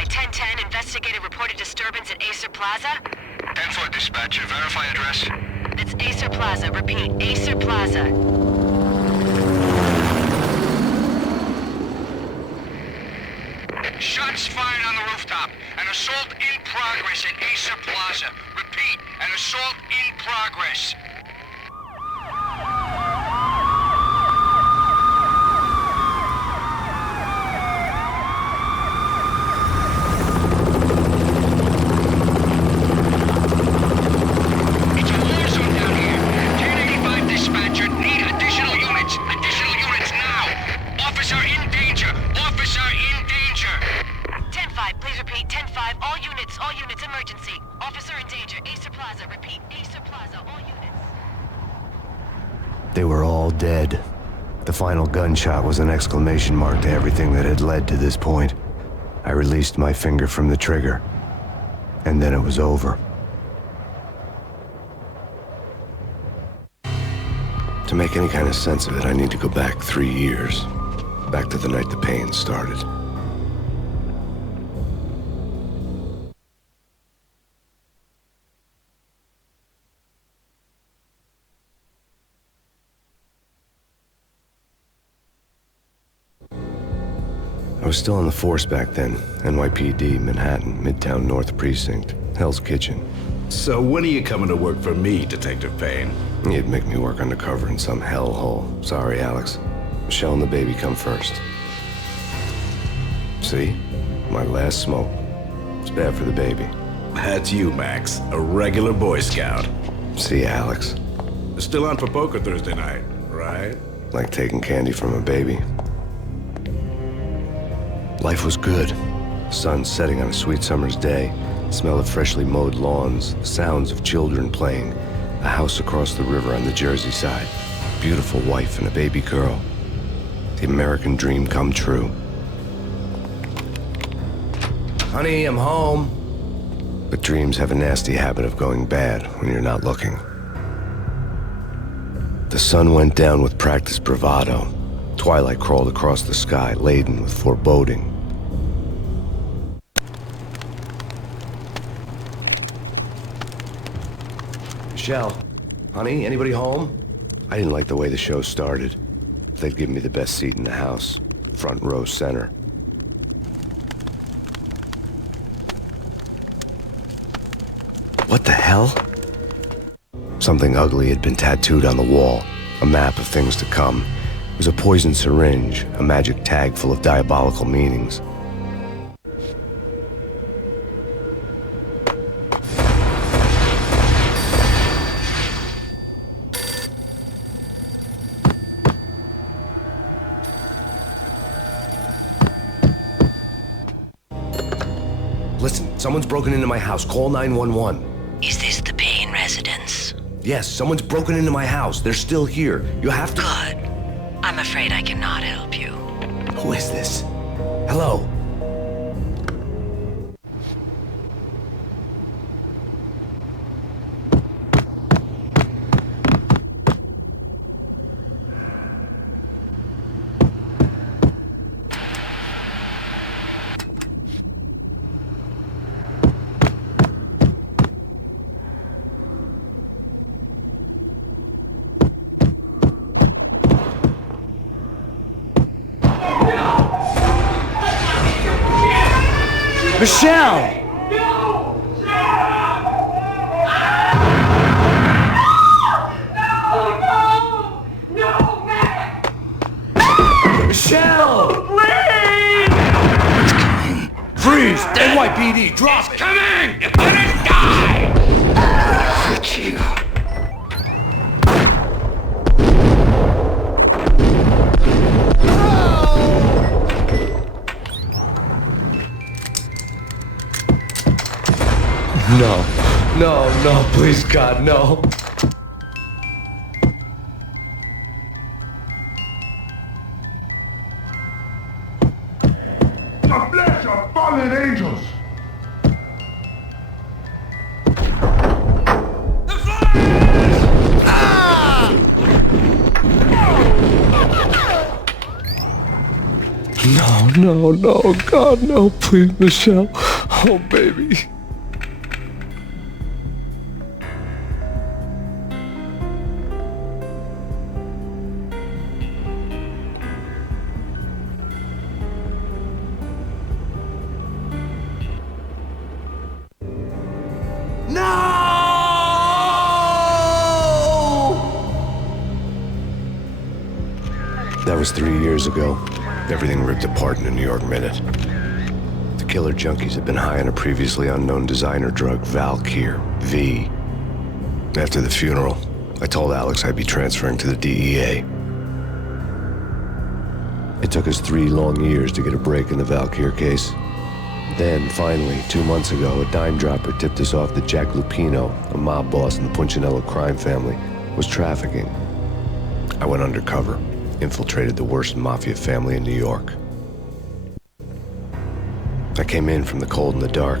10-5, 10-10, investigated reported disturbance at Acer Plaza. 10-4 dispatcher, verify address. It's Acer Plaza, repeat, Acer Plaza. Shots fired on the rooftop. An assault in progress at Acer Plaza. Repeat, an assault in progress. It's a war zone down here. 1085 dispatcher, need additional units. Additional units now. Officer in danger. Officer in danger. 10-5, please repeat, 10-5, all units, emergency. Officer in danger, Acer Plaza, repeat, Acer Plaza, all units. They were all dead. The final gunshot was an exclamation mark to everything that had led to this point. I released my finger from the trigger, and then it was over. To make any kind of sense of it, I need to go back 3 years. Back to the night the Payne started. I was still on the force back then. NYPD, Manhattan, Midtown North Precinct, Hell's Kitchen. So when are you coming to work for me, Detective Payne? He'd make me work undercover in some hellhole. Sorry, Alex. Michelle and the baby come first. See? My last smoke. It's bad for the baby. That's you, Max. A regular Boy Scout. See, Alex. Still on for poker Thursday night, right? Like taking candy from a baby. Life was good. Sun setting on a sweet summer's day. Smell of freshly mowed lawns. Sounds of children playing. A house across the river on the Jersey side. Beautiful wife and a baby girl. The American dream come true. Honey, I'm home. But dreams have a nasty habit of going bad when you're not looking. The sun went down with practiced bravado. Twilight crawled across the sky, laden with foreboding. Michelle, honey, anybody home? I didn't like the way the show started. They'd give me the best seat in the house, front row center. What the hell? Something ugly had been tattooed on the wall, a map of things to come. It was a poison syringe, a magic tag full of diabolical meanings. Listen, someone's broken into my house. Call 911. Is this the Payne residence? Yes, someone's broken into my house. They're still here. You have to... Good. I'm afraid I cannot help you. Who is this? Hello? Michelle! Michelle! Please! Freeze! NYPD, drop it! Coming! You're gonna die! Fuck you. No. No, no, please, God, no. The flesh of fallen angels! No, no, no, God, no, please, Michelle. Oh, baby. That was 3 years ago. Everything ripped apart in a New York minute. The killer junkies had been high on a previously unknown designer drug, Valkyr, V. After the funeral, I told Alex I'd be transferring to the DEA. It took us 3 long years to get a break in the Valkyr case. Then, finally, 2 months ago, a dime dropper tipped us off that Jack Lupino, a mob boss in the Punchinello crime family, was trafficking. I went undercover, infiltrated the worst mafia family in New York. I came in from the cold and the dark.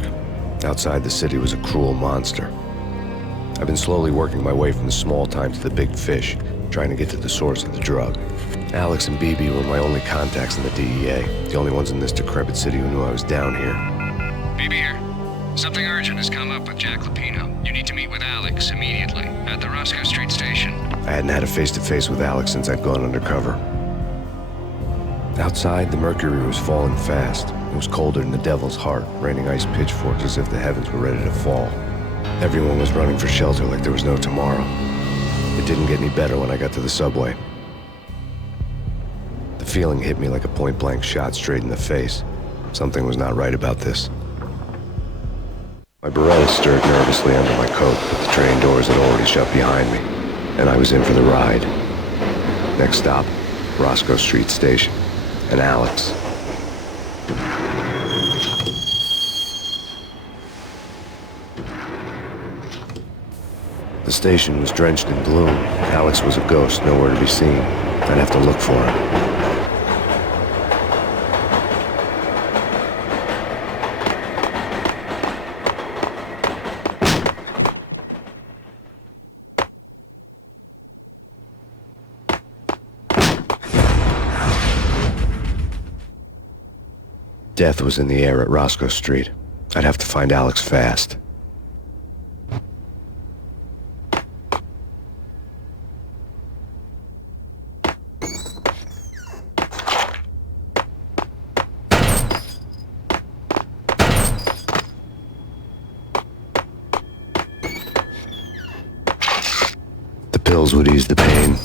Outside the city was a cruel monster. I've been slowly working my way from the small time to the big fish, trying to get to the source of the drug. Alex and BB were my only contacts in the DEA, the only ones in this decrepit city who knew I was down here. BB here. Something urgent has come up with Jack Lupino. You need to meet with Alex immediately at the Roscoe Street station. I hadn't had a face-to-face with Alex since I'd gone undercover. Outside, the mercury was falling fast. It was colder than the devil's heart, raining ice pitchforks as if the heavens were ready to fall. Everyone was running for shelter like there was no tomorrow. It didn't get any better when I got to the subway. The feeling hit me like a point-blank shot straight in the face. Something was not right about this. My Beretta stirred nervously under my coat, but the train doors had already shut behind me, and I was in for the ride. Next stop, Roscoe Street Station, and Alex. The station was drenched in gloom. Alex was a ghost, nowhere to be seen. I'd have to look for him. Death was in the air at Roscoe Street. I'd have to find Alex fast. The pills would ease the pain.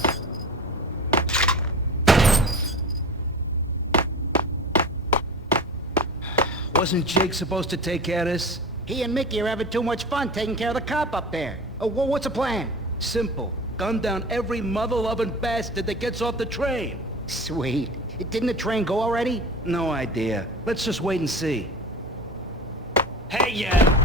Wasn't Jake supposed to take care of this? He and Mickey are having too much fun taking care of the cop up there. Oh, what's the plan? Simple. Gun down every mother-loving bastard that gets off the train. Sweet. Didn't the train go already? No idea. Let's just wait and see. Hey, yeah!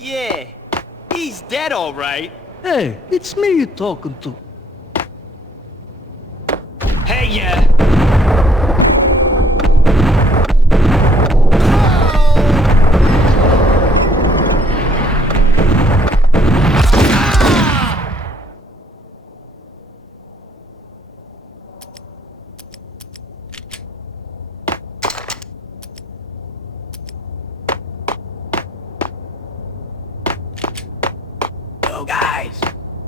Yeah, he's dead all right. Hey, it's me you're talking to. Hey, yeah!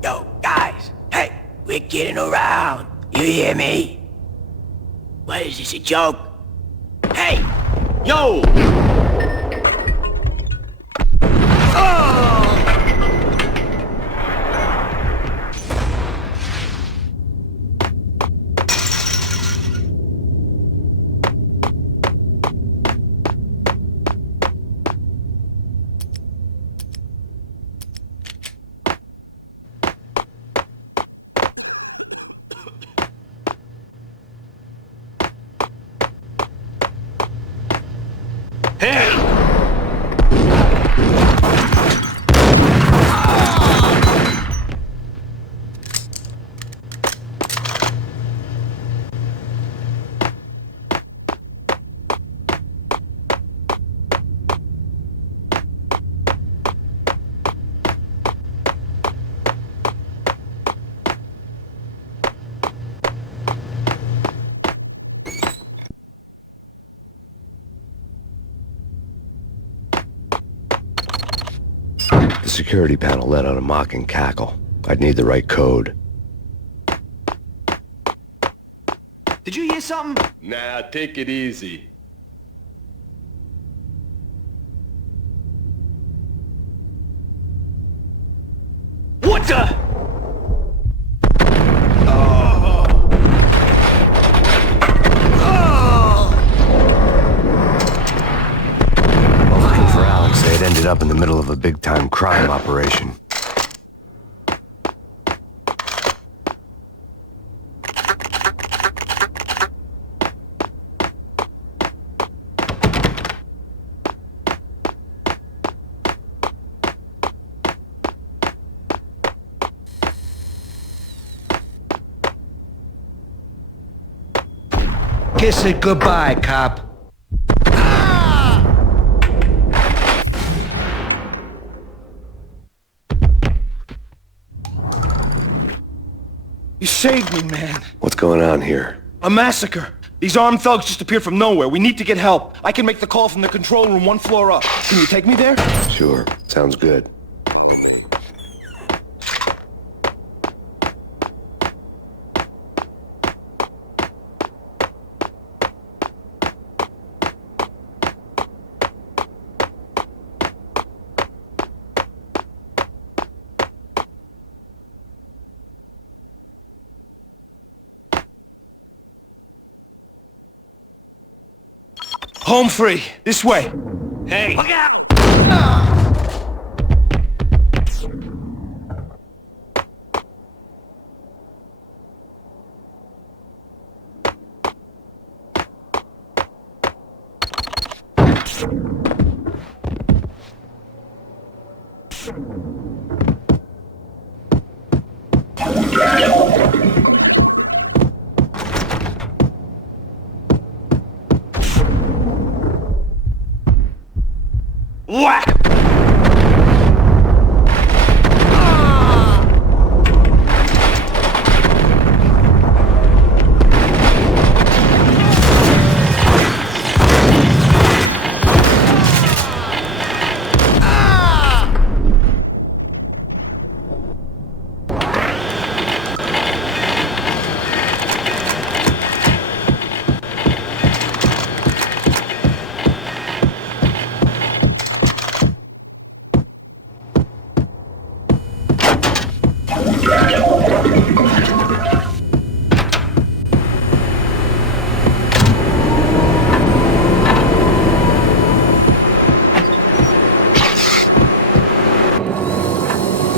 Yo, guys, hey, we're getting around. You hear me? What is this, a joke? Hey, yo! The security panel let out a mocking cackle. I'd need the right code. Did you hear something? Nah, take it easy. What the? While looking for Alex, they had ended up in the middle of a big-time crime operation. Kiss it goodbye, cop. You saved me, man. What's going on here? A massacre. These armed thugs just appeared from nowhere. We need to get help. I can make the call from the control room 1 floor up. Can you take me there? Sure, sounds good. Home free. This way. Hey! Look out! Whack!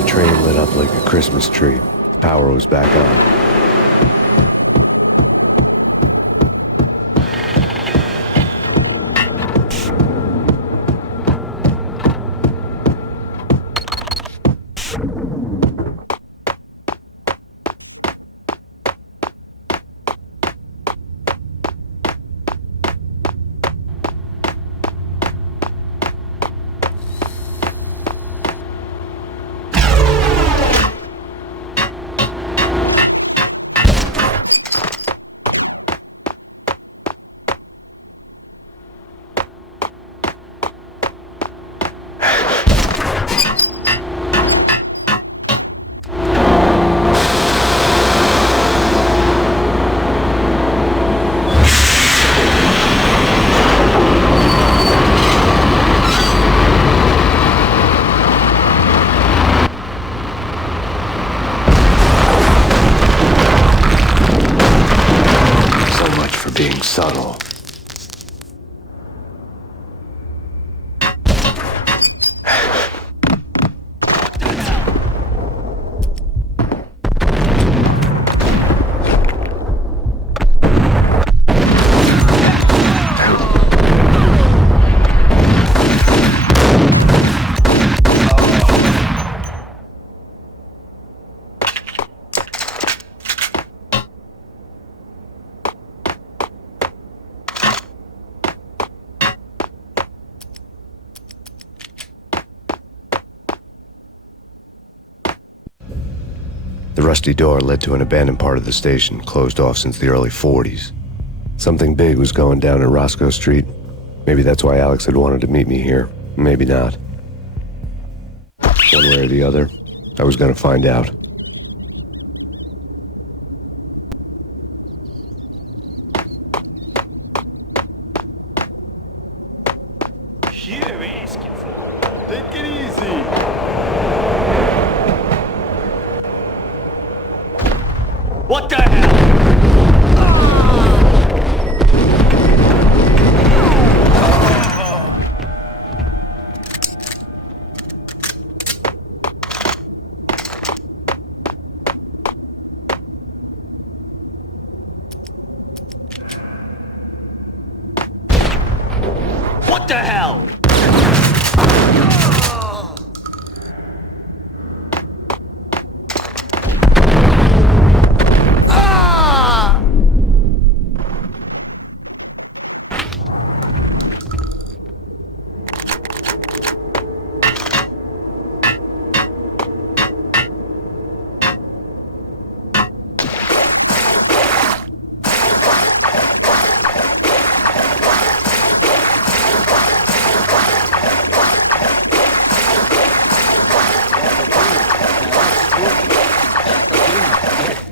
Train lit up like a Christmas tree. Power was back on. Being subtle. The rusty door led to an abandoned part of the station, closed off since the early 40s. Something big was going down at Roscoe Street. Maybe that's why Alex had wanted to meet me here. Maybe not. One way or the other, I was gonna find out. You're asking for it. Take it easy. What the hell? What the hell?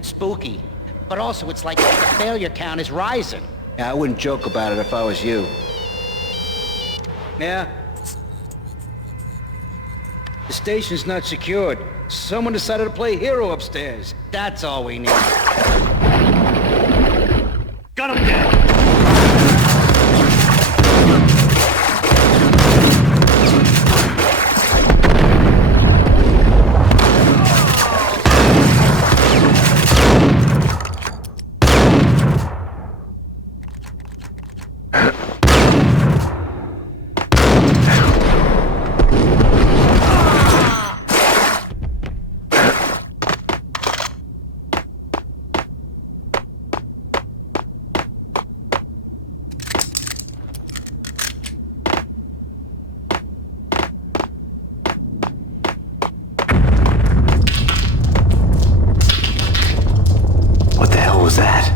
Spooky. But also, it's like the failure count is rising. Yeah, I wouldn't joke about it if I was you. Yeah? The station's not secured. Someone decided to play hero upstairs. That's all we need. Got him dead. What the hell was that?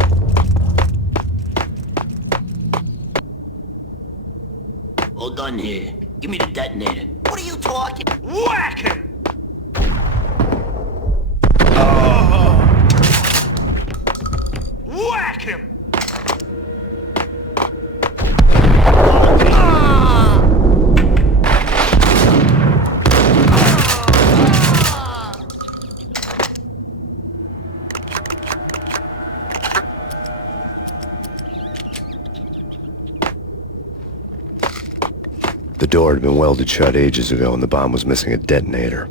All done here. Give me the detonator. What are you talking? Whack him! Whack him! The door had been welded shut ages ago and the bomb was missing a detonator.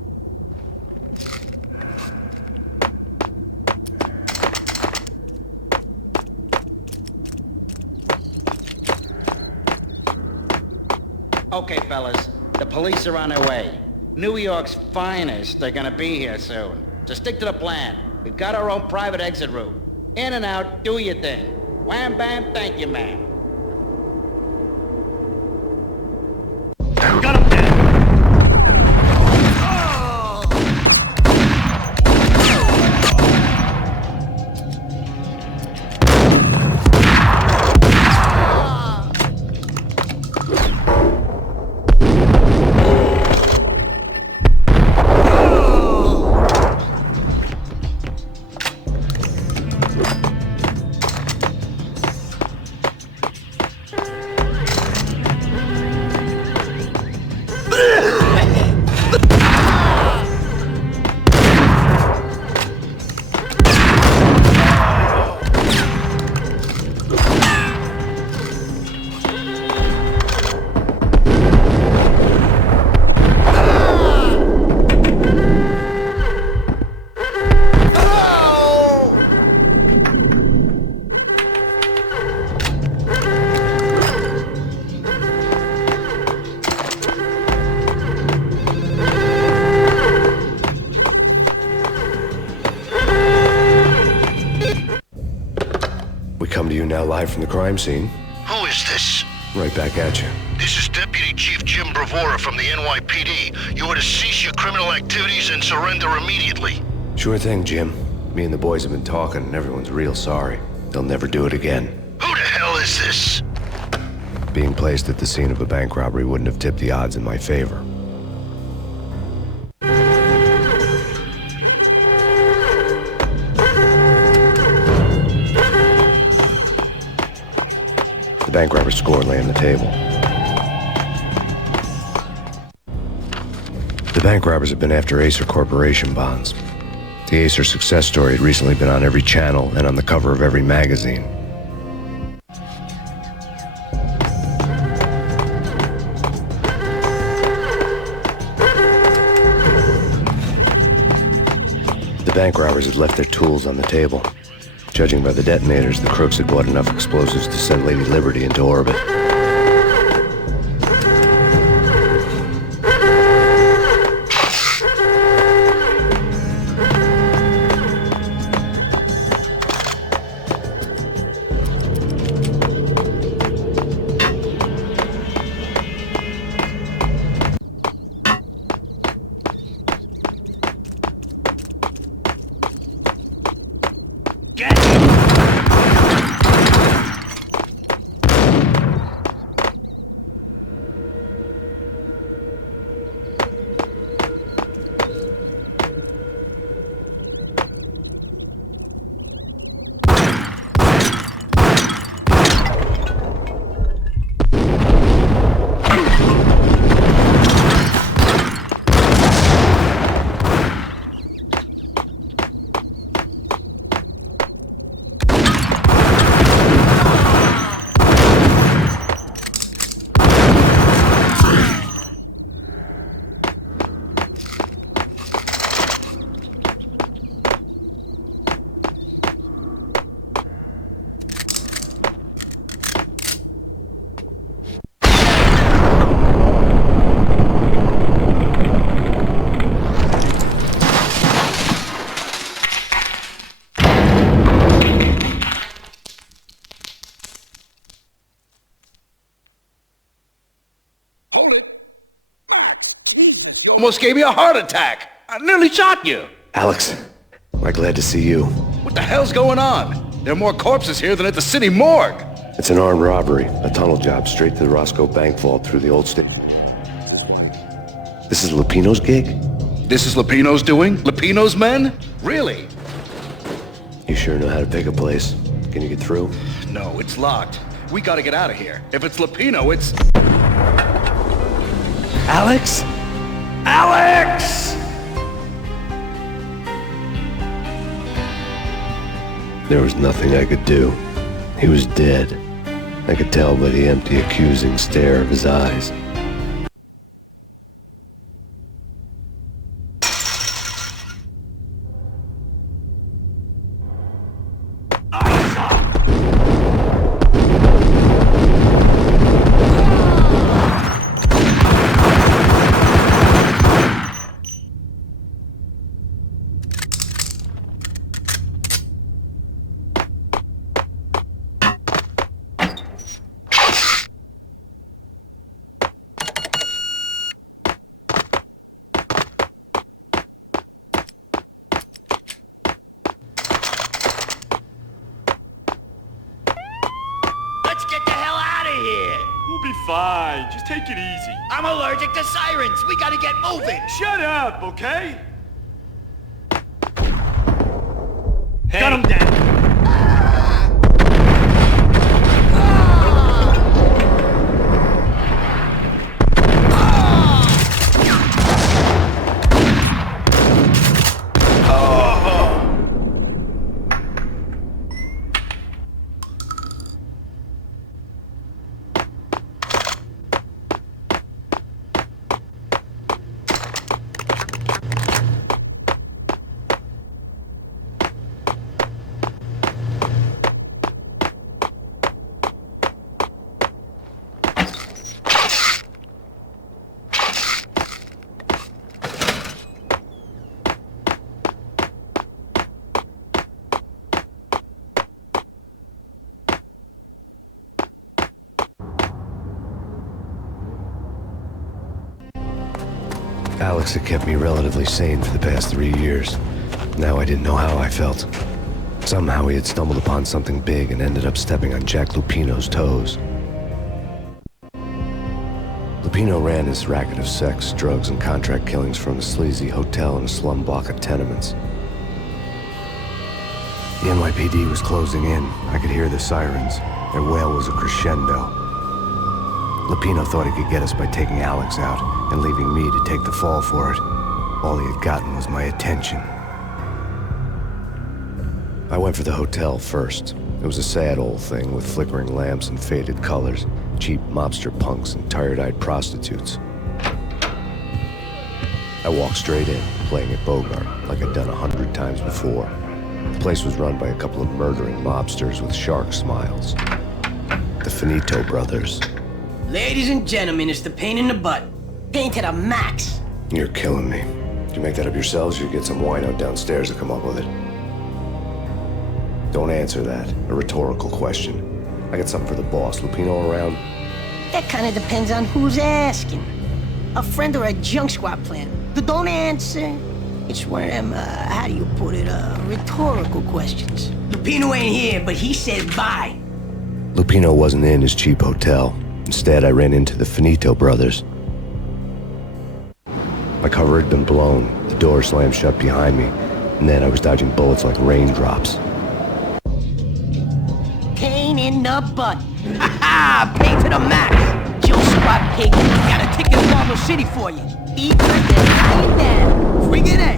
Okay, fellas. The police are on their way. New York's finest are gonna be here soon. So stick to the plan. We've got our own private exit route. In and out, do your thing. Wham bam, thank you, man. Got him dead. Come to you now live from the crime scene. Who is this? Right back at you. This is Deputy Chief Jim Bravura from the NYPD. You are to cease your criminal activities and surrender immediately. Sure thing, Jim. Me and the boys have been talking and everyone's real sorry. They'll never do it again. Who the hell is this? Being placed at the scene of a bank robbery wouldn't have tipped the odds in my favor. bank robber's score lay on the table. The bank robbers had been after Acer Corporation bonds. The Acer success story had recently been on every channel and on the cover of every magazine. The bank robbers had left their tools on the table. Judging by the detonators, the crooks had bought enough explosives to send Lady Liberty into orbit. Jesus, you almost gave me a heart attack. I nearly shot you. Alex, we're glad to see you. What the hell's going on? There are more corpses here than at the city morgue. It's an armed robbery, a tunnel job straight to the Roscoe Bank vault through the old state. This is Lupino's gig? This is Lupino's doing? Lupino's men? Really? You sure know how to pick a place. Can you get through? No, it's locked. We gotta get out of here. If it's Lupino, it's... Alex? Alex! There was nothing I could do. He was dead. I could tell by the empty, accusing stare of his eyes. Let's get the hell out of here! We'll be fine. Just take it easy. I'm allergic to sirens! We gotta get moving! Shut up, okay? Hey. Cut him down! Alex had kept me relatively sane for the past 3 years. Now I didn't know how I felt. Somehow he had stumbled upon something big and ended up stepping on Jack Lupino's toes. Lupino ran his racket of sex, drugs, and contract killings from a sleazy hotel in a slum block of tenements. The NYPD was closing in. I could hear the sirens. Their wail was a crescendo. Lupino thought he could get us by taking Alex out and leaving me to take the fall for it. All he had gotten was my attention. I went for the hotel first. It was a sad old thing with flickering lamps and faded colors, cheap mobster punks and tired-eyed prostitutes. I walked straight in, playing at Bogart, like I'd done 100 times before. The place was run by a couple of murdering mobsters with shark smiles. The Finito brothers. Ladies and gentlemen, it's the pain in the butt. Pain to the max. You're killing me. Did you make that up yourselves, or you get some wino downstairs to come up with it? Don't answer that. A rhetorical question. I got something for the boss. Lupino around? That kind of depends on who's asking. A friend or a junk squad plan. But don't answer. It's one of them, how do you put it, rhetorical questions. Lupino ain't here, but he said bye. Lupino wasn't in his cheap hotel. Instead, I ran into the Finito brothers. My cover had been blown. The door slammed shut behind me. And then I was dodging bullets like raindrops. Pain in the butt. Ha ha! Pain to the max. Jill Squad pig. Got a ticket to Marble City for you. Eat the day down. Friggin' A.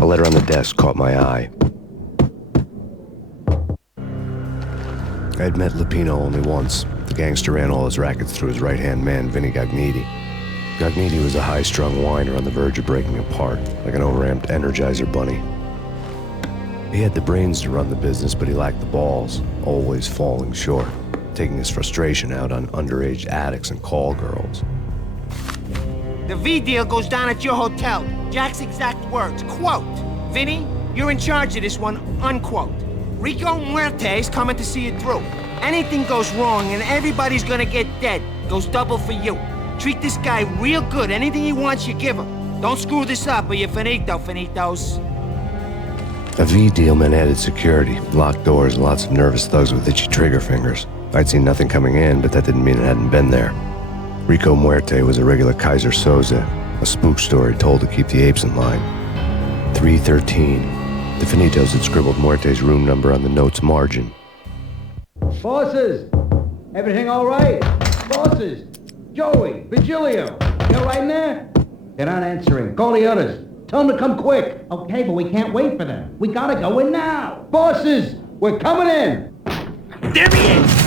A letter on the desk caught my eye. I had met Lupino only once. The gangster ran all his rackets through his right-hand man, Vinny Gagniti. Gagniti was a high-strung whiner on the verge of breaking apart, like an overamped Energizer bunny. He had the brains to run the business, but he lacked the balls, always falling short, taking his frustration out on underage addicts and call girls. The V deal goes down at your hotel. Jack's exact words, quote, "Vinny, you're in charge of this one," unquote. Rico Muerte's coming to see it through. Anything goes wrong and everybody's gonna get dead. Goes double for you. Treat this guy real good. Anything he wants, you give him. Don't screw this up or you're finito, finitos. A V deal meant added security, locked doors, and lots of nervous thugs with itchy trigger fingers. I'd seen nothing coming in, but that didn't mean it hadn't been there. Rico Muerte was a regular Kaiser Soze, a spook story told to keep the apes in line. 313. The Finitos had scribbled Muerte's room number on the note's margin. Bosses! Everything all right? Bosses! Joey! Vigilio! You all right in there? They're not answering. Call the others. Tell them to come quick. Okay, but we can't wait for them. We gotta go in now. Bosses! We're coming in! There he is!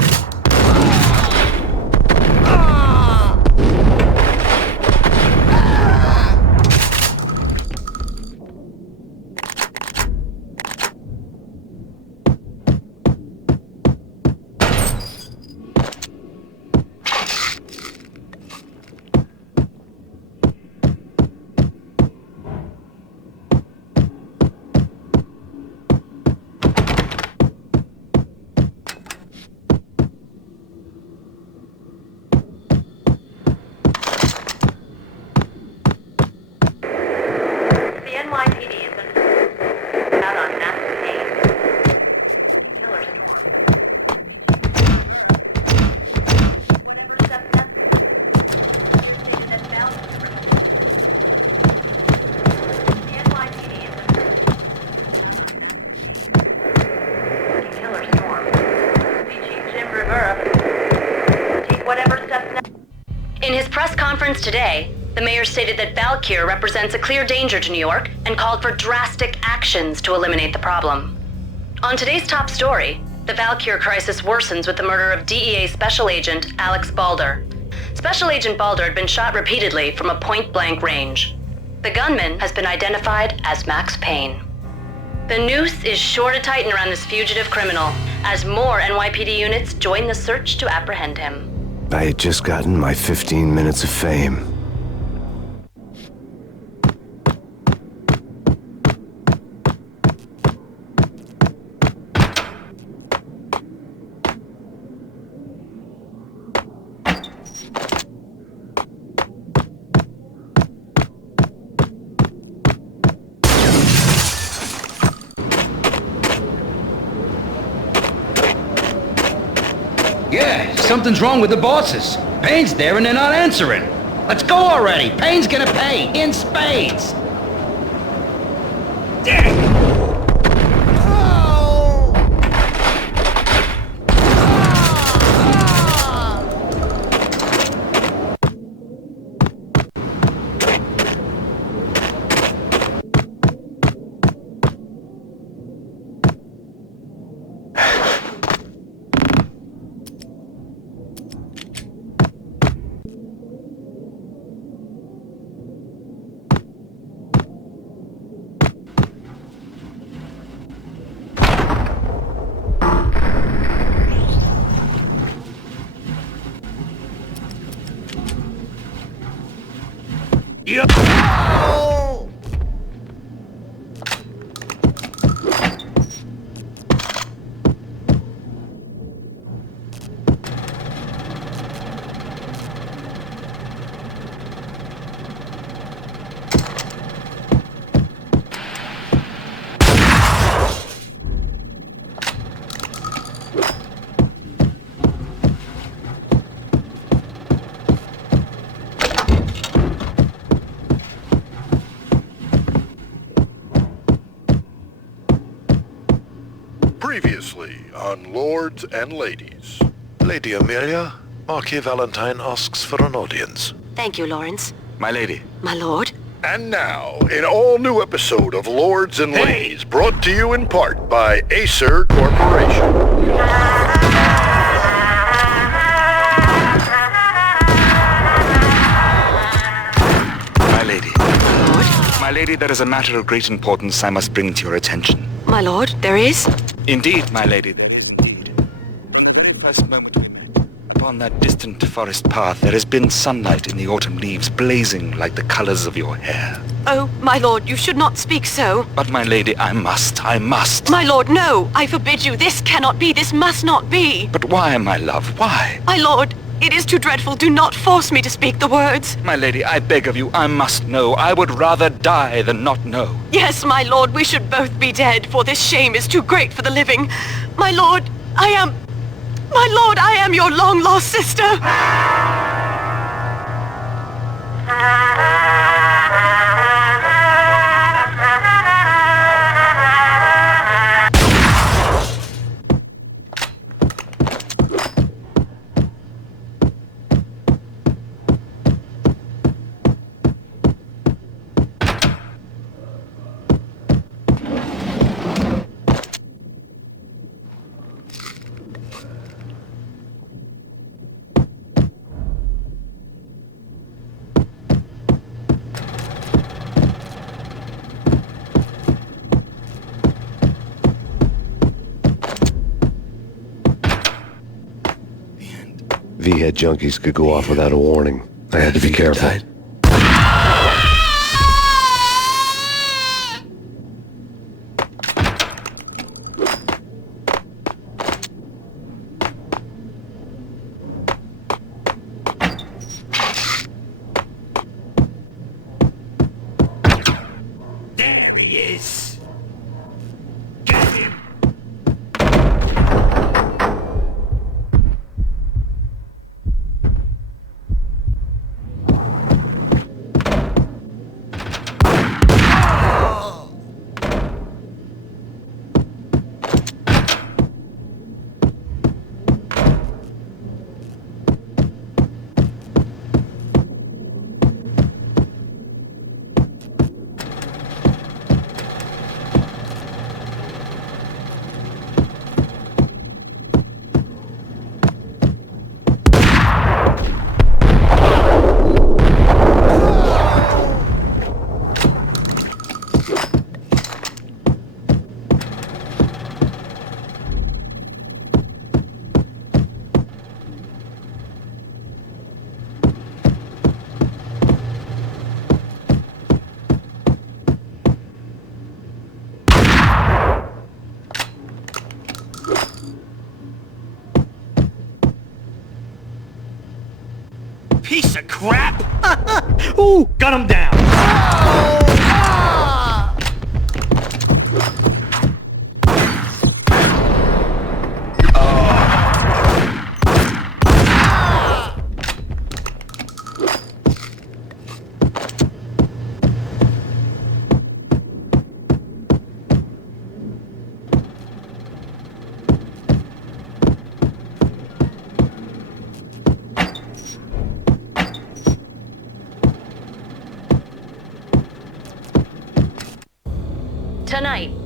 Today, the mayor stated that Valkyr represents a clear danger to New York and called for drastic actions to eliminate the problem. On today's top story, the Valkyr crisis worsens with the murder of DEA Special Agent Alex Balder. Special Agent Balder had been shot repeatedly from a point-blank range. The gunman has been identified as Max Payne. The noose is sure to tighten around this fugitive criminal as more NYPD units join the search to apprehend him. I had just gotten my 15 minutes of fame. Yeah, something's wrong with the bosses. Payne's there and they're not answering. Let's go already. Payne's gonna pay in spades. Previously on Lords and Ladies. Lady Amelia, Marquis Valentine asks for an audience. Thank you, Lawrence. My lady. My lord. And now, an all-new episode of Lords and Ladies, brought to you in part by Acer Corporation. My lady. My lord. My lady, there is a matter of great importance I must bring to your attention. My lord, there is? Indeed, my lady, there is indeed. From the first moment we met, upon that distant forest path, there has been sunlight in the autumn leaves blazing like the colors of your hair. Oh, my lord, you should not speak so. But my lady, I must. My lord, no! I forbid you. This cannot be. This must not be. But why, my love, why? My lord, it is too dreadful. Do not force me to speak the words. My lady, I beg of you, I must know. I would rather die than not know. Yes, my lord, we should both be dead, for this shame is too great for the living. My lord, I am your long-lost sister. V-head junkies could go off without a warning. I had to be careful. There he is! Get him! Piece of crap! Ooh, gun him down!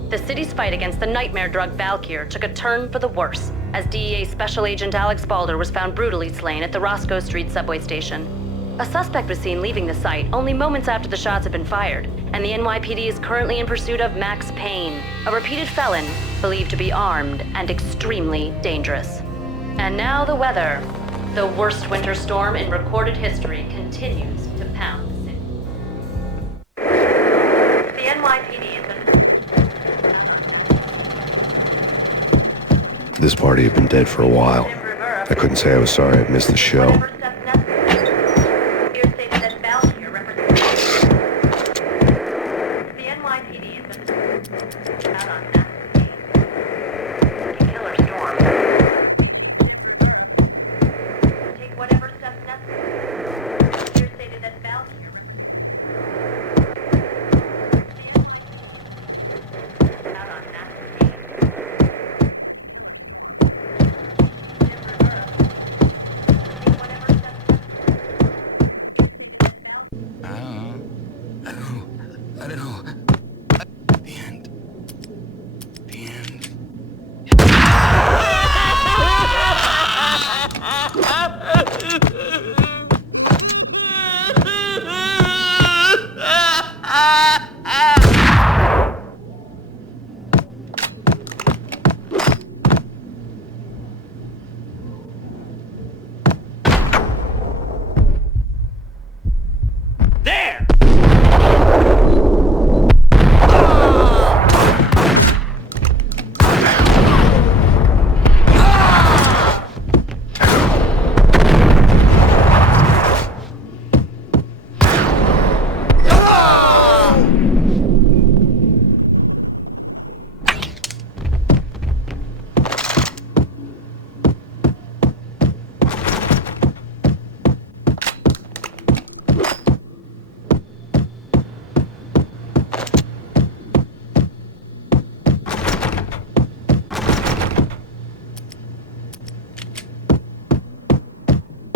The city's fight against the nightmare drug Valkyr took a turn for the worse, as DEA Special Agent Alex Balder was found brutally slain at the Roscoe Street subway station. A suspect was seen leaving the site only moments after the shots had been fired, and the NYPD is currently in pursuit of Max Payne, a repeated felon believed to be armed and extremely dangerous. And now the weather. The worst winter storm in recorded history continues to pound the city. The NYPD has been... This party had been dead for a while. I couldn't say I was sorry I'd missed the show.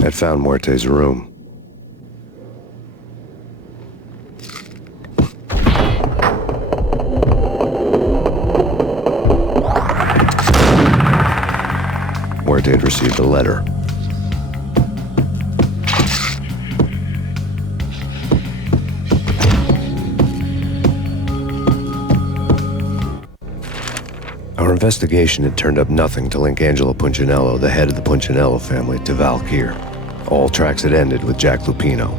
I'd found Muerte's room. Muerte had received a letter. Our investigation had turned up nothing to link Angelo Punchinello, the head of the Punchinello family, to Valkyr. All tracks had ended with Jack Lupino.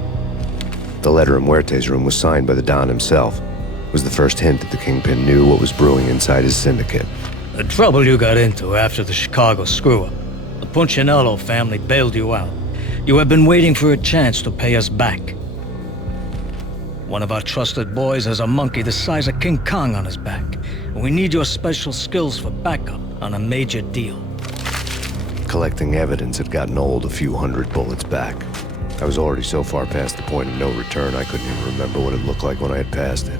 The letter in Muerte's room was signed by the Don himself. It was the first hint that the Kingpin knew what was brewing inside his syndicate. The trouble you got into after the Chicago screw-up. The Punchinello family bailed you out. You have been waiting for a chance to pay us back. One of our trusted boys has a monkey the size of King Kong on his back. We need your special skills for backup on a major deal. Collecting evidence had gotten old a few hundred bullets back. I was already so far past the point of no return I couldn't even remember what it looked like when I had passed it.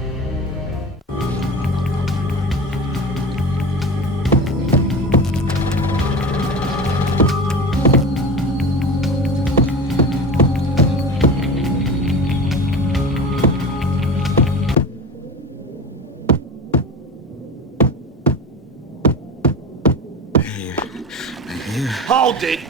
Hold it!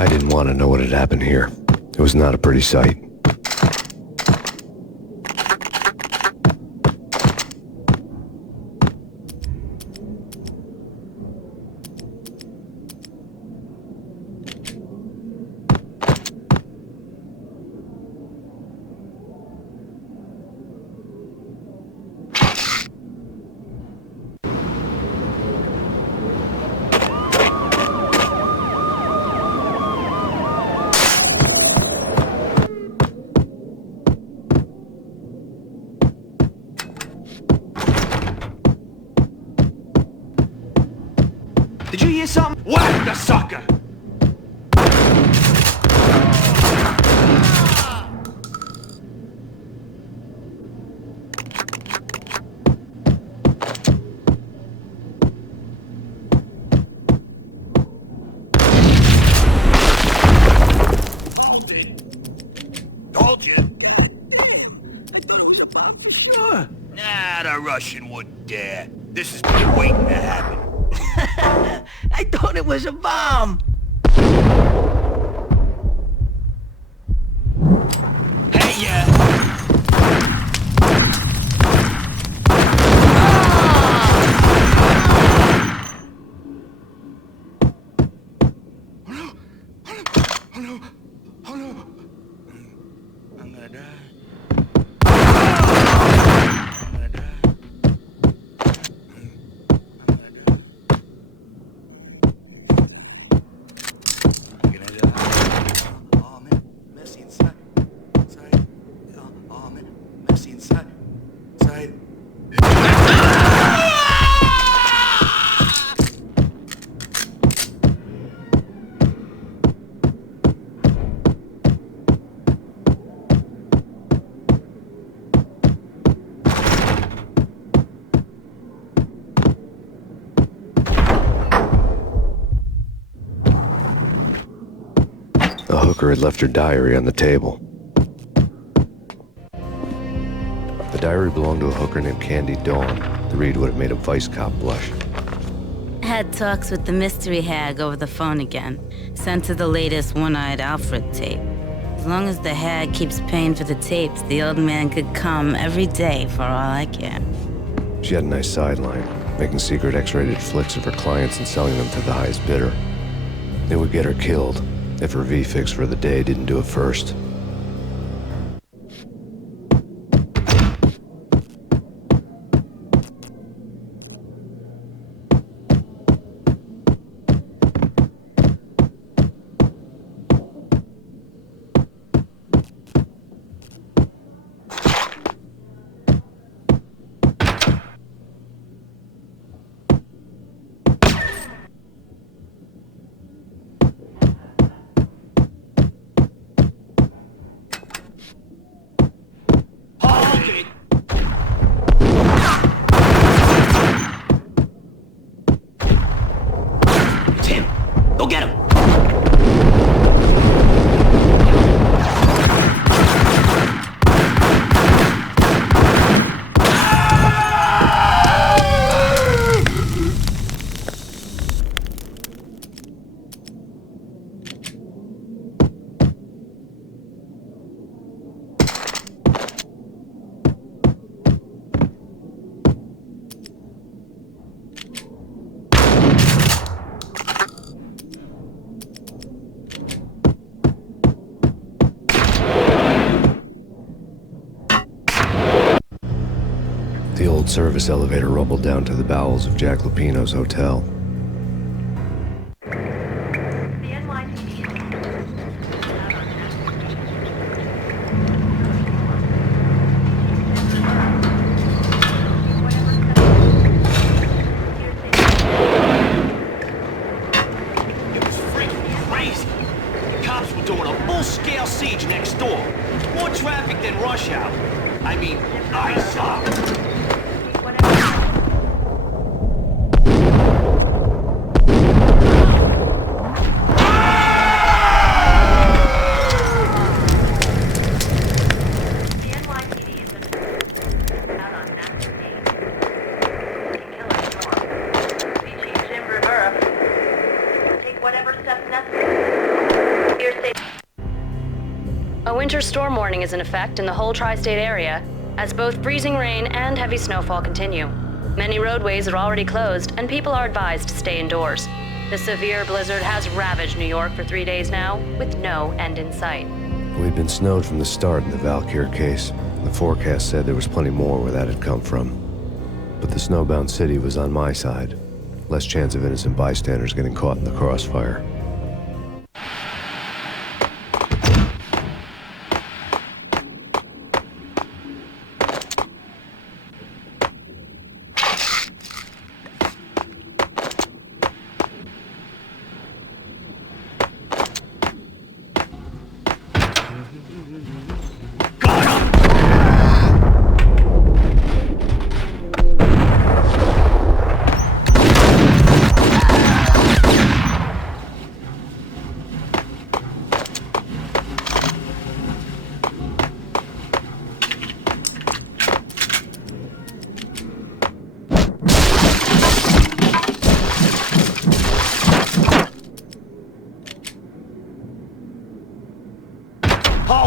I didn't want to know what had happened here. It was not a pretty sight. Did you hear something? Whack the sucker! Told you. I thought it was a bomb for sure. Nah, the Russian wouldn't dare. This has been waiting to happen. I thought it was a bomb. Hey, I'm gonna die. The hooker had left her diary on the table. The diary belonged to a hooker named Candy Dawn. The read would have made a vice cop blush. Had talks with the mystery hag over the phone again. Sent her the latest One-Eyed Alfred tape. As long as the hag keeps paying for the tapes, the old man could come every day for all I care. She had a nice sideline, making secret X-rated flicks of her clients and selling them to the highest bidder. It would get her killed if her V-fix for the day didn't do it first. Go get him. The old service elevator rumbled down to the bowels of Jack Lupino's hotel. It was freaking crazy. The cops were doing a full-scale siege next door. More traffic than rush hour. I mean, I saw. A winter storm warning is in effect in the whole tri-state area, as both freezing rain and heavy snowfall continue. Many roadways are already closed, and people are advised to stay indoors. The severe blizzard has ravaged New York for 3 days now, with no end in sight. We'd been snowed from the start in the Valkyr case. The forecast said there was plenty more where that had come from. But the snowbound city was on my side. Less chance of innocent bystanders getting caught in the crossfire.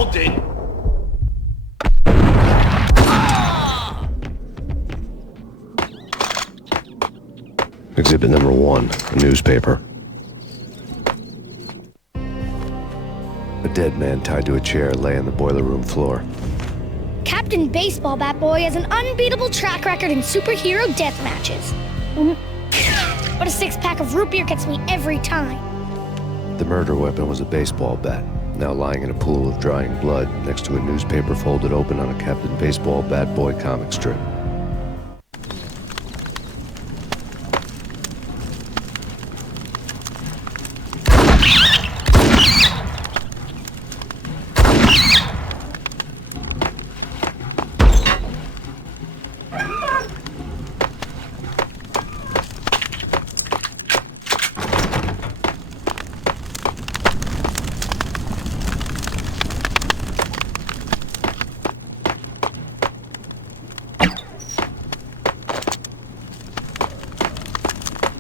all did. Exhibit number 1, a newspaper. A dead man tied to a chair lay on the boiler room floor. Captain Baseball Bat Boy has an unbeatable track record in superhero death matches. But a 6-pack of root beer gets me every time. The murder weapon was a baseball bat, now lying in a pool of drying blood next to a newspaper folded open on a Captain Baseball Bat Boy comic strip.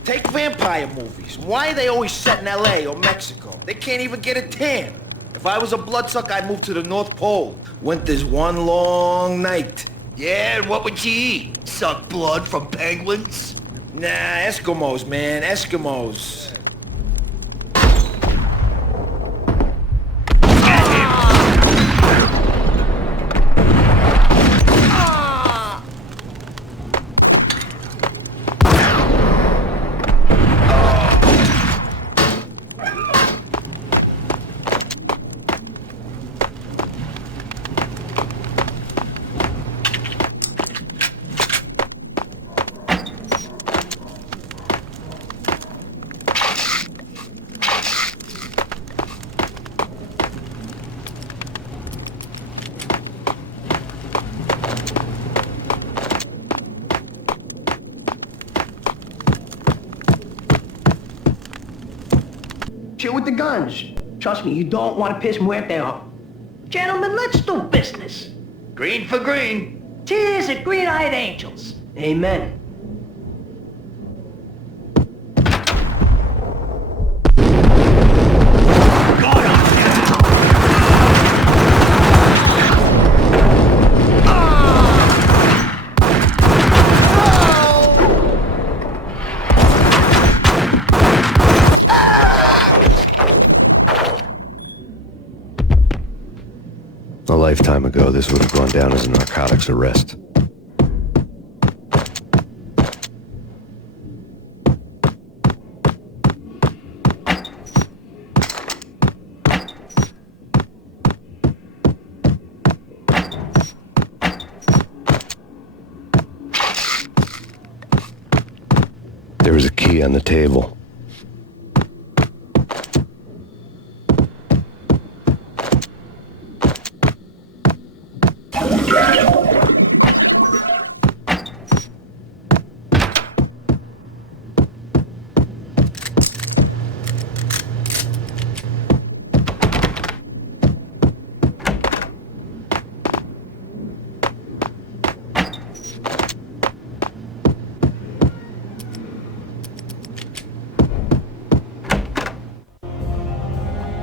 Take vampire movies. Why are they always set in LA or Mexico? They can't even get a tan. If I was a bloodsucker, I'd move to the North Pole. Winter's one long night. Yeah, and what would you eat? Suck blood from penguins? Nah, Eskimos, man, Eskimos. Chill with the guns. Trust me, you don't want to piss Muerte off. Gentlemen, let's do business. Green for green. Tears of green-eyed angels. Amen. A lifetime ago, this would have gone down as a narcotics arrest. There was a key on the table.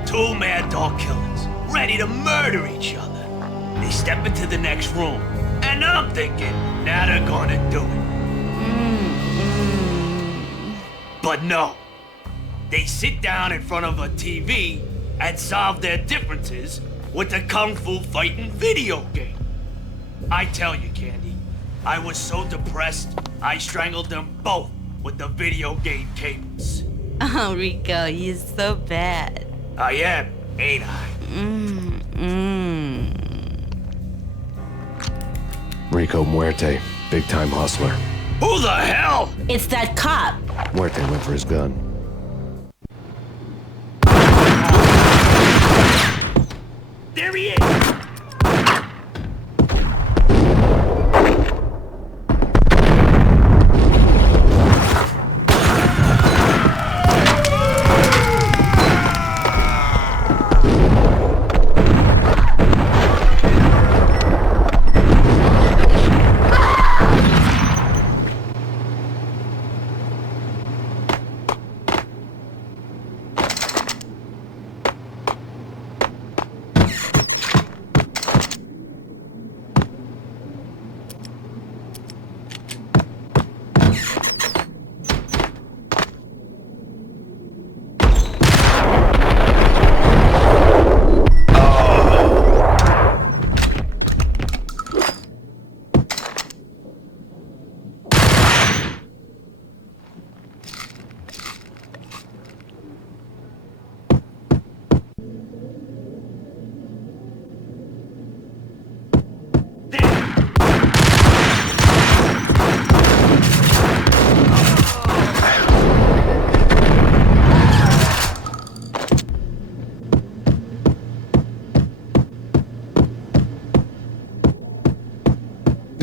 Two mad dog killers, ready to murder each other. They step into the next room, and I'm thinking, now they're gonna do it. But no. They sit down in front of a TV and solve their differences with a kung fu fighting video game. I tell you, Candy, I was so depressed, I strangled them both with the video game cables. Oh, Rico, you're so bad. I am, ain't I? Rico Muerte, big-time hustler. Who the hell? It's that cop. Muerte went for his gun. There he is!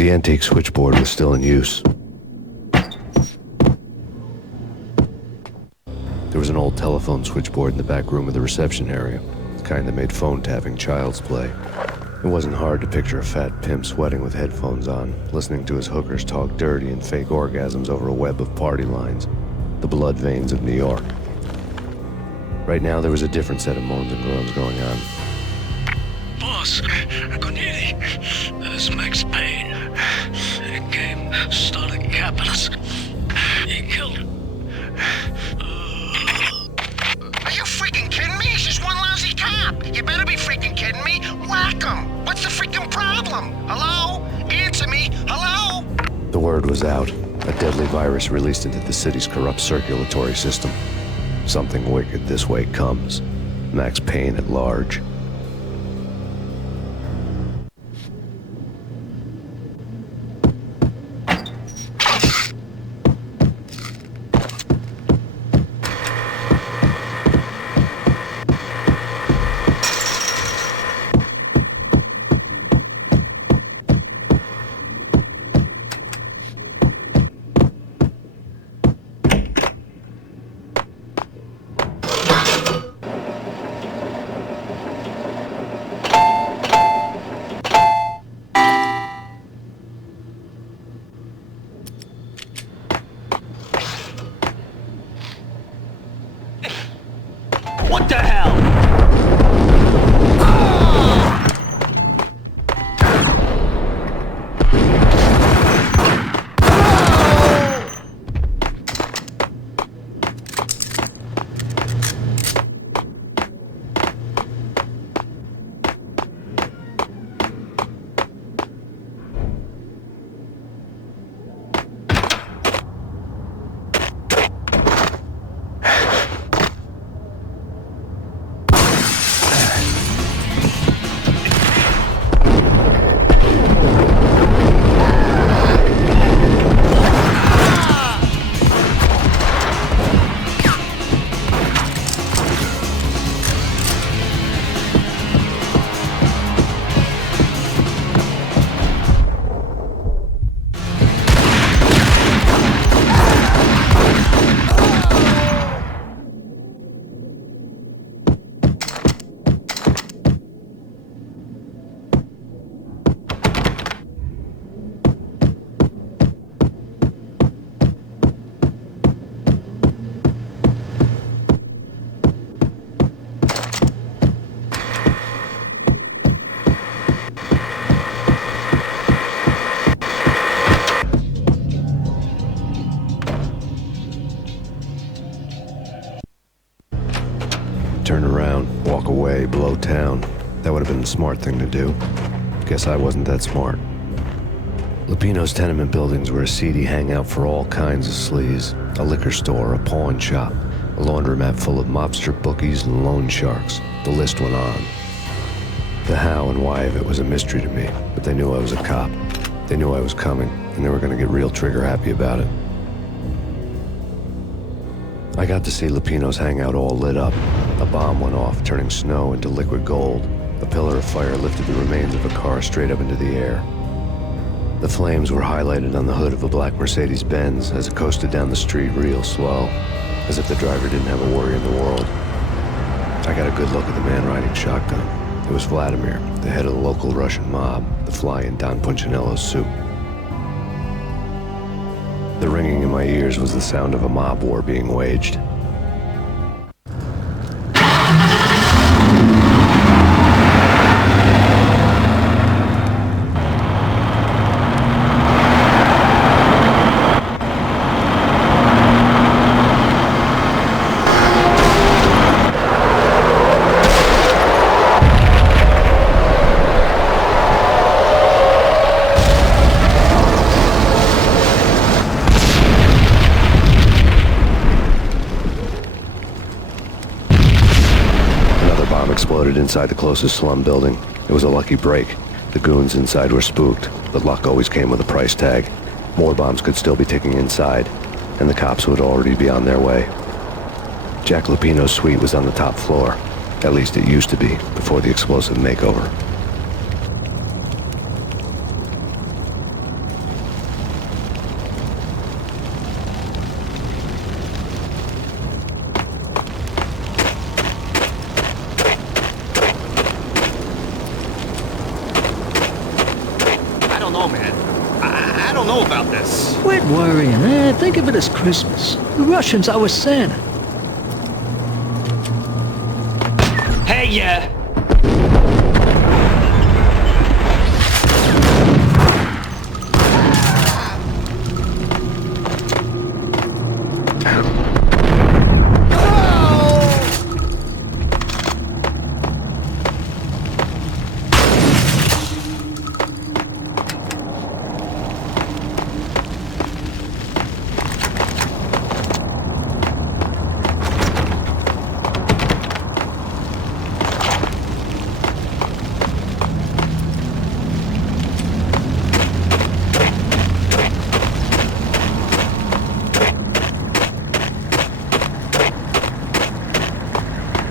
The antique switchboard was still in use. There was an old telephone switchboard in the back room of the reception area, the kind that made phone tapping child's play. It wasn't hard to picture a fat pimp sweating with headphones on, listening to his hookers talk dirty and fake orgasms over a web of party lines, the blood veins of New York. Right now, there was a different set of moans and groans going on. Boss, Cornelia, this is Max Payne. He came, started capping us. He killed her. Are you freaking kidding me? He's just one lousy cop. You better be freaking kidding me. Whack him. What's the freaking problem? Hello? Answer me. Hello? The word was out. A deadly virus released into the city's corrupt circulatory system. Something wicked this way comes. Max Payne at large. What the hell? Turn around, walk away, blow town. That would have been the smart thing to do. Guess I wasn't that smart. Lupino's tenement buildings were a seedy hangout for all kinds of sleaze. A liquor store, a pawn shop, a laundromat full of mobster bookies and loan sharks. The list went on. The how and why of it was a mystery to me, but they knew I was a cop. They knew I was coming, and they were going to get real trigger happy about it. I got to see Lupino's hangout all lit up. A bomb went off, turning snow into liquid gold. A pillar of fire lifted the remains of a car straight up into the air. The flames were highlighted on the hood of a black Mercedes-Benz as it coasted down the street real slow, as if the driver didn't have a worry in the world. I got a good look at the man riding shotgun. It was Vladimir, the head of the local Russian mob, the fly in Don Punchinello's soup. The ringing in my ears was the sound of a mob war being waged. Exploded inside the closest slum building. It was a lucky break. The goons inside were spooked, but luck always came with a price tag. More bombs could still be ticking inside, and the cops would already be on their way. Jack Lupino's suite was on the top floor. At least it used to be, before the explosive makeover. know, man. I don't know about this. Quit worrying, Think of it as Christmas. The Russians are with Santa. Hey, yeah.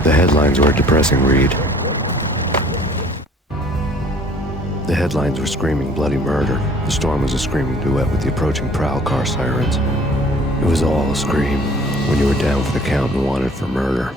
The headlines were a depressing read. The headlines were screaming bloody murder. The storm was a screaming duet with the approaching prowl car sirens. It was all a scream when you were down for the count and wanted for murder.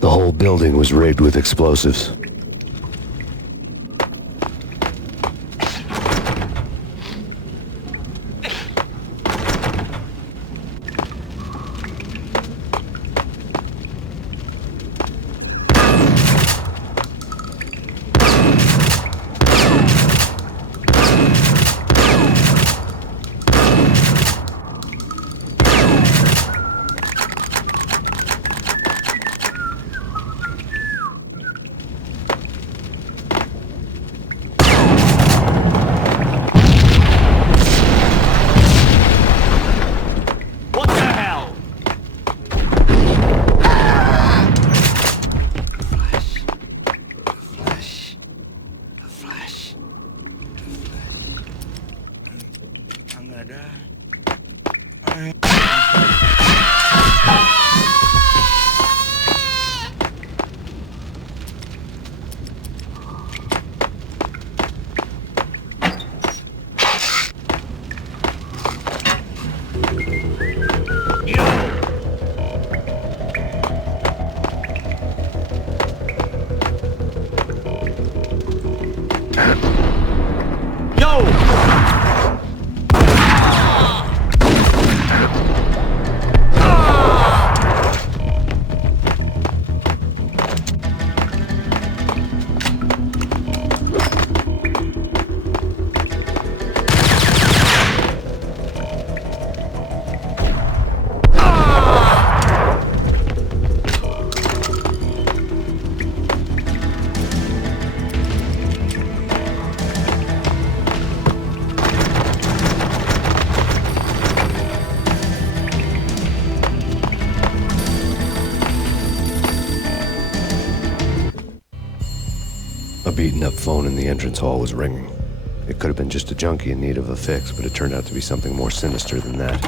The whole building was rigged with explosives. A beaten-up phone in the entrance hall was ringing. It could have been just a junkie in need of a fix, but it turned out to be something more sinister than that.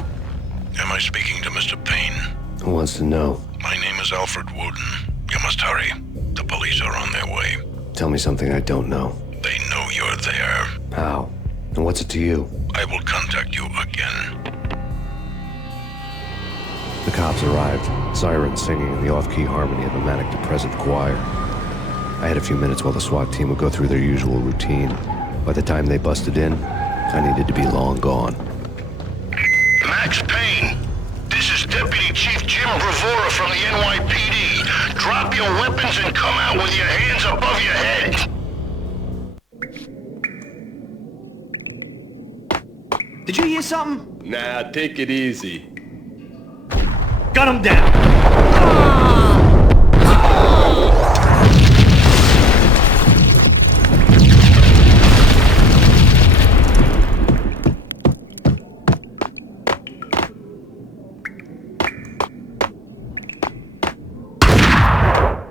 Am I speaking to Mr. Payne? Who wants to know? My name is Alfred Wooden. You must hurry. The police are on their way. Tell me something I don't know. They know you're there. How? And what's it to you? I will contact you again. The cops arrived, sirens singing in the off-key harmony of a manic-depressive choir. I had a few minutes while the SWAT team would go through their usual routine. By the time they busted in, I needed to be long gone. Max Payne, this is Deputy Chief Jim Jim Bravura from the NYPD. Drop your weapons and come out with your hands above your head. Did you hear something? Nah, take it easy. Gun him down!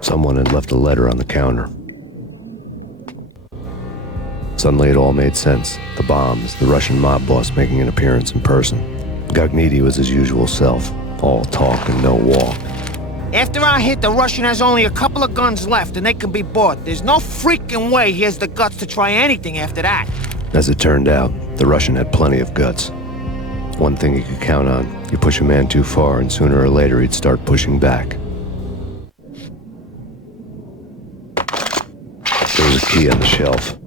Someone had left a letter on the counter. Suddenly it all made sense. The bombs, the Russian mob boss making an appearance in person. Gognitti was his usual self, all talk and no walk. After our hit, the Russian has only a couple of guns left, and they can be bought. There's no freaking way he has the guts to try anything after that. As it turned out, the Russian had plenty of guts. One thing he could count on, you push a man too far and sooner or later he'd start pushing back. There was a key on the shelf.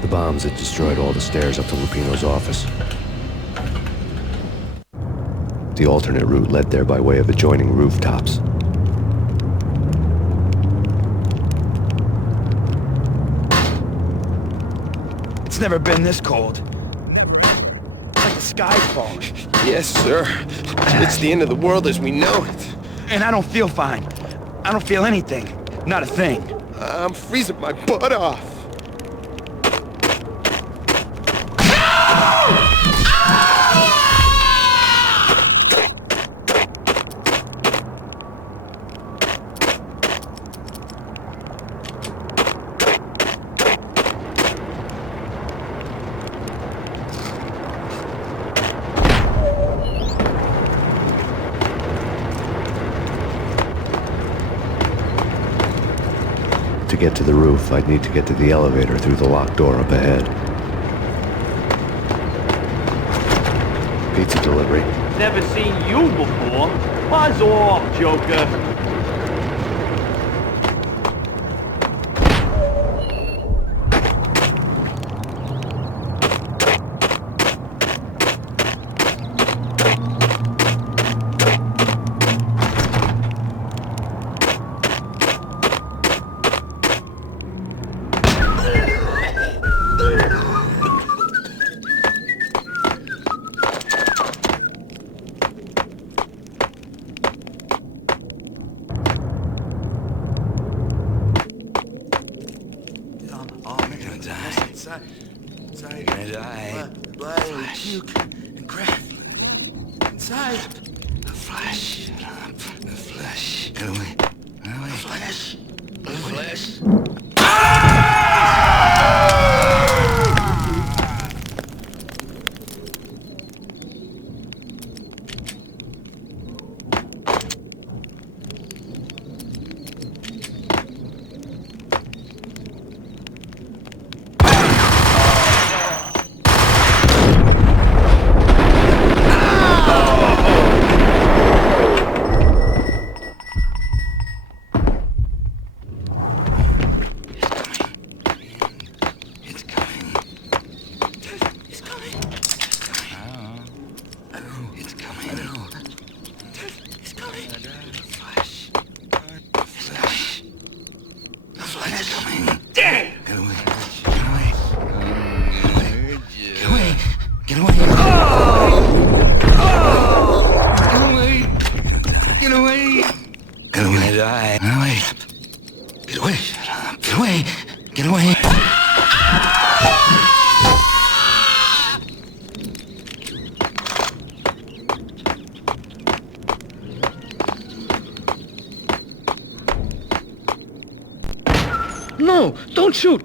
The bombs had destroyed all the stairs up to Lupino's office. The alternate route led there by way of adjoining rooftops. It's never been this cold. It's like the sky's falling. Yes, sir. It's the end of the world as we know it. And I don't feel fine. I don't feel anything. Not a thing. I'm freezing my butt off. To get to the roof, I'd need to get to the elevator through the locked door up ahead. Pizza delivery. Never seen you before. Buzz off, Joker. And I... Blood and puke and crap. Inside. The flesh. Shut up. The flesh. Get away. Get away. The flesh. The flesh. No, don't shoot.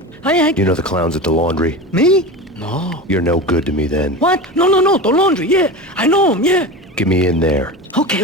You know the clowns at the laundry? Me? No. You're no good to me then. What? No, the laundry, yeah. I know him, yeah. Get me in there. Okay.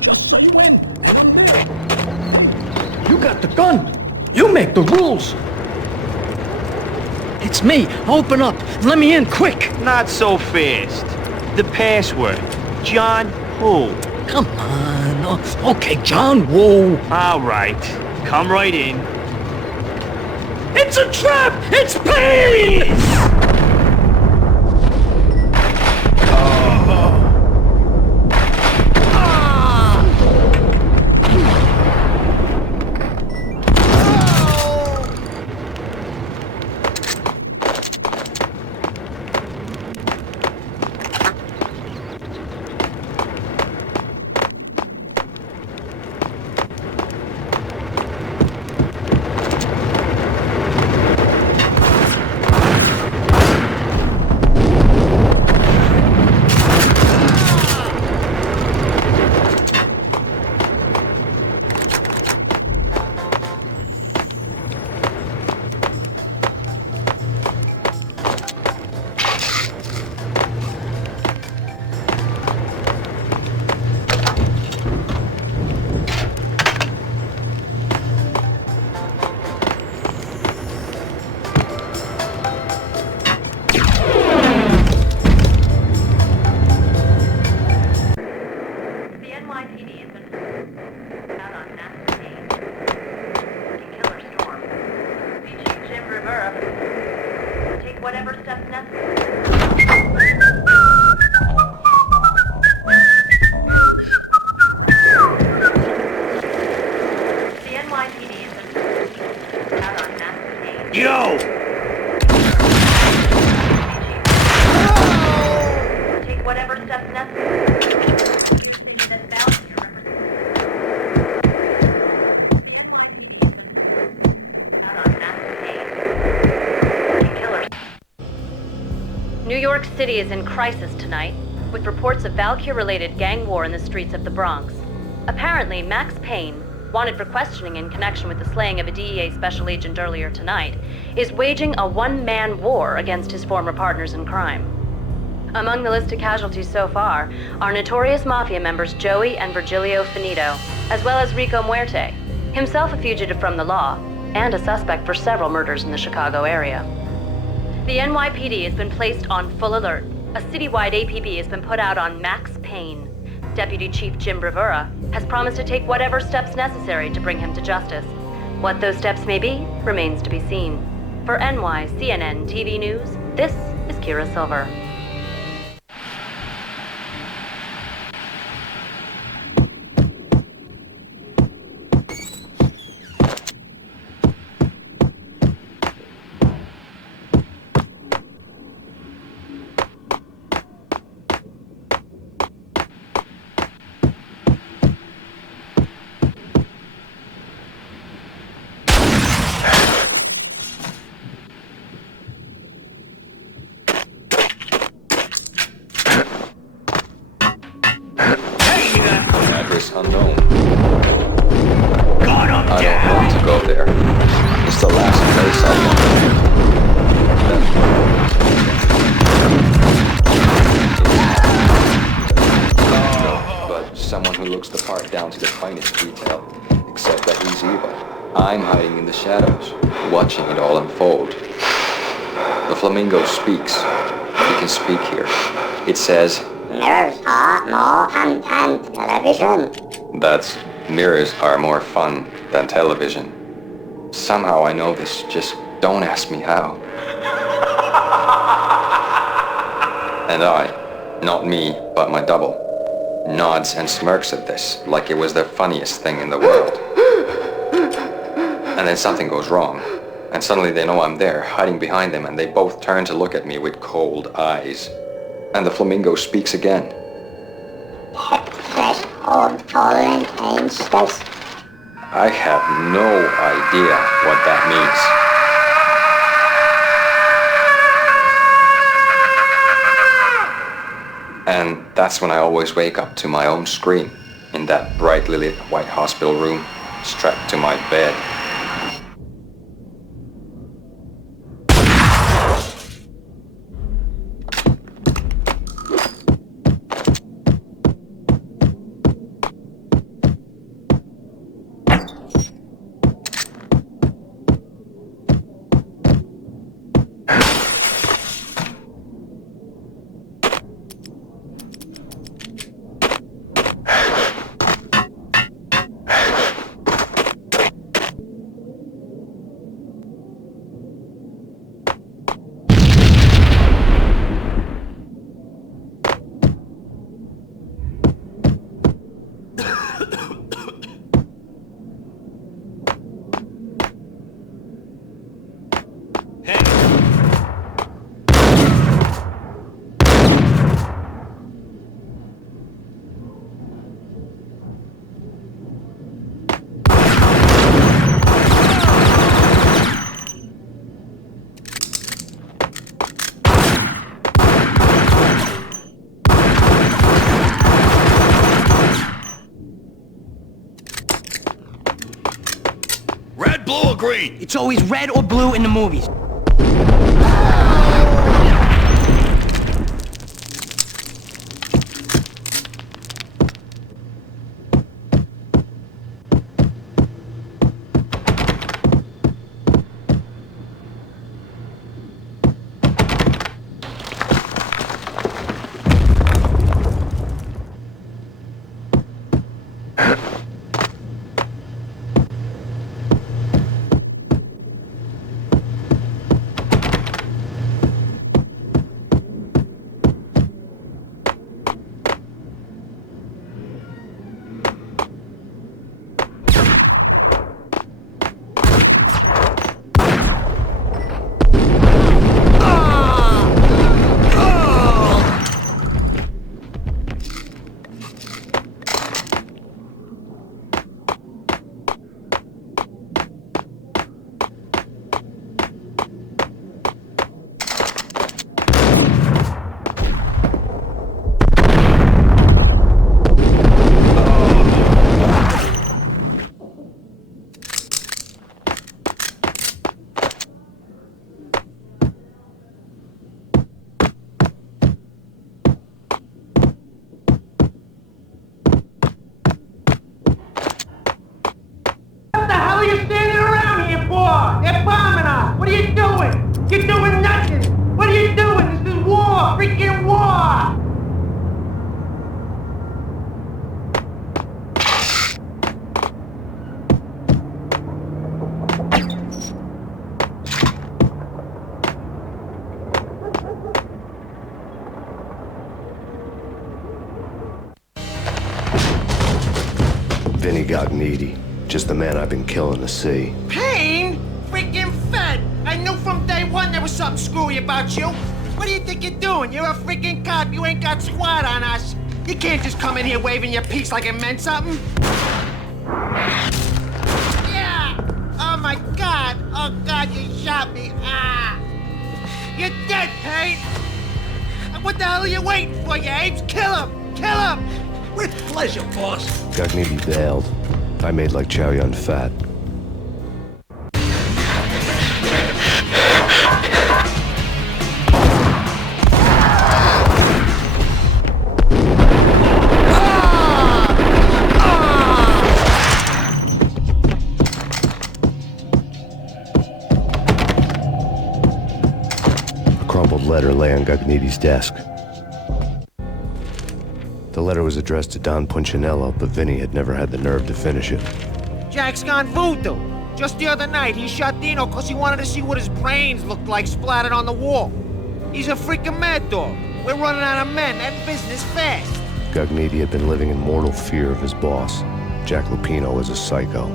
Just so you win. You got the gun. You make the rules. It's me. Open up. Let me in, quick. Not so fast. The password. John who? Come on. Oh, okay, John Woo. All right. Come right in. It's a trap! It's Payne! Whatever steps necessary. The NYPD is out on massive Payne. Yo! Take whatever steps necessary. New York City is in crisis tonight, with reports of Valkyr-related gang war in the streets of the Bronx. Apparently, Max Payne, wanted for questioning in connection with the slaying of a DEA special agent earlier tonight, is waging a one-man war against his former partners in crime. Among the list of casualties so far are notorious mafia members Joey and Virgilio Finito, as well as Rico Muerte, himself a fugitive from the law, and a suspect for several murders in the Chicago area. The NYPD has been placed on full alert. A citywide APB has been put out on Max Payne. Deputy Chief Jim Bravura has promised to take whatever steps necessary to bring him to justice. What those steps may be remains to be seen. For NYCNN TV News, this is Kira Silver. Unknown. I don't want to go there. It's the last place I want. But someone who looks the part down to the finest detail, except that he's evil. I'm hiding in the shadows, watching it all unfold. The flamingo speaks. He can speak here. It says, mirrors are more fun than television. That's mirrors are more fun than television. Somehow I know this, just don't ask me how. And I, not me, but my double, nods and smirks at this like it was the funniest thing in the world. And then something goes wrong, and suddenly they know I'm there, hiding behind them, and they both turn to look at me with cold eyes. And the flamingo speaks again. Threshold tolerant angels. I have no idea what that means. And that's when I always wake up to my own scream in that brightly lit white hospital room, strapped to my bed. Green. It's always red or blue in the movies. Gognetti. Just the man I've been killing to see. Payne? Freaking Fed! I knew from day one there was something screwy about you. What do you think you're doing? You're a freaking cop. You ain't got squad on us. You can't just come in here waving your piece like it meant something. Yeah! Oh my God! Oh God, you shot me! Ah! You're dead, Payne! What the hell are you waiting for, you apes? Kill him! Kill him! With pleasure, boss. Gognetti bailed. I made like Chow Yun Fat. A crumpled letter lay on Gognetti's desk. The letter was addressed to Don Punchinello, but Vinny had never had the nerve to finish it. Jack's gone voodoo. Just the other night, he shot Dino because he wanted to see what his brains looked like splattered on the wall. He's a freaking mad dog. We're running out of men and business fast. Gognetti had been living in mortal fear of his boss. Jack Lupino was a psycho.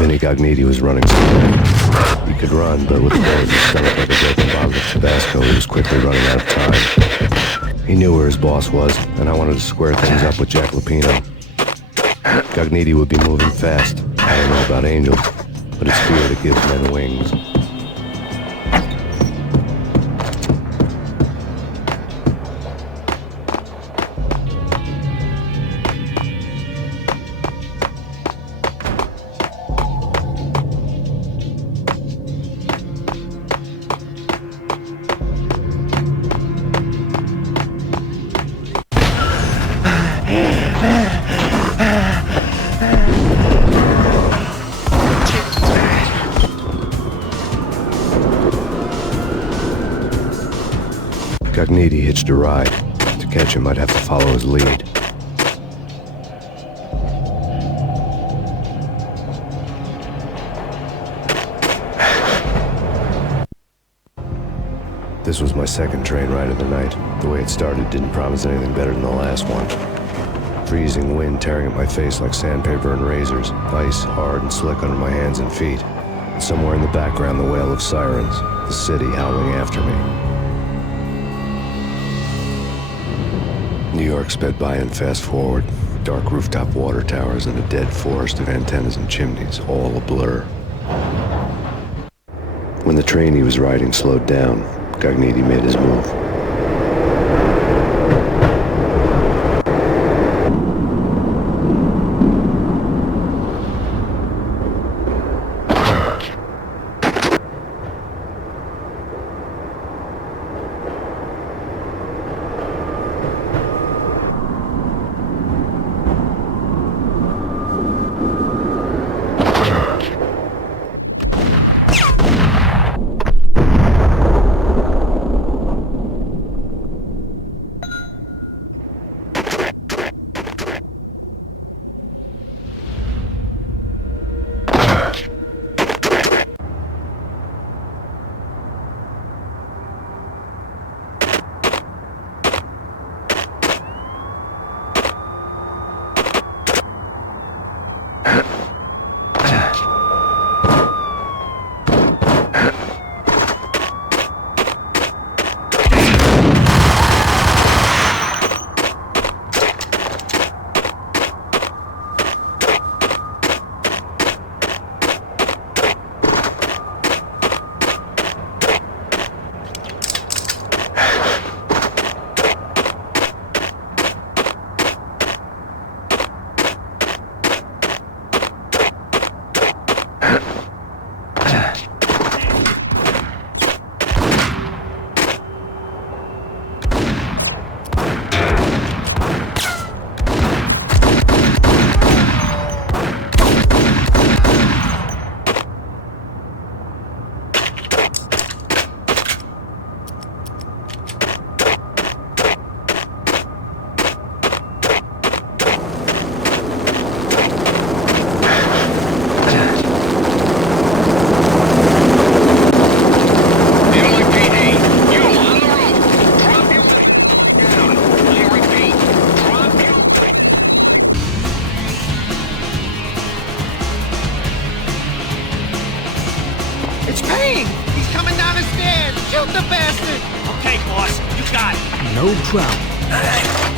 Vinny Gognetti was running slow. He could run, but with a bullet in his stomach like a broken bottle of Tabasco, he was quickly running out of time. He knew where his boss was, and I wanted to square things up with Jack Lupino. Gognetti would be moving fast. I don't know about Angel, but it's fear that gives men wings. Gognetti hitched a ride. To catch him, I'd have to follow his lead. This was my second train ride of the night. The way it started didn't promise anything better than the last one. Freezing wind tearing at my face like sandpaper and razors, ice hard and slick under my hands and feet. And somewhere in the background, the wail of sirens, the city howling after me. New York sped by in fast forward. Dark rooftop water towers and a dead forest of antennas and chimneys, all a blur. When the train he was riding slowed down, Gognetti made his move. It's Payne! He's coming down the stairs! Shoot the bastard! Okay, boss, you got it. No problem. Hey,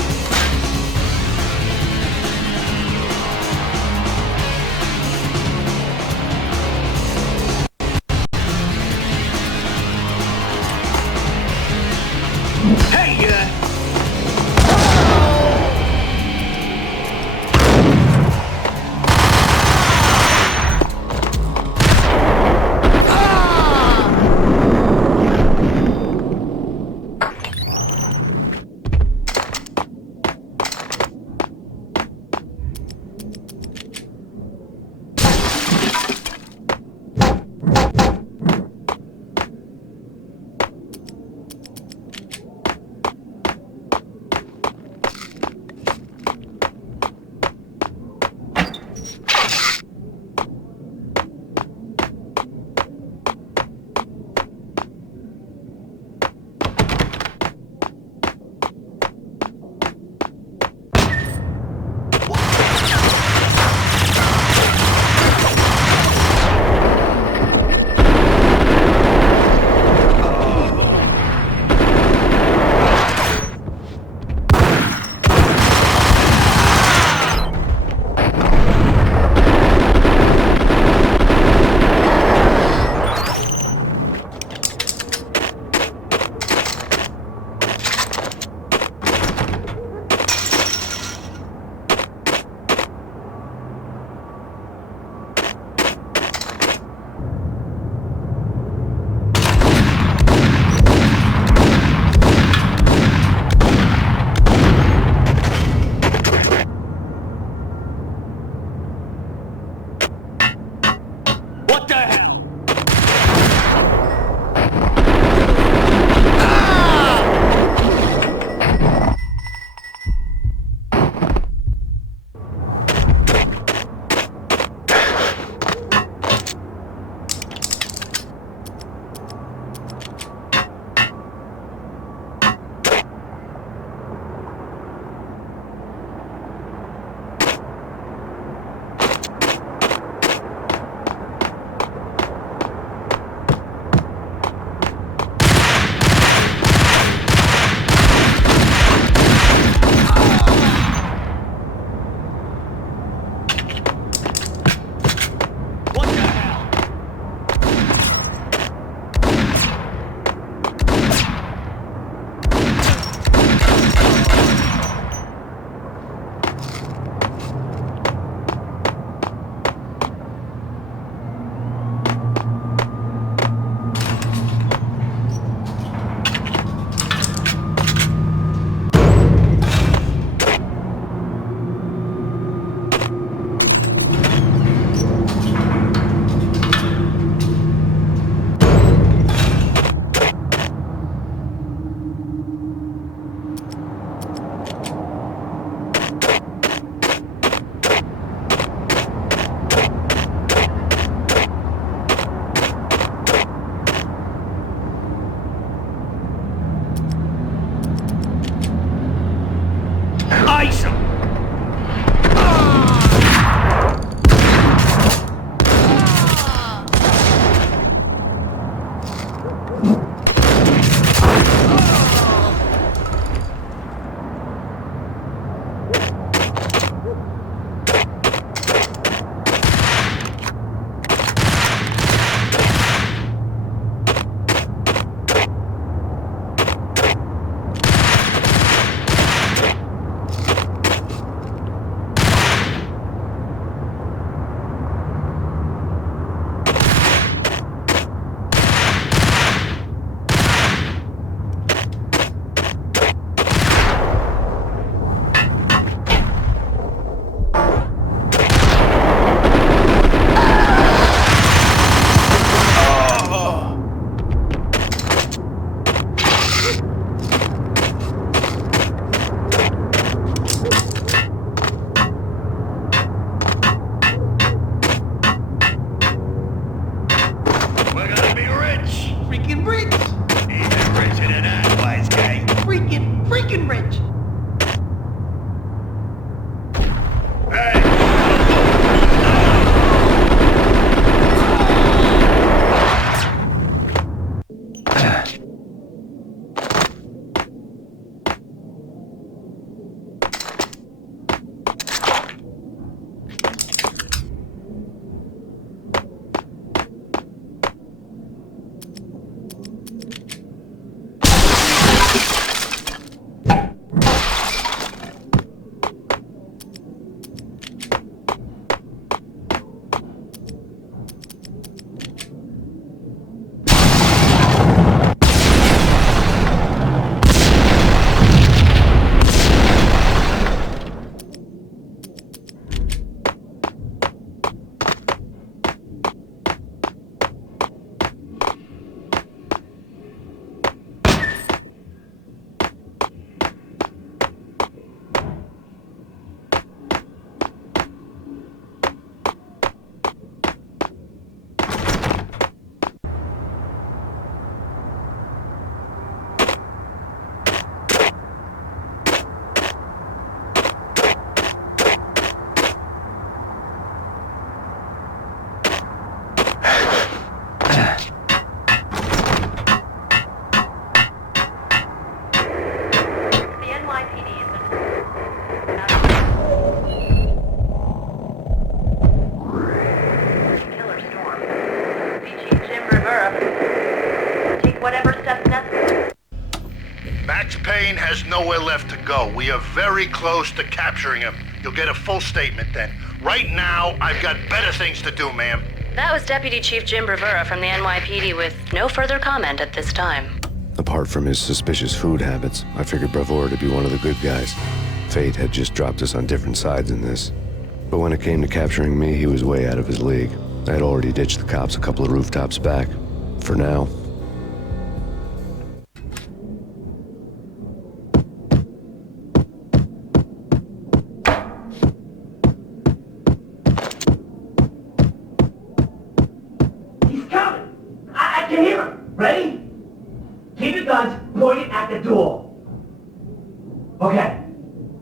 Chief Payne has nowhere left to go. We are very close to capturing him. You'll get a full statement then. Right now, I've got better things to do, ma'am. That was Deputy Chief Jim Bravura from the NYPD with no further comment at this time. Apart from his suspicious food habits, I figured Bravura to be one of the good guys. Fate had just dropped us on different sides in this. But when it came to capturing me, he was way out of his league. I had already ditched the cops a couple of rooftops back. For now. He's coming! I can hear him! Ready? Keep your guns pointed at the door. Okay,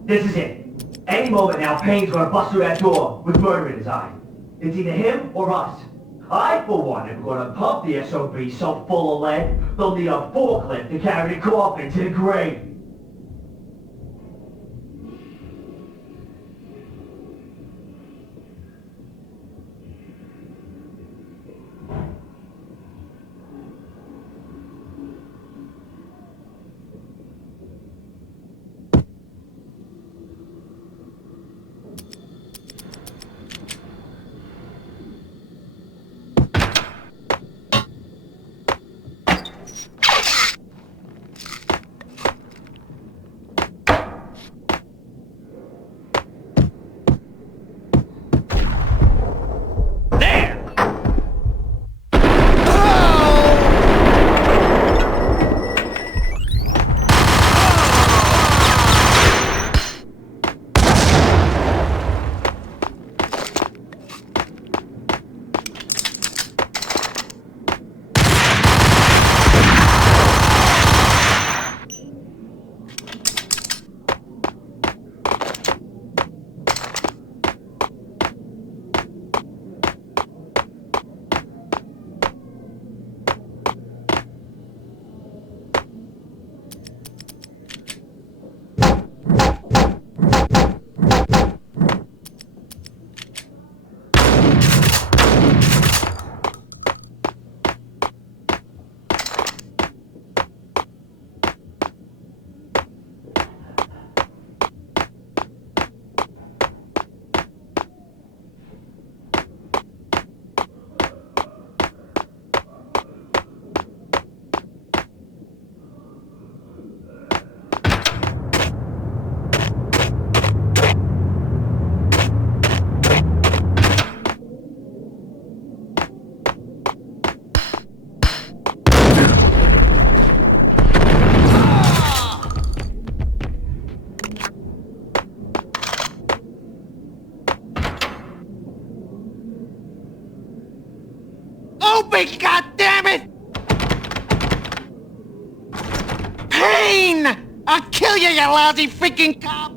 this is it. Any moment now, Payne's gonna bust through that door with murder in his eye. It's either him or us. I, for one, am gonna pump the SOB so full of lead, they'll need a forklift to carry the coffin to the grave. Open, goddammit! Payne! I'll kill you, you lousy freaking cop!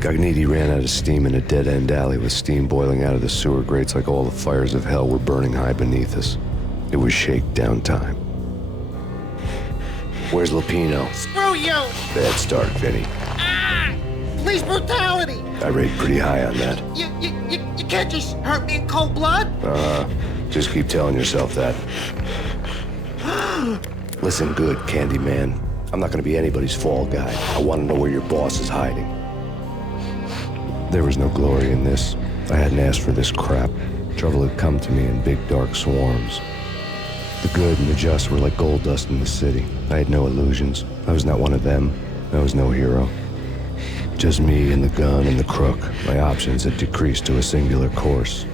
Gognitti ran out of steam in a dead-end alley with steam boiling out of the sewer grates like all the fires of hell were burning high beneath us. It was shakedown time. Where's Lupino? Screw you! Bad start, Vinny. Police brutality! I rate pretty high on that. You can't just hurt me in cold blood? Just keep telling yourself that. Listen good, Candyman. I'm not gonna be anybody's fall guy. I wanna know where your boss is hiding. There was no glory in this. I hadn't asked for this crap. Trouble had come to me in big dark swarms. The good and the just were like gold dust in the city. I had no illusions. I was not one of them. I was no hero. Just me and the gun and the crook. My options had decreased to a singular course.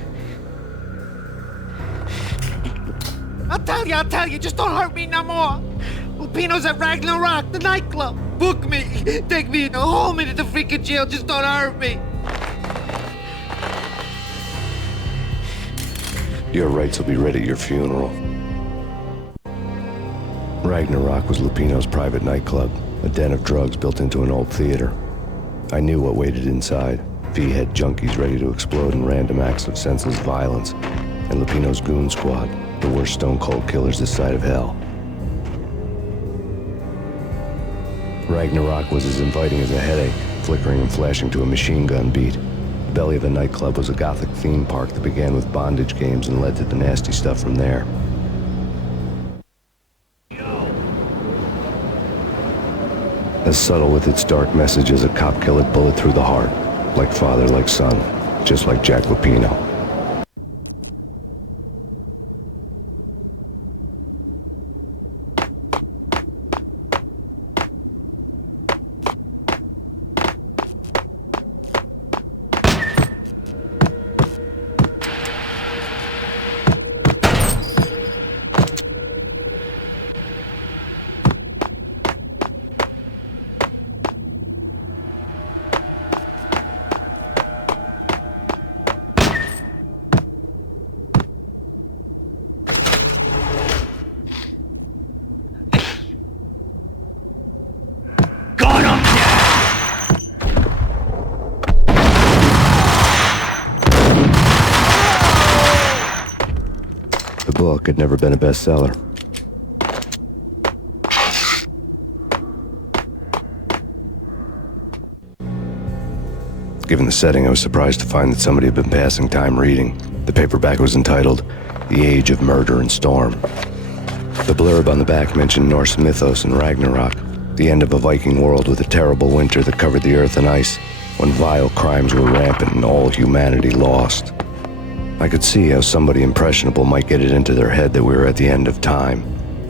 I'll tell you, just don't hurt me no more. Lupino's at Ragnarok, the nightclub. Book me, take me, hold me to the freaking jail, just don't hurt me. Your rights will be read at your funeral. Ragnarok was Lupino's private nightclub, a den of drugs built into an old theater. I knew what waited inside. V-head junkies ready to explode in random acts of senseless violence, and Lupino's goon squad, the worst stone-cold killers this side of hell. Ragnarok was as inviting as a headache, flickering and flashing to a machine gun beat. The belly of the nightclub was a gothic theme park that began with bondage games and led to the nasty stuff from there. As subtle with its dark message as a cop-killer bullet through the heart. Like father, like son. Just like Jack Lupino. The book had never been a bestseller. Given the setting, I was surprised to find that somebody had been passing time reading. The paperback was entitled, The Age of Murder and Storm. The blurb on the back mentioned Norse mythos and Ragnarok, the end of a Viking world with a terrible winter that covered the earth in ice, when vile crimes were rampant and all humanity lost. I could see how somebody impressionable might get it into their head that we were at the end of time.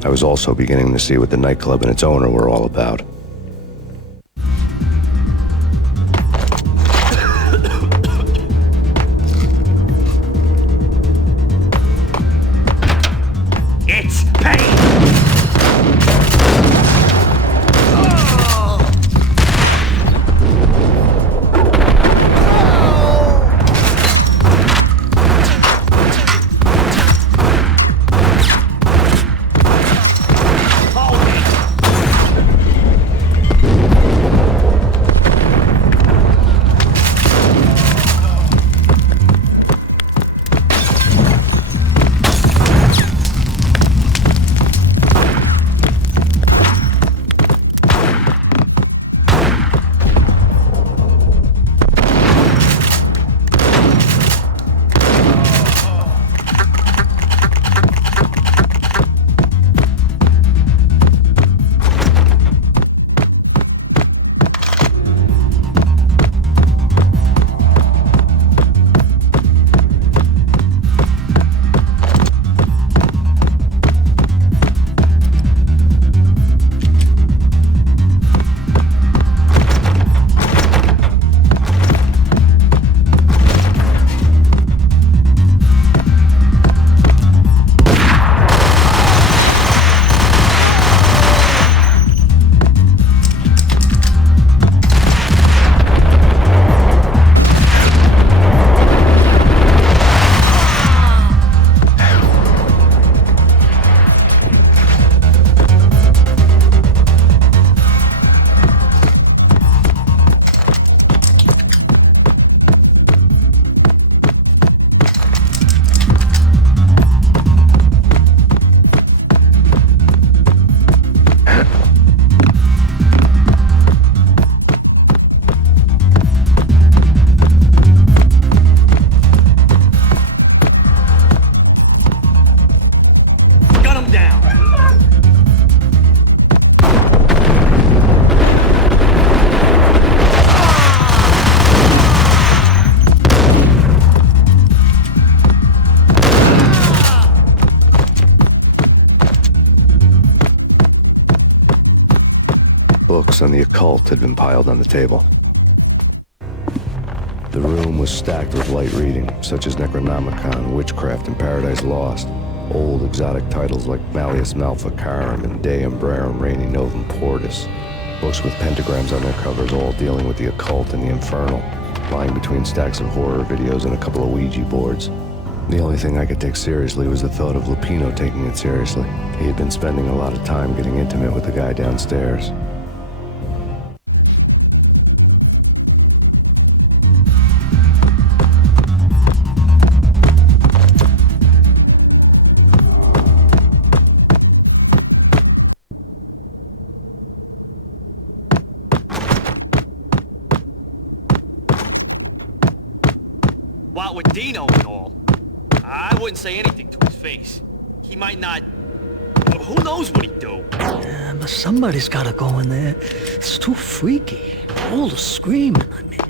I was also beginning to see what the nightclub and its owner were all about. It's Payne! Calm down. Books on the occult had been piled on the table. The room was stacked with light reading, such as Necronomicon, Witchcraft, and Paradise Lost. Old exotic titles like Malleus Maleficarum and De Umbrarum Reini Novum Portus. Books with pentagrams on their covers, all dealing with the occult and the infernal, lying between stacks of horror videos and a couple of Ouija boards. The only thing I could take seriously was the thought of Lupino taking it seriously. He had been spending a lot of time getting intimate with the guy downstairs. What with Dino and all, I wouldn't say anything to his face. He might not... Who knows what he'd do? Yeah, but somebody's gotta go in there. It's too freaky. All the screaming, I mean.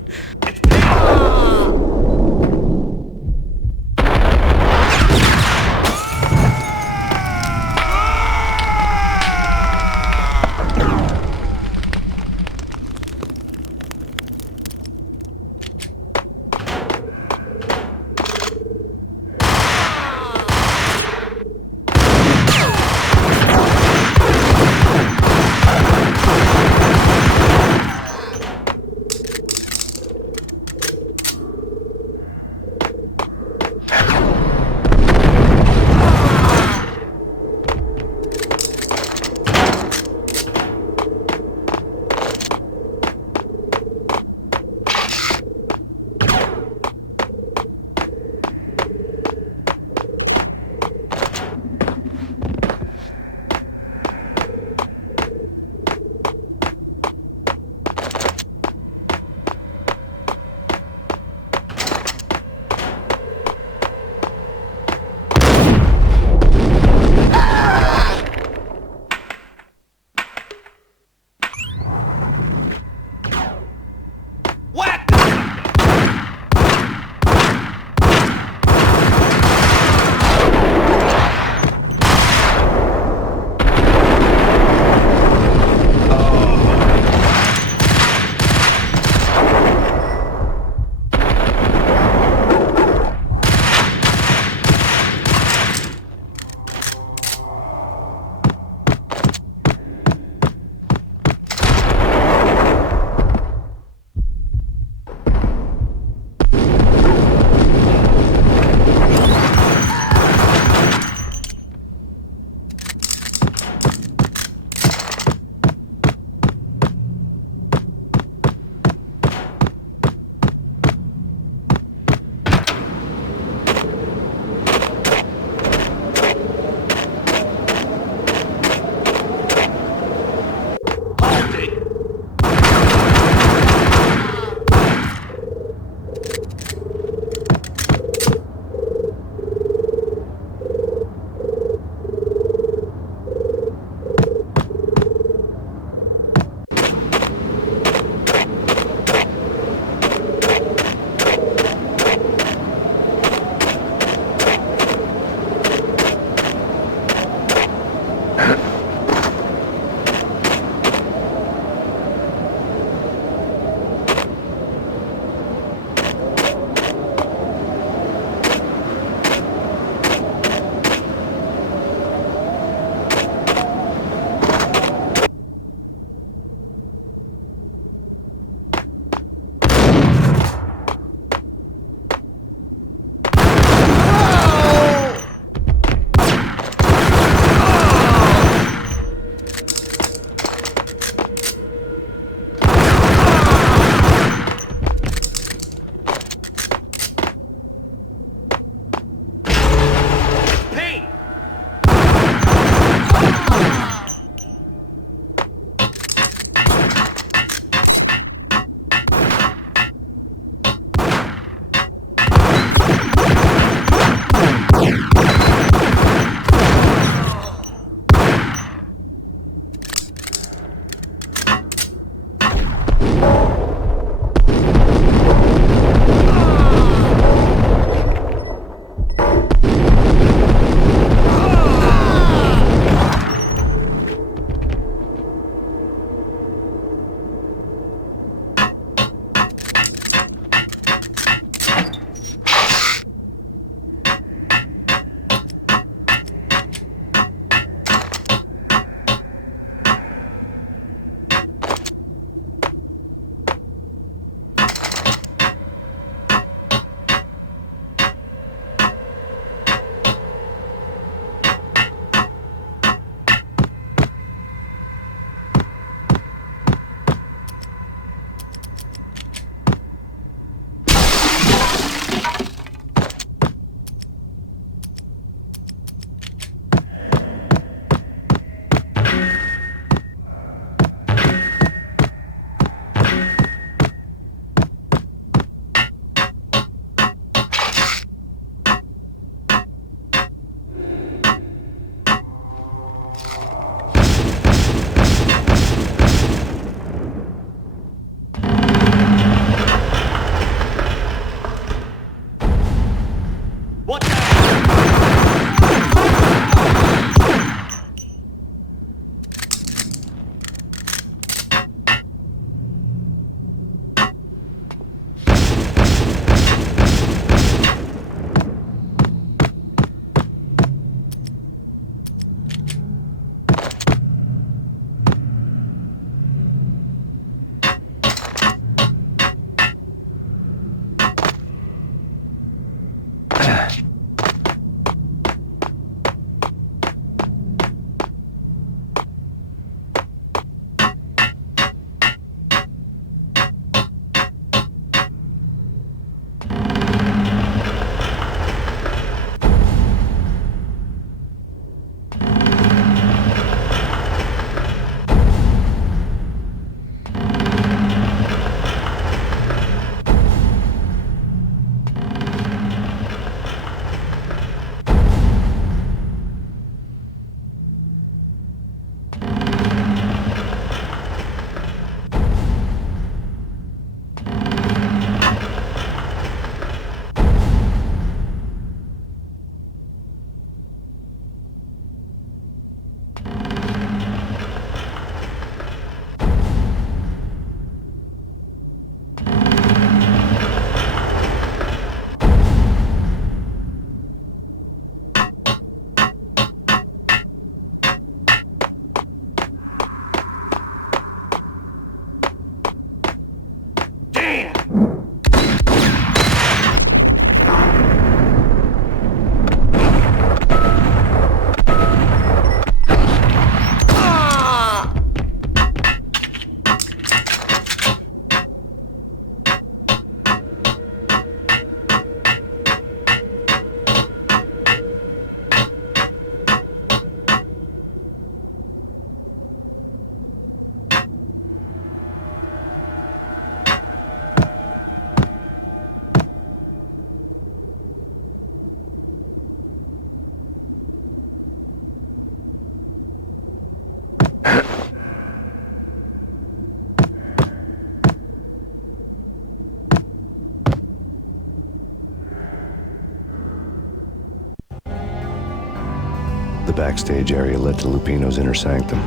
The backstage area led to Lupino's inner sanctum.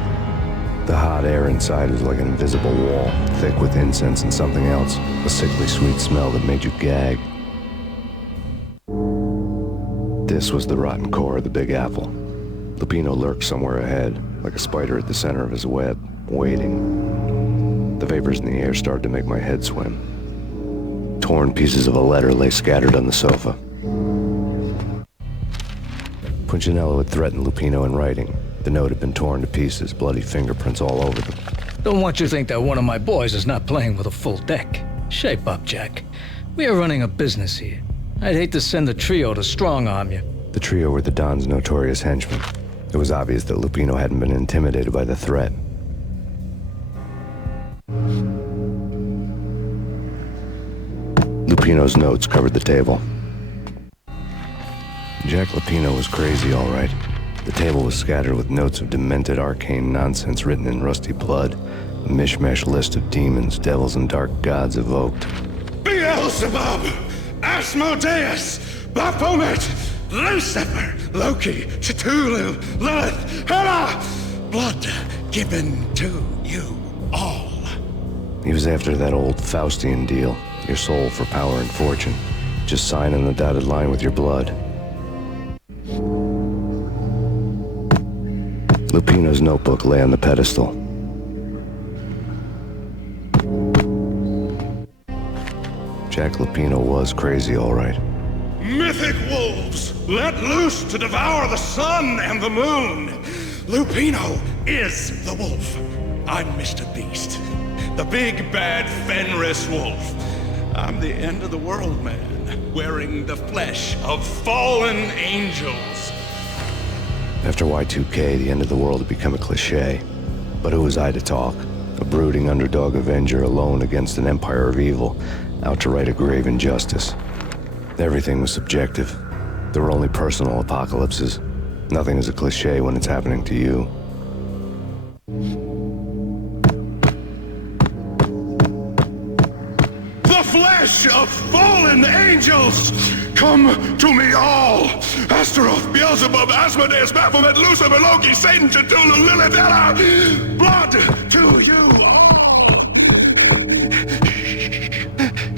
The hot air inside was like an invisible wall, thick with incense and something else, a sickly sweet smell that made you gag. This was the rotten core of the Big Apple. Lupino lurked somewhere ahead, like a spider at the center of his web, waiting. The vapors in the air started to make my head swim. Torn pieces of a letter lay scattered on the sofa. Punchinello had threatened Lupino in writing. The note had been torn to pieces, bloody fingerprints all over them. Don't want you to think that one of my boys is not playing with a full deck. Shape up, Jack. We are running a business here. I'd hate to send the trio to strong-arm you. The trio were the Don's notorious henchmen. It was obvious that Lupino hadn't been intimidated by the threat. Lupino's notes covered the table. Jack Lupino was crazy, all right. The table was scattered with notes of demented arcane nonsense written in rusty blood, a mishmash list of demons, devils, and dark gods evoked. Beelzebub, Asmodeus, Baphomet, Lucifer, Loki, Cthulhu, Lilith, Hela! Blood given to you all. He was after that old Faustian deal, your soul for power and fortune. Just sign on the dotted line with your blood. Lupino's notebook lay on the pedestal. Jack Lupino was crazy, all right. Mythic wolves, let loose to devour the sun and the moon. Lupino is the wolf. I'm Mr. Beast, the big bad Fenris wolf. I'm the end of the world man, wearing the flesh of fallen angels. After Y2K, the end of the world had become a cliché. But who was I to talk? A brooding underdog avenger alone against an empire of evil, out to right a grave injustice. Everything was subjective. There were only personal apocalypses. Nothing is a cliché when it's happening to you. The flesh of fallen angels! Come to me all! Astaroth, Beelzebub, Asmodeus, Baphomet, Lucifer, Loki, Satan, Cthulhu, Lilith, Hela! Blood to you all!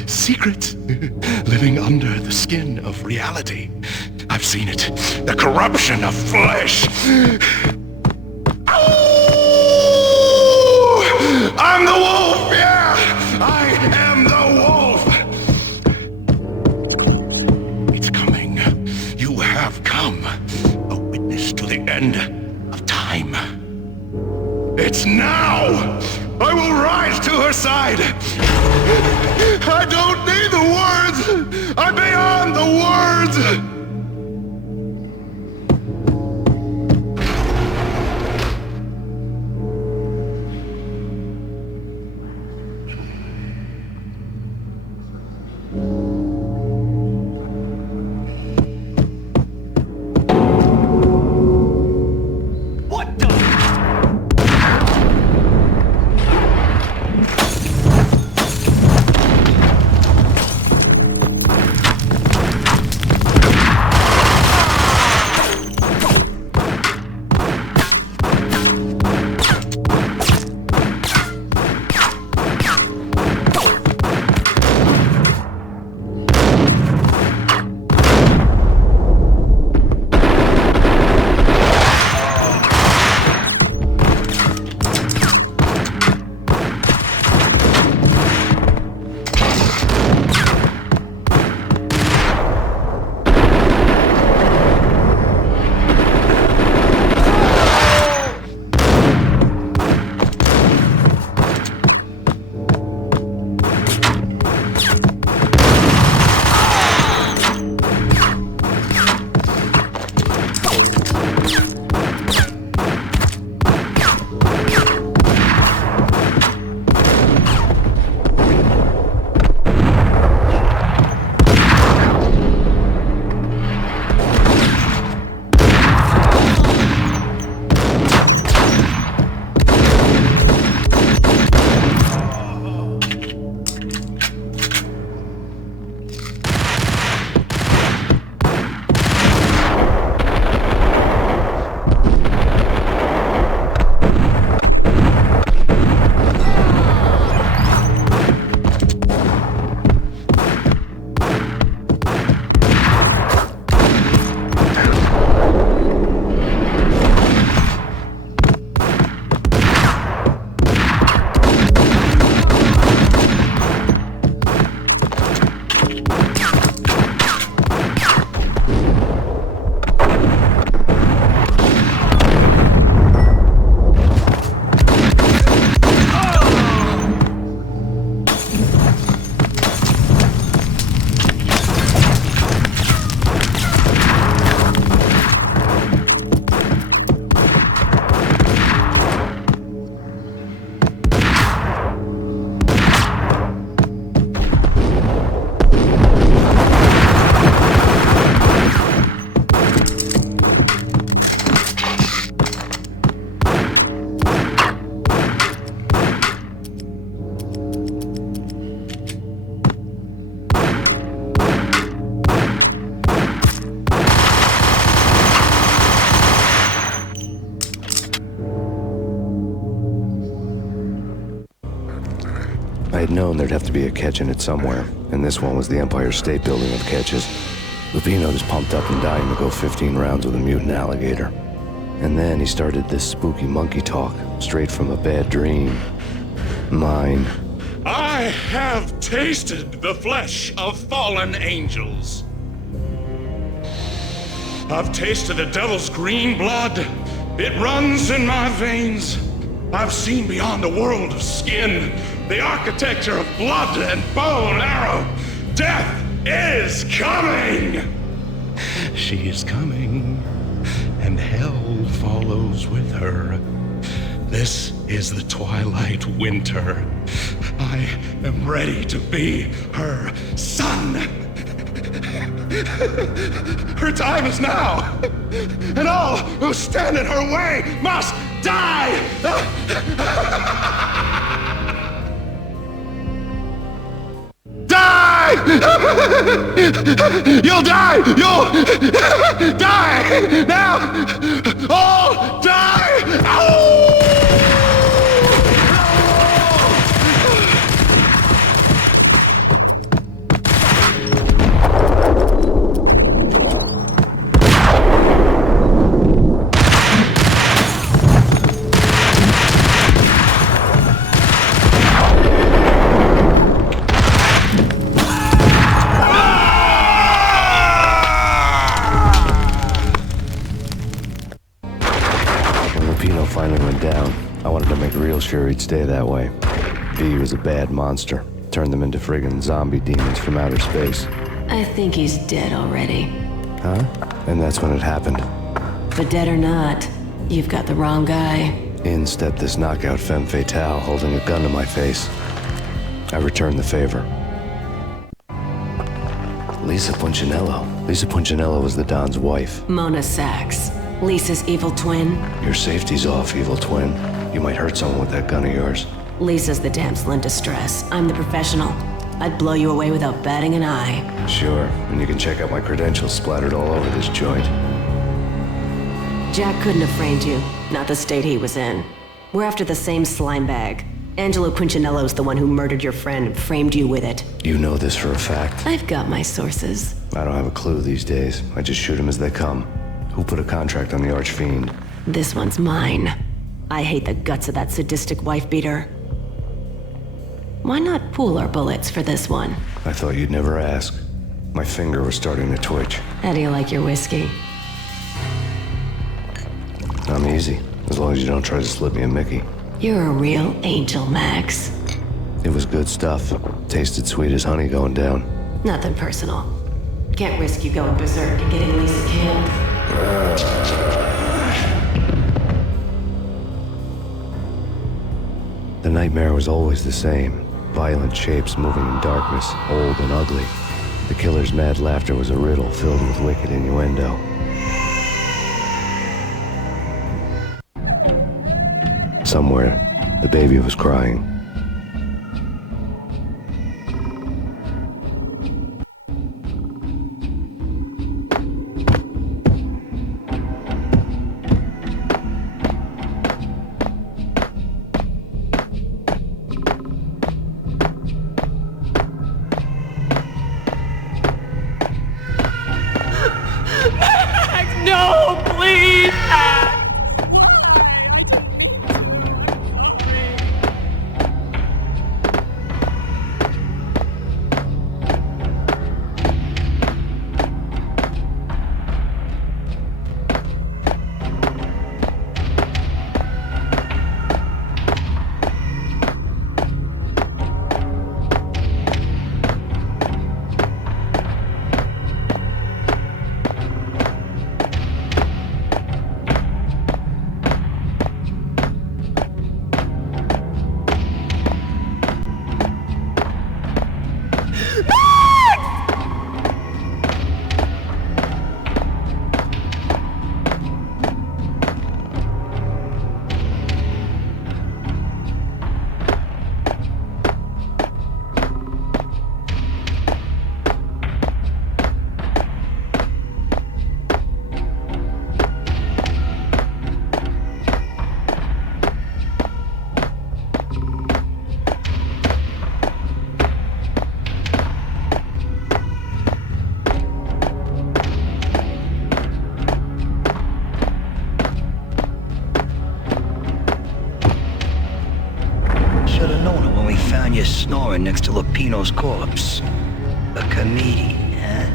Secret, living under the skin of reality. I've seen it. The corruption of flesh. Oh! I'm the wolf, yeah! I am the wolf! It's coming. You have come. A witness to the end of time. It's now! I will rise to her side! I don't need the words! I'm beyond the words! I had known there'd have to be a catch in it somewhere, and this one was the Empire State Building of catches. Lupino was pumped up and dying to go 15 rounds with a mutant alligator. And then he started this spooky monkey talk, straight from a bad dream. Mine. I have tasted the flesh of fallen angels. I've tasted the devil's green blood. It runs in my veins. I've seen beyond the world of skin, the architecture of blood and bow and arrow. Death is coming! She is coming, and hell follows with her. This is the twilight winter. I am ready to be her son. Her time is now, and all who stand in her way must die! Die! You'll die! You'll die! Now! All die! Ow! Finally went down. I wanted to make real sure he'd stay that way. V was a bad monster. Turned them into friggin' zombie demons from outer space. I think he's dead already. Huh? And that's when it happened. But dead or not, you've got the wrong guy. In stepped this knockout femme fatale holding a gun to my face. I returned the favor. Lisa Punchinello. Lisa Punchinello was the Don's wife. Mona Sachs. Lisa's evil twin. Your safety's off, evil twin. You might hurt someone with that gun of yours. Lisa's the damsel in distress. I'm the professional. I'd blow you away without batting an eye. Sure, and you can check out my credentials splattered all over this joint. Jack couldn't have framed you. Not the state he was in. We're after the same slime bag. Angelo Punchinello's the one who murdered your friend and framed you with it. You know this for a fact. I've got my sources. I don't have a clue these days. I just shoot them as they come. Who put a contract on the Archfiend? This one's mine. I hate the guts of that sadistic wife-beater. Why not pool our bullets for this one? I thought you'd never ask. My finger was starting to twitch. How do you like your whiskey? I'm easy, as long as you don't try to slip me a Mickey. You're a real angel, Max. It was good stuff. Tasted sweet as honey going down. Nothing personal. Can't risk you going berserk and getting Lisa killed. The nightmare was always the same. Violent shapes moving in darkness, old and ugly. The killer's mad laughter was a riddle filled with wicked innuendo. Somewhere, the baby was crying. No, please! should have known it when we found you snoring next to Lupino's corpse. A comedian, huh?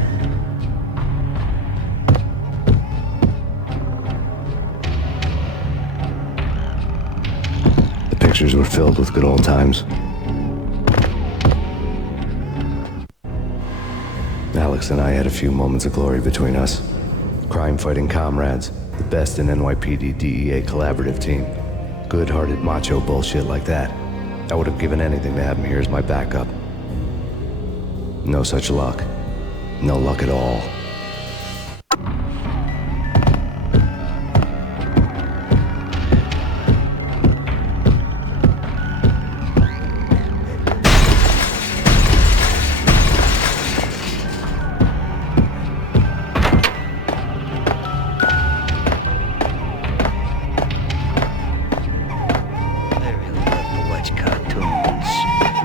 The pictures were filled with good old times. Alex and I had a few moments of glory between us. Crime-fighting comrades, the best in NYPD DEA collaborative team. Good-hearted macho bullshit like that. I would have given anything to have him here as my backup. No such luck. No luck at all.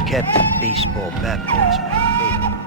Captain Baseball Bat Boy's my favorite.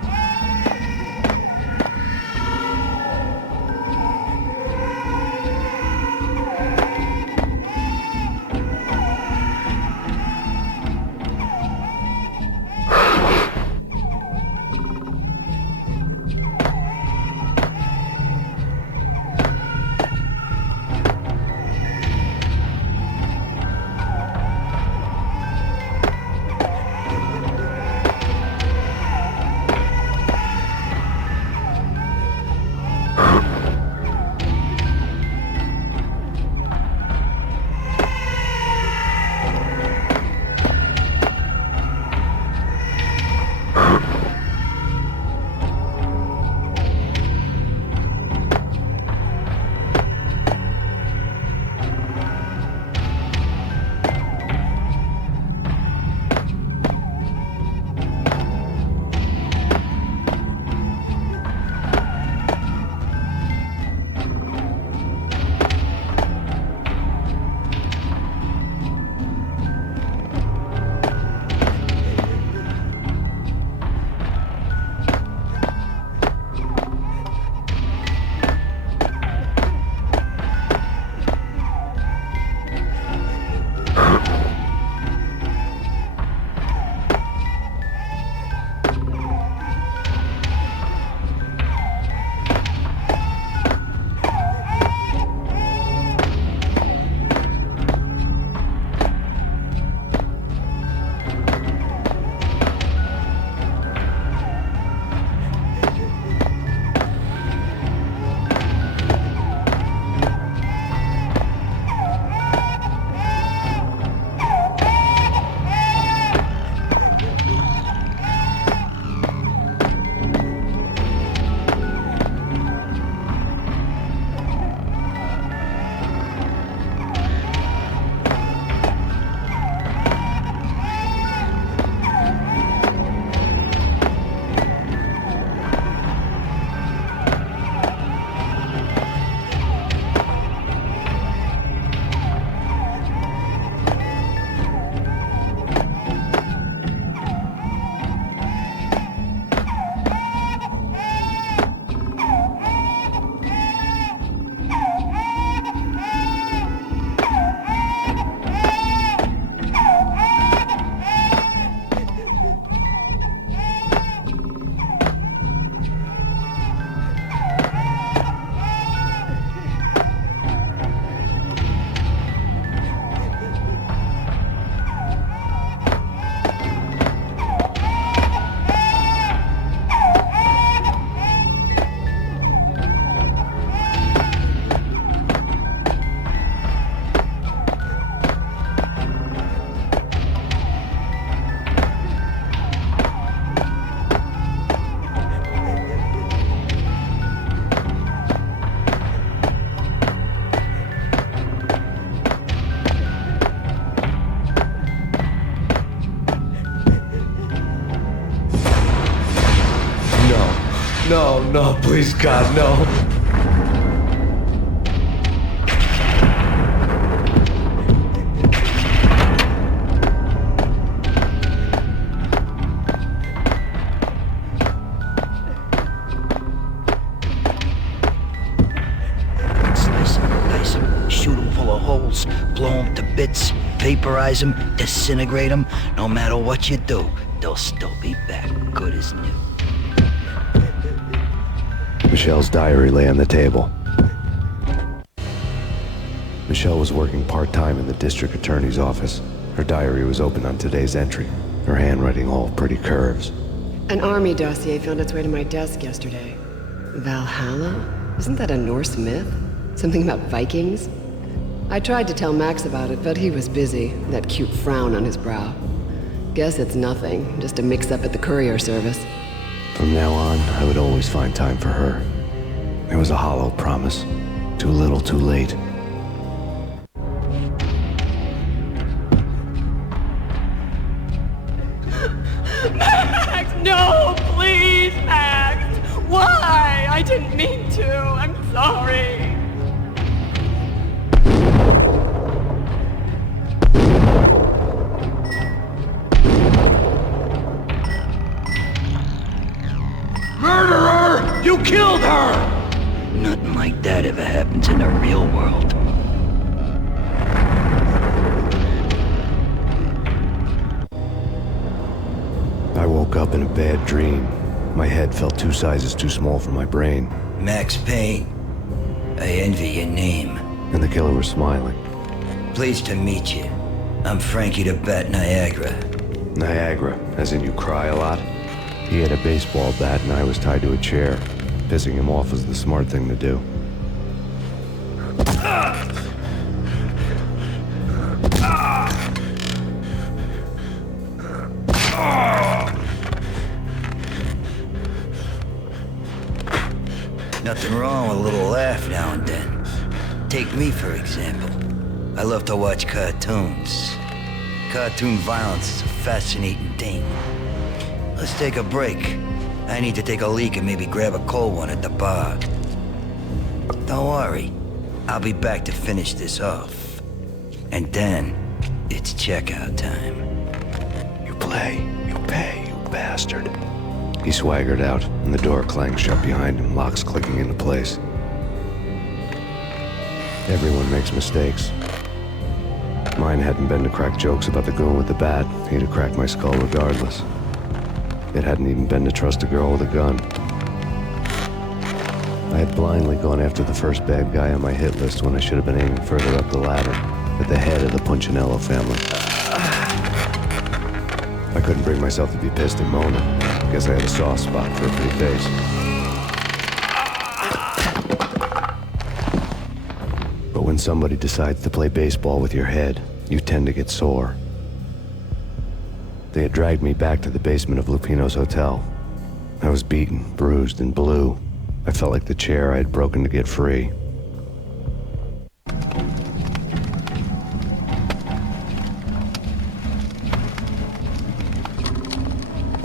No, no, please, God, no. Slice him, dice him, shoot him full of holes. blow them to bits, vaporize them, disintegrate them. No matter what you do, they'll still be back, good as new. Michelle's diary lay on the table. Michelle was working part-time in the district attorney's office. Her diary was open on today's entry, her handwriting all pretty curves. An army dossier found its way to my desk yesterday. Valhalla? Isn't that a Norse myth? Something about Vikings? I tried to tell Max about it, but he was busy, that cute frown on his brow. Guess it's nothing, just a mix-up at the courier service. From now on, I would always find time for her. It was a hollow promise. Too little, too late. Max, no, please, Max. Why? I didn't mean to. I'm sorry. Murderer! You killed her! Nothing like that ever happens in the real world. I woke up in a bad dream. My head felt 2 sizes too small for my brain. Max Payne. I envy your name. And the killer was smiling. Pleased to meet you. I'm Frankie the Bat Niagara. Niagara, as in you cry a lot? He had a baseball bat and I was tied to a chair. Pissing him off was the smart thing to do. Nothing wrong with a little laugh now and then. Take me, for example. I love to watch cartoons. Cartoon violence is a fascinating thing. Let's take a break. I need to take a leak and maybe grab a cold one at the bar. Don't worry. I'll be back to finish this off. And then, it's checkout time. You play, you pay, you bastard. He swaggered out, and the door clanged shut behind him, locks clicking into place. Everyone makes mistakes. Mine hadn't been to crack jokes about the goon with the bat. He'd have cracked my skull regardless. It hadn't even been to trust a girl with a gun. I had blindly gone after the first bad guy on my hit list when I should have been aiming further up the ladder, at the head of the Punchinello family. I couldn't bring myself to be pissed and moaning. Guess I had a soft spot for a pretty face. But when somebody decides to play baseball with your head, you tend to get sore. They had dragged me back to the basement of Lupino's hotel. I was beaten, bruised, and blue. I felt like the chair I had broken to get free.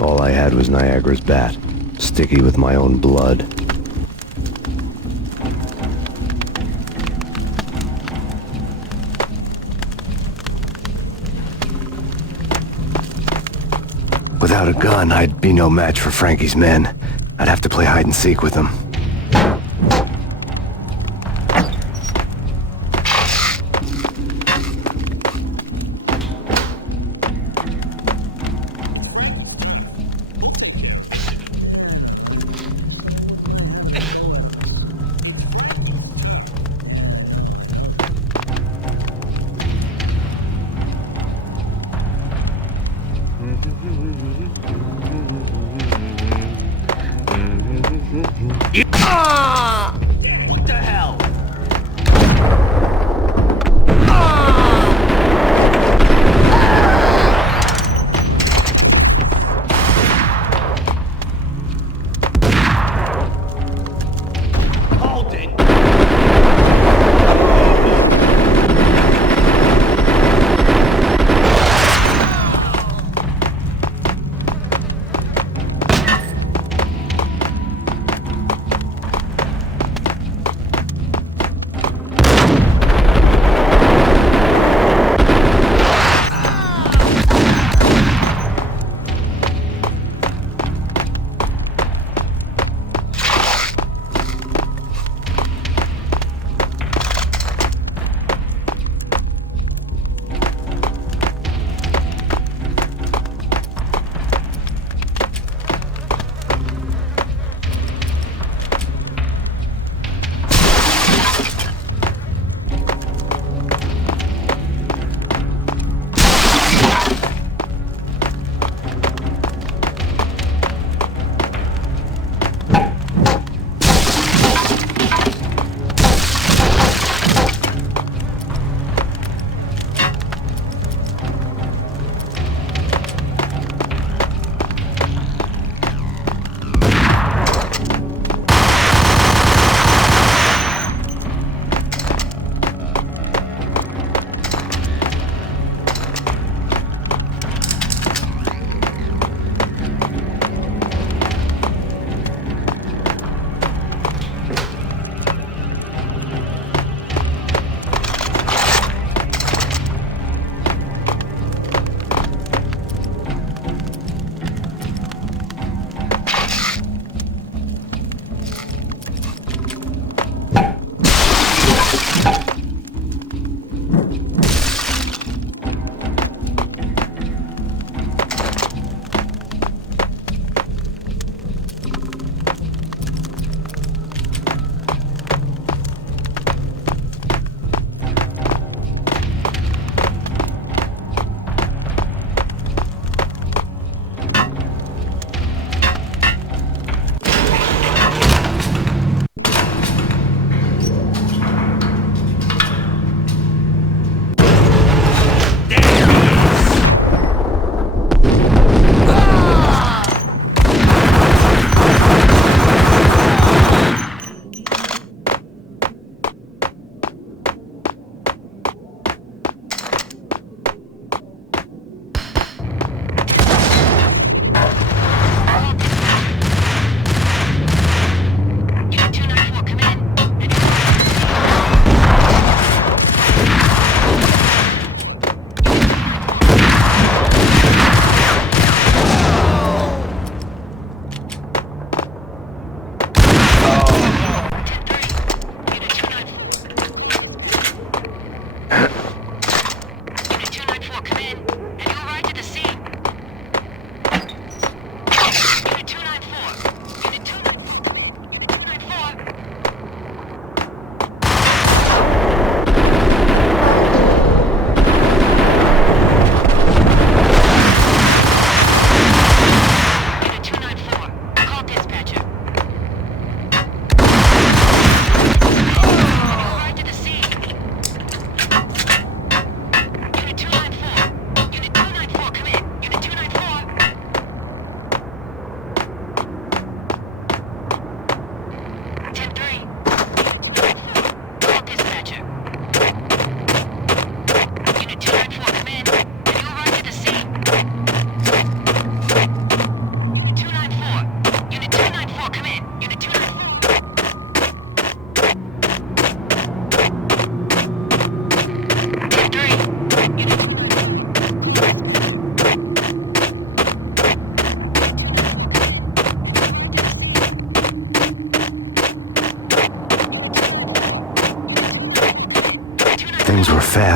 All I had was Niagara's bat, sticky with my own blood. Without a gun, I'd be no match for Frankie's men. I'd have to play hide and seek with them.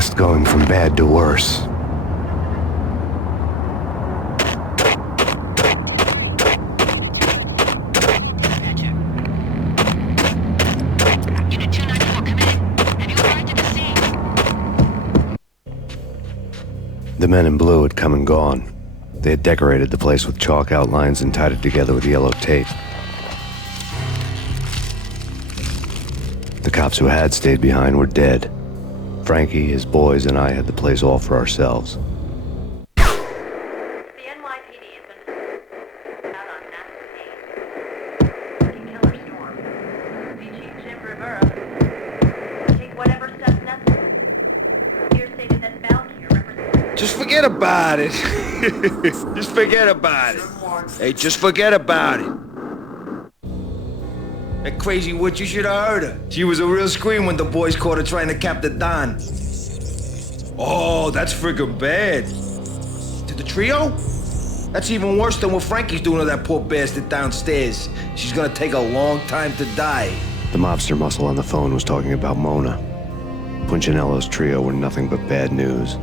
fast going from bad to worse. The men in blue had come and gone. They had decorated the place with chalk outlines and tied it together with yellow tape. The cops who had stayed behind were dead. Frankie, his boys, and I had the place all for ourselves. The NYPD has been out on Max Payne. Killer storm. The Chief Jim Rivera take whatever steps necessary. Here stated that Valkyrie represents... Just forget about it. Just forget about it. Hey, just forget about it. That crazy witch, you should have heard her. She was a real scream when the boys caught her trying to cap the Don. Oh, that's friggin' bad. To the trio? That's even worse than what Frankie's doing to that poor bastard downstairs. She's gonna take a long time to die. The mobster muscle on the phone was talking about Mona. Punchinello's trio were nothing but bad news.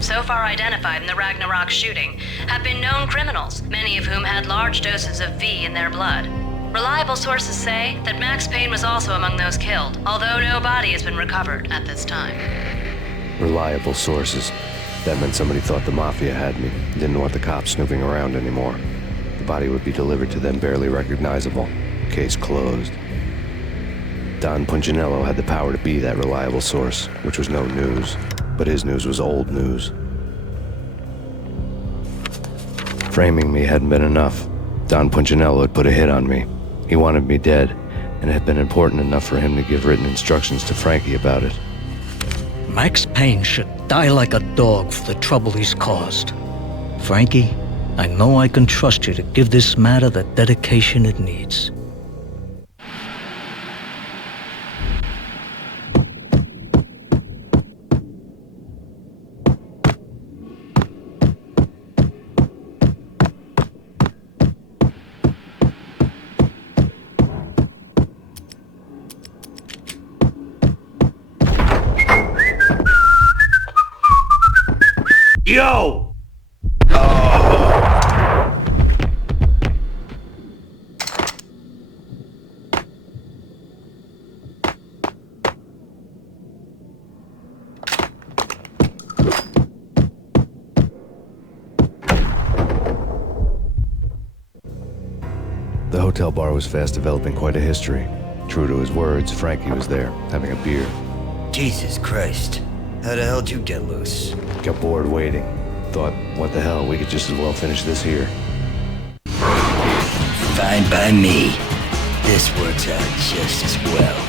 So far identified in the Ragnarok shooting have been known criminals, many of whom had large doses of V in their blood. Reliable sources say that Max Payne was also among those killed, although no body has been recovered at this time. Reliable sources. That meant somebody thought the Mafia had me, didn't want the cops snooping around anymore. The body would be delivered to them barely recognizable. Case closed. Don Punchinello had the power to be that reliable source, which was no news. But his news was old news. Framing me hadn't been enough. Don Punchinello had put a hit on me. He wanted me dead, and it had been important enough for him to give written instructions to Frankie about it. Max Payne should die like a dog for the trouble he's caused. Frankie, I know I can trust you to give this matter the dedication it needs. Yo! The hotel bar was fast developing quite a history. True to his words, Frankie was there, having a beer. Jesus Christ. How the hell did you get loose? Got bored waiting. Thought, what the hell, we could just as well finish this here. Fine by me. This works out just as well.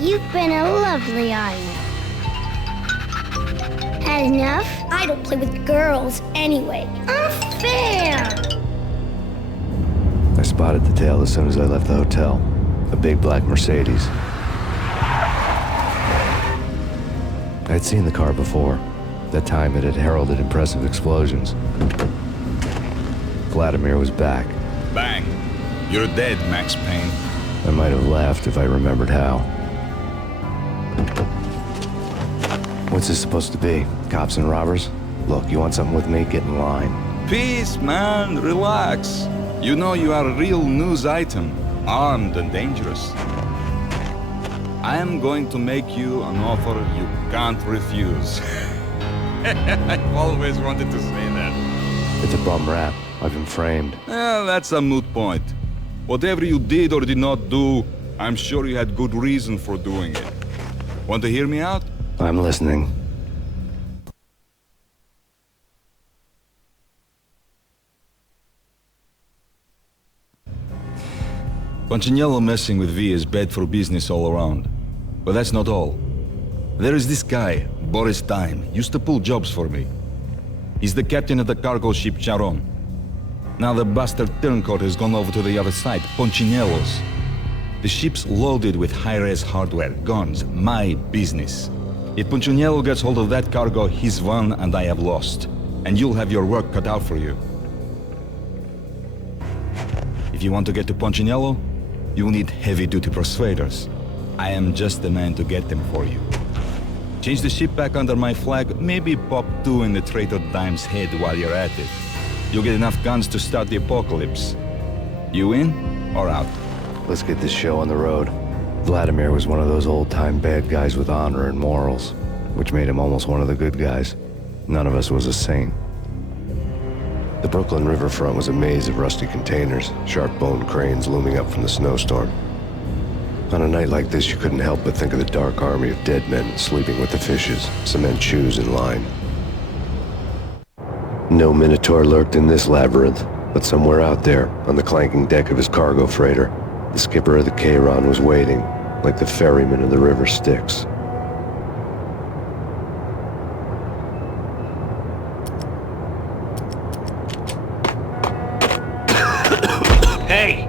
You've been a lovely island. Had enough? I don't play with girls anyway. Unfair! I spotted the tail as soon as I left the hotel. A big black Mercedes. I had seen the car before. That time it had heralded impressive explosions. Vladimir was back. Bang. You're dead, Max Payne. I might have laughed if I remembered how. What's this supposed to be? Cops and robbers? Look, you want something with me? Get in line. Peace, man. Relax. You know you are a real news item, armed and dangerous. I am going to make you an offer you can't refuse. I've always wanted to say that. It's a bum rap. I've been framed. Well, that's a moot point. Whatever you did or did not do, I'm sure you had good reason for doing it. Want to hear me out? I'm listening. Punchinello messing with V is bad for business all around. But that's not all. There is this guy, Boris Time, used to pull jobs for me. He's the captain of the cargo ship Charon. Now the bastard turncoat has gone over to the other side, Punchinello's. The ship's loaded with high-res hardware, guns, my business. If Punchinello gets hold of that cargo, he's won and I have lost. And you'll have your work cut out for you. If you want to get to Punchinello, you'll need heavy-duty persuaders. I am just the man to get them for you. Change the ship back under my flag, maybe pop 2 in the traitor Dime's head while you're at it. You'll get enough guns to start the apocalypse. You in or out? Let's get this show on the road. Vladimir was one of those old-time bad guys with honor and morals, which made him almost one of the good guys. None of us was a saint. The Brooklyn riverfront was a maze of rusty containers, sharp-boned cranes looming up from the snowstorm. On a night like this, you couldn't help but think of the dark army of dead men sleeping with the fishes, cement shoes in line. No Minotaur lurked in this labyrinth, but somewhere out there, on the clanking deck of his cargo freighter, the skipper of the Chiron was waiting, like the ferryman of the river Styx. Hey!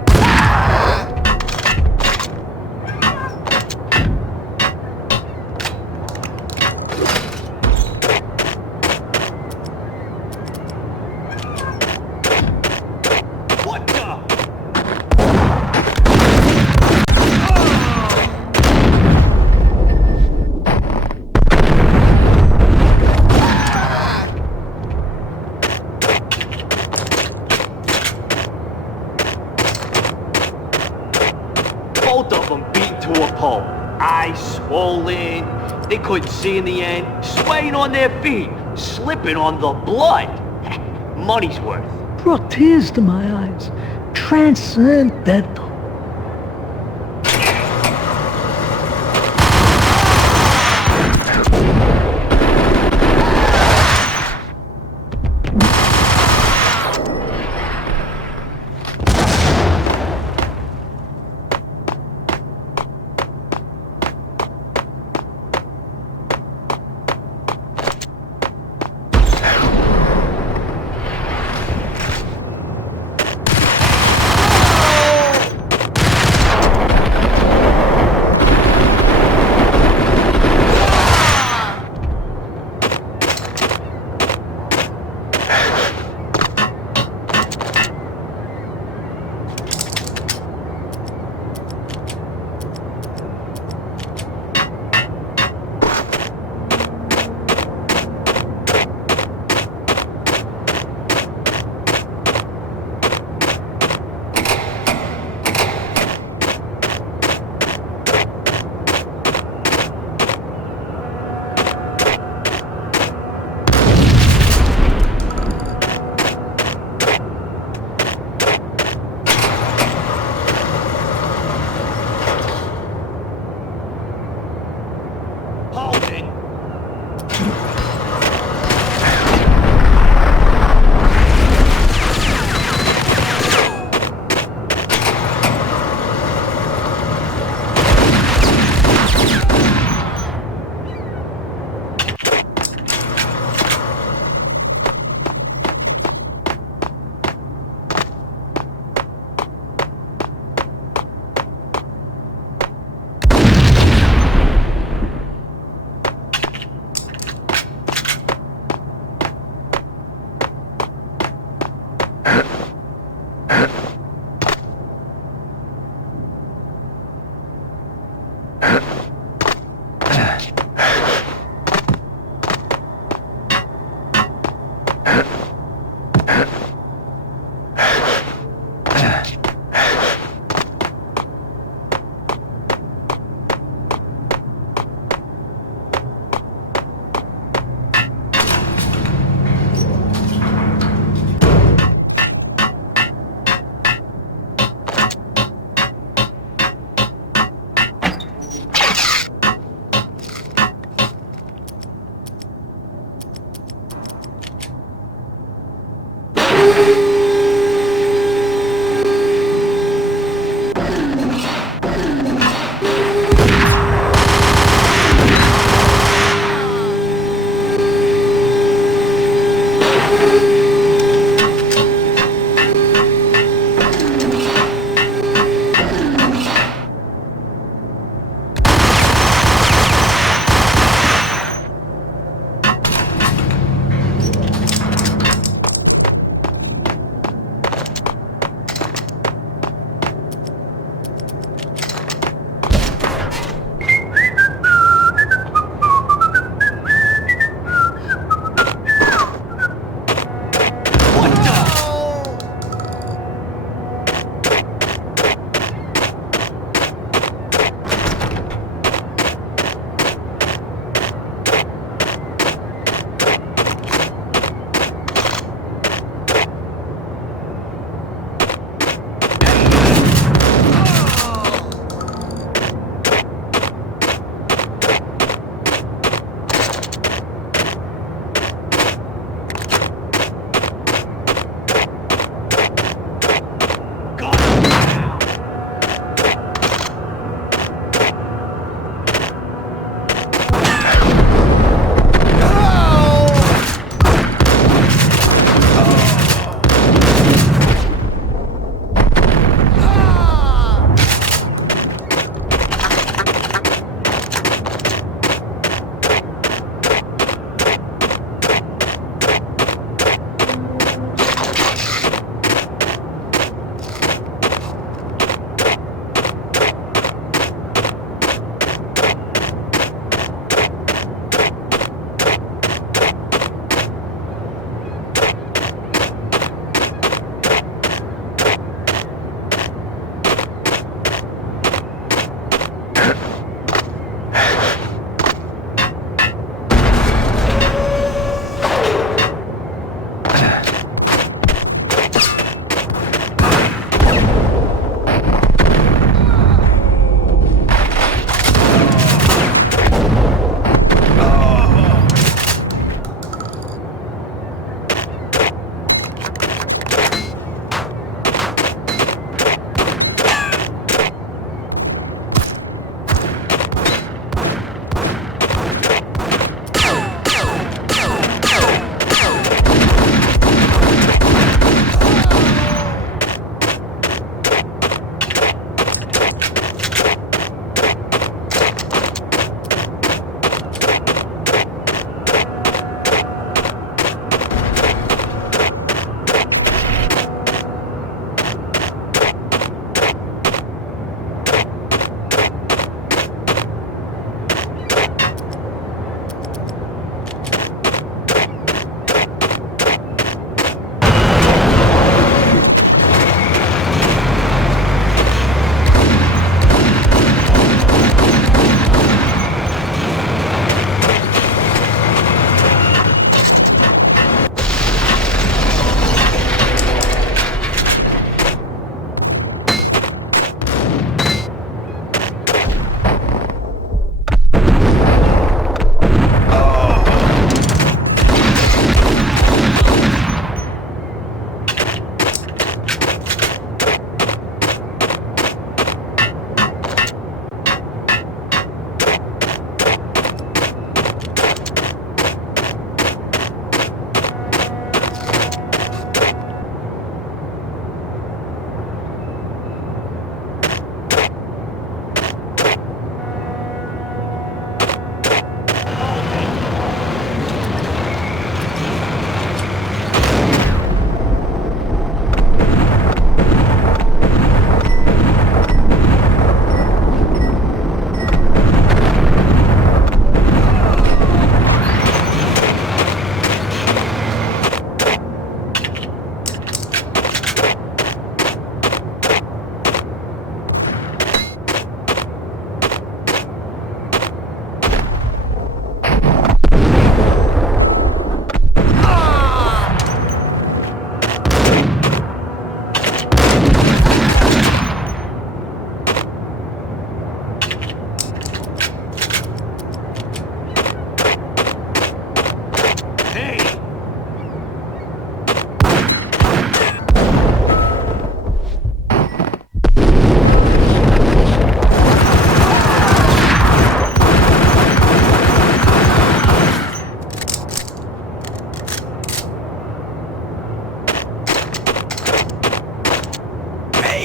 Both of them beaten to a pulp. Eyes swollen. They couldn't see in the end. Swaying on their feet. Slipping on the blood. Money's worth. Brought tears to my eyes. Transcendental.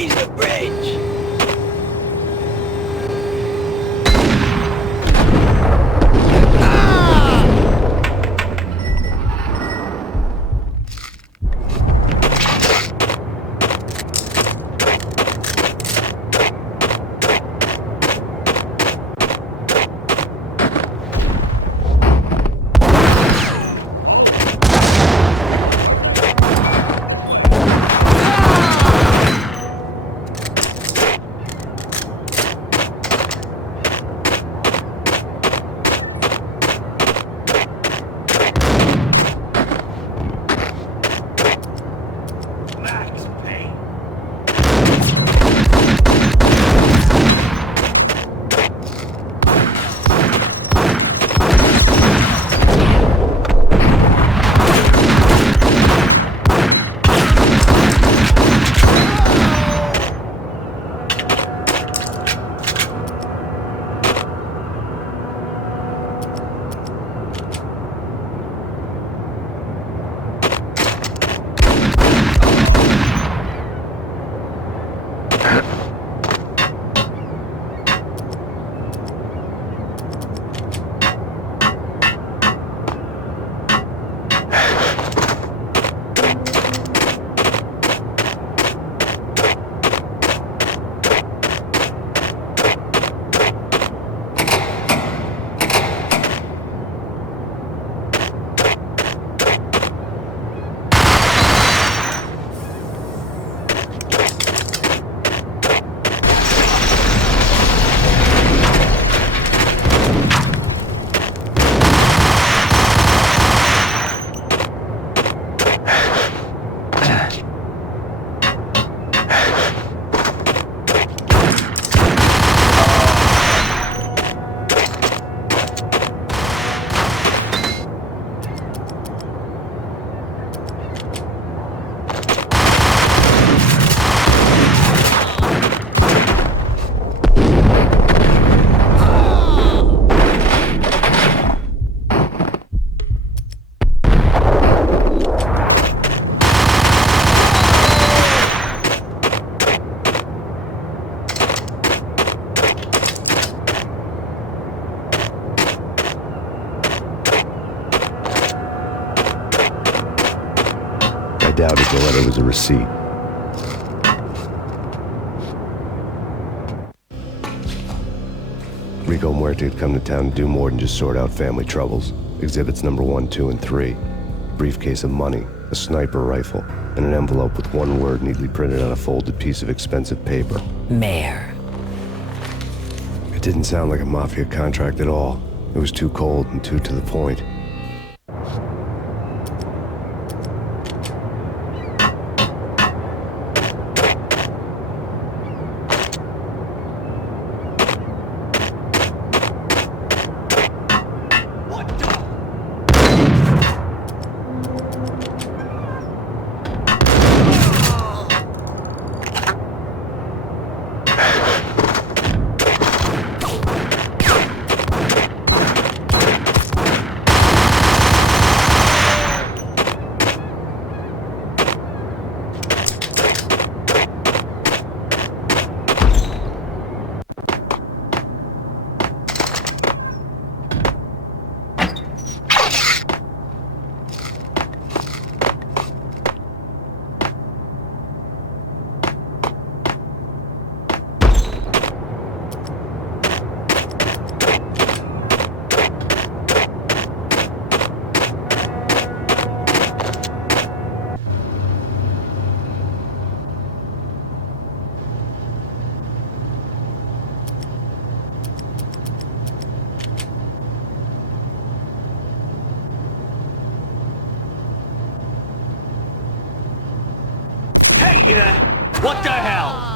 raise the bridge. I doubted the letter was a receipt. Rico Muerte had come to town to do more than just sort out family troubles. Exhibits number 1, 2, and 3. Briefcase of money, a sniper rifle, and an envelope with one word neatly printed on a folded piece of expensive paper. Mayor. It didn't sound like a mafia contract at all. It was too cold and too to the point. Hey, what the hell?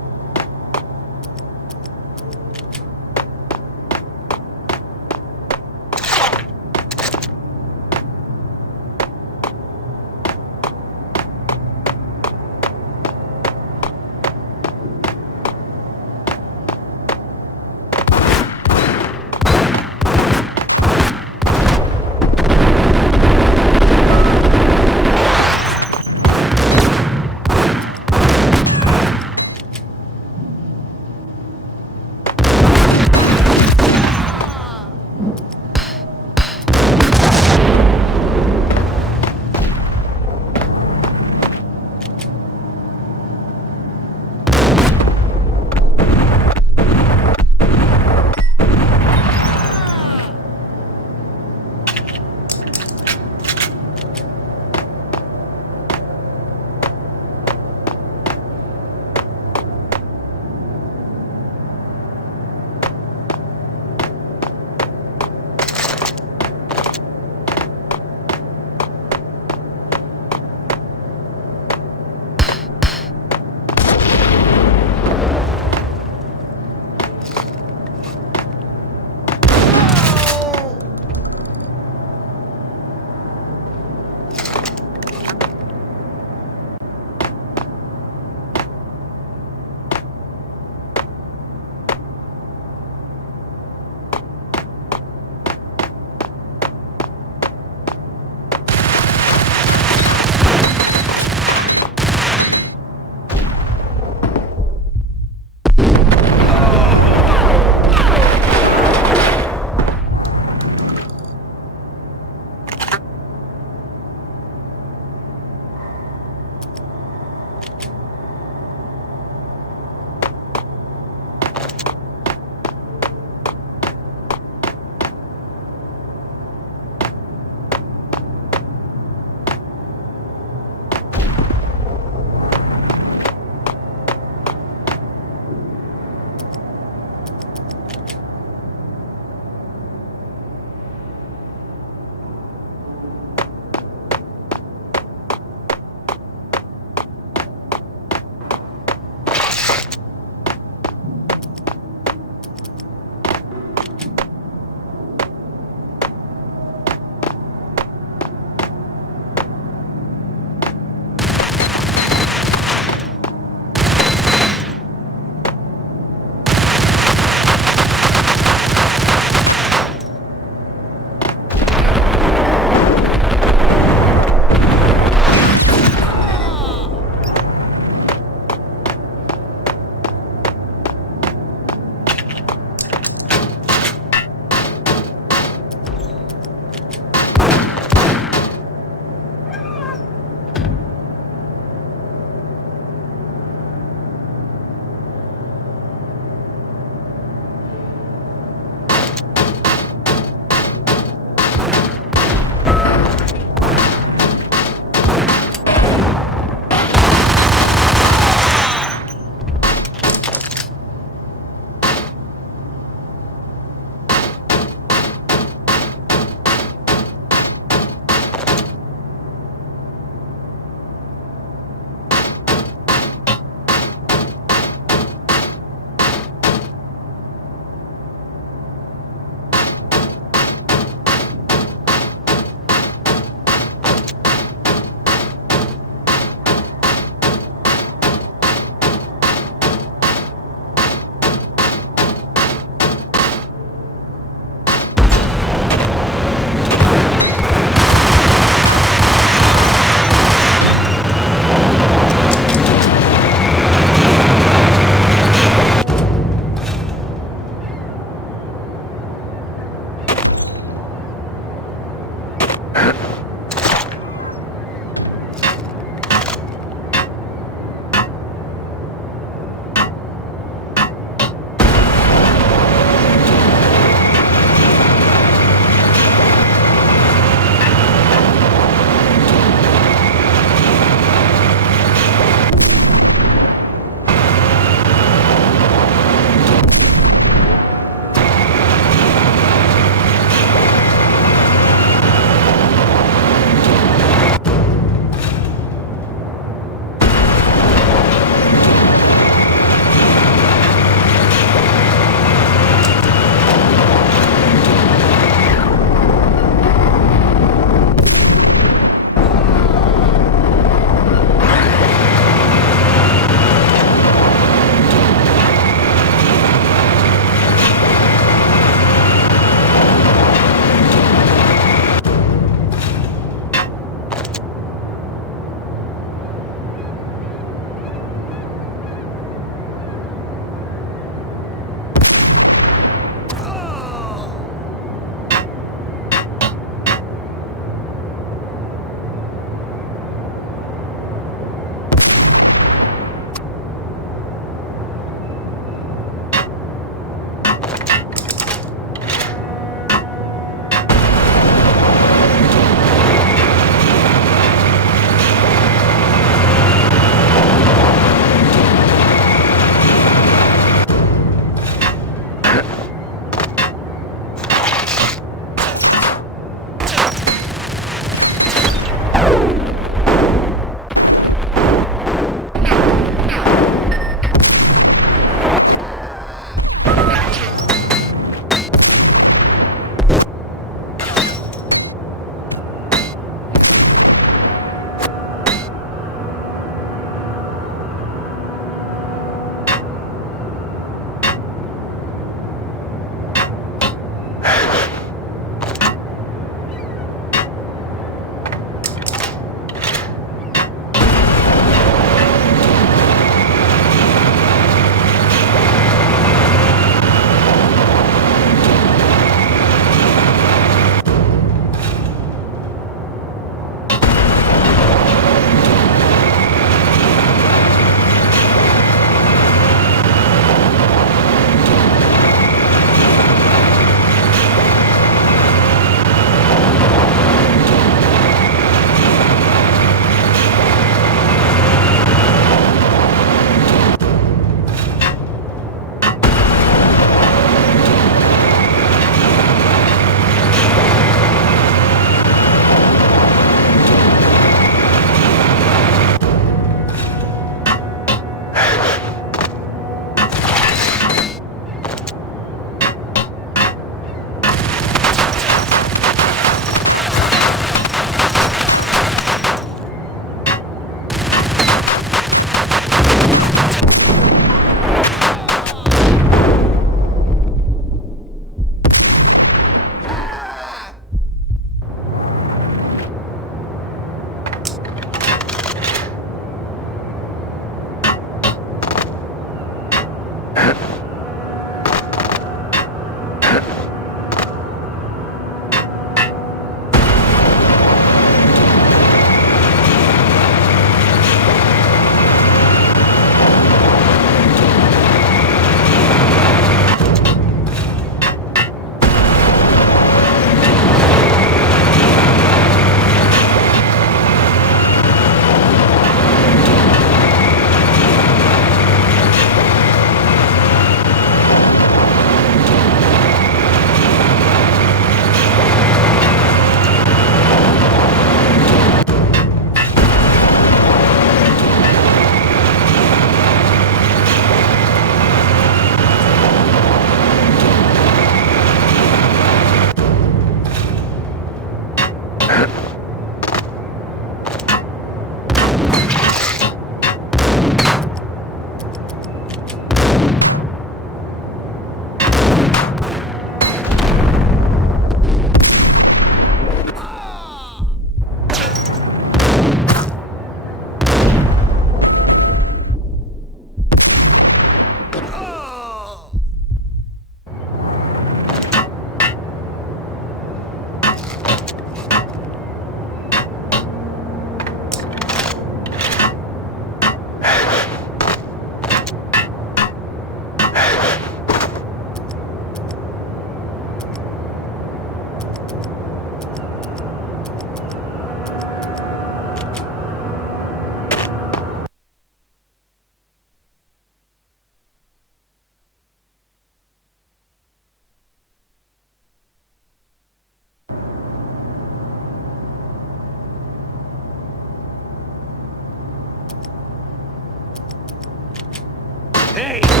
Hey!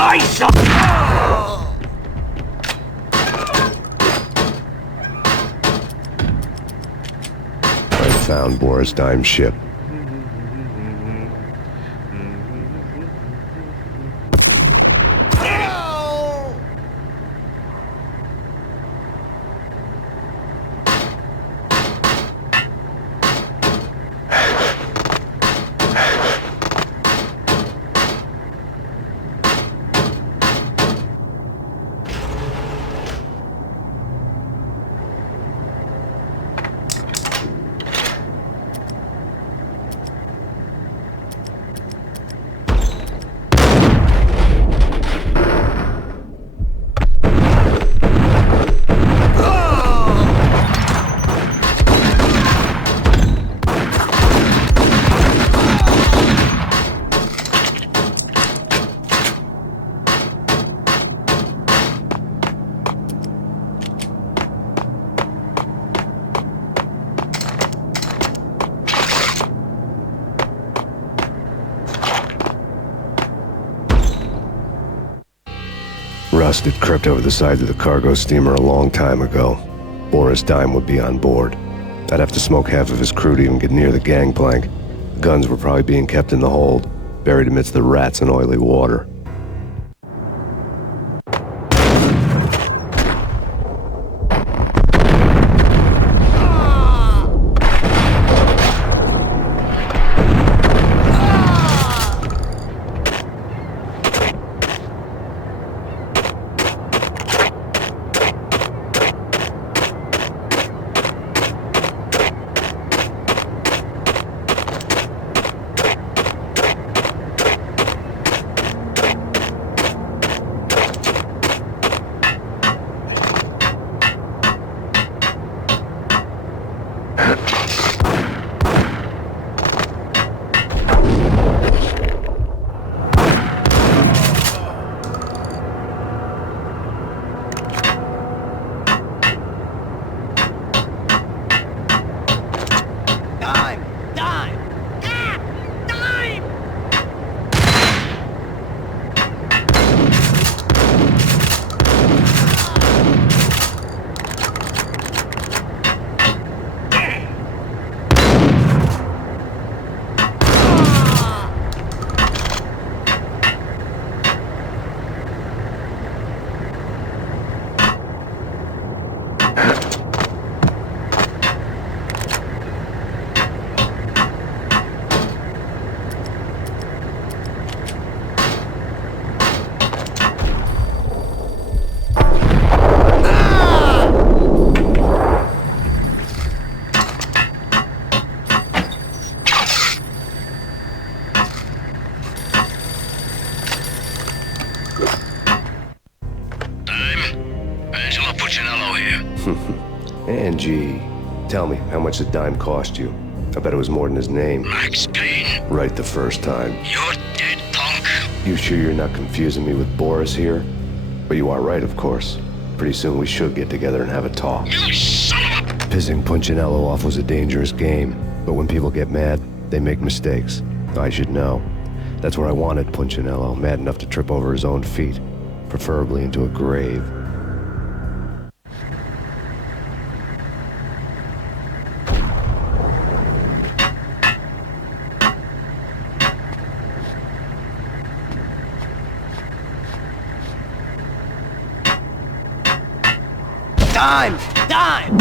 I shall... I found Boris Dime's ship. dust had crept over the sides of the cargo steamer a long time ago. Boris Dime would be on board. I'd have to smoke half of his crew to even get near the gangplank. The guns were probably being kept in the hold, buried amidst the rats and oily water. Angie, tell me, how much did Dime cost you? I bet it was more than his name. Max Payne? Right the first time. You're dead, punk. You sure you're not confusing me with Boris here? But you are right, of course. Pretty soon we should get together and have a talk. You son of a... Pissing Punchinello off was a dangerous game, but when people get mad, they make mistakes. I should know. That's where I wanted Punchinello, mad enough to trip over his own feet, preferably into a grave. Dime! Dime!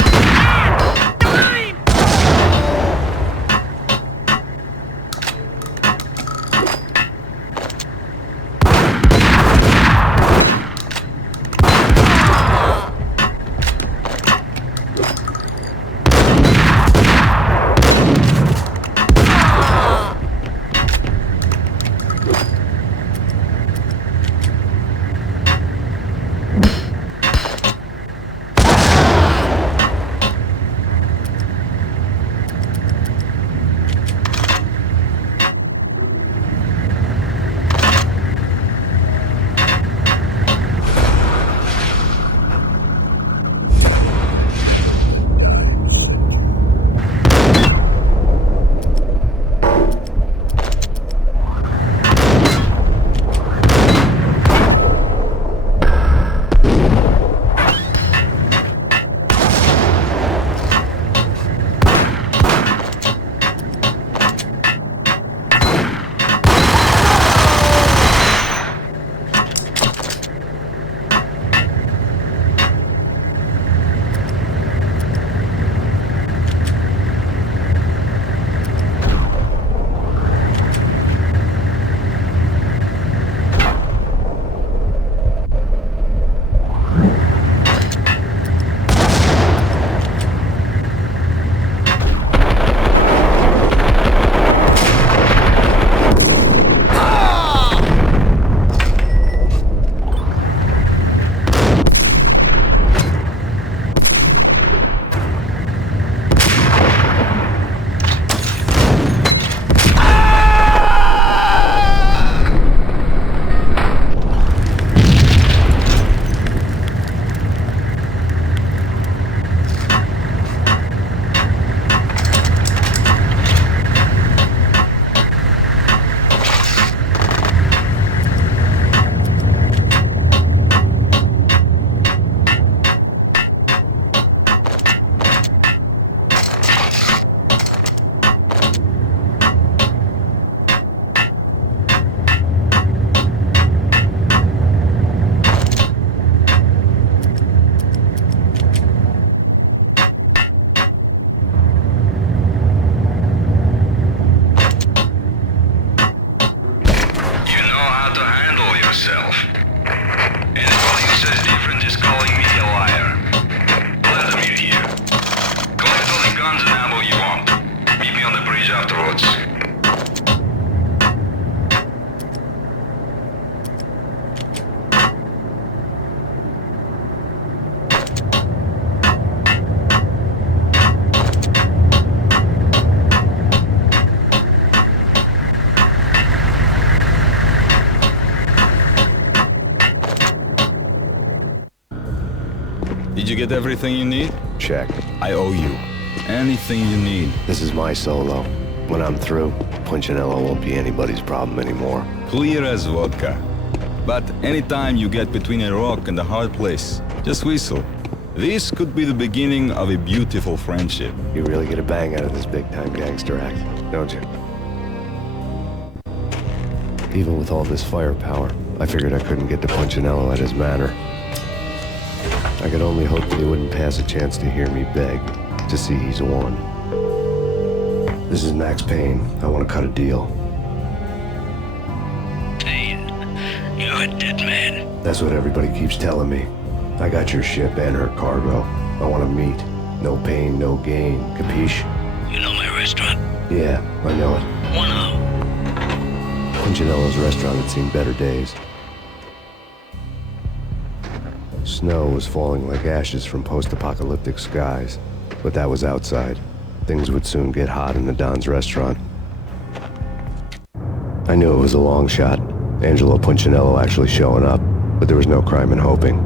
Did you get everything you need? Check. I owe you. Anything you need. This is my solo. When I'm through, Punchinello won't be anybody's problem anymore. Clear as vodka. But anytime you get between a rock and a hard place, just whistle. This could be the beginning of a beautiful friendship. You really get a bang out of this big-time gangster act, don't you? Even with all this firepower, I figured I couldn't get to Punchinello at his manor. I could only hope that he wouldn't pass a chance to hear me beg, to see he's won. This is Max Payne. I want to cut a deal. Payne, you're a dead man. That's what everybody keeps telling me. I got your ship and her cargo. I want to meet. No pain, no gain. Capiche? You know my restaurant? Yeah, I know it. 1 hour. Punchinello's restaurant had seen better days. Snow was falling like ashes from post-apocalyptic skies, but that was outside. Things would soon get hot in the Don's restaurant. I knew it was a long shot, Angelo Punchinello actually showing up, but there was no crime in hoping.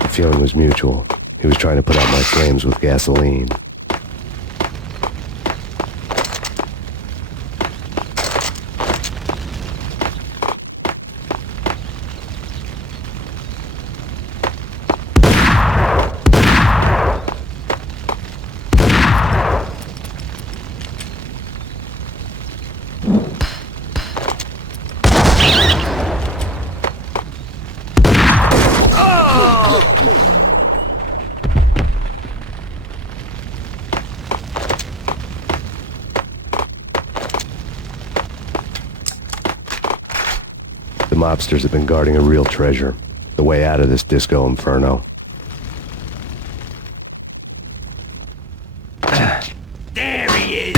The feeling was mutual. He was trying to put out my flames with gasoline. The mobsters have been guarding a real treasure, the way out of this disco inferno. There he is!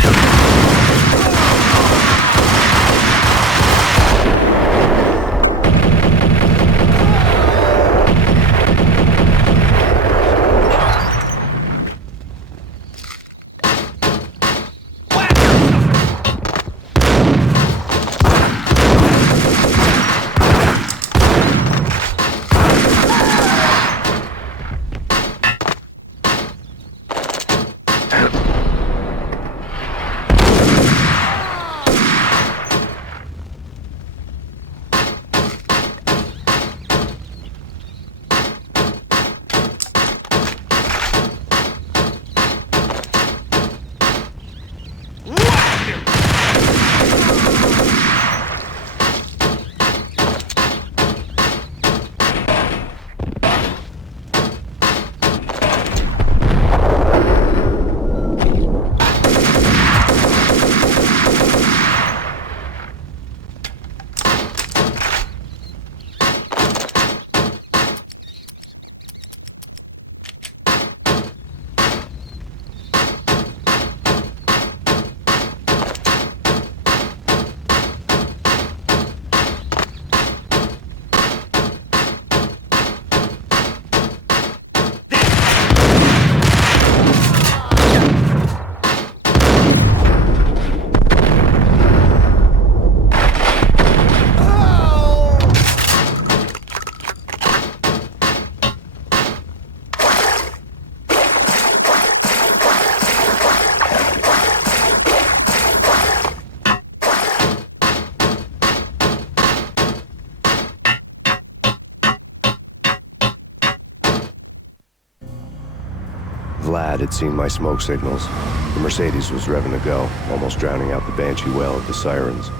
Vlad had seen my smoke signals. The Mercedes was revving to go, almost drowning out the banshee wail of the sirens.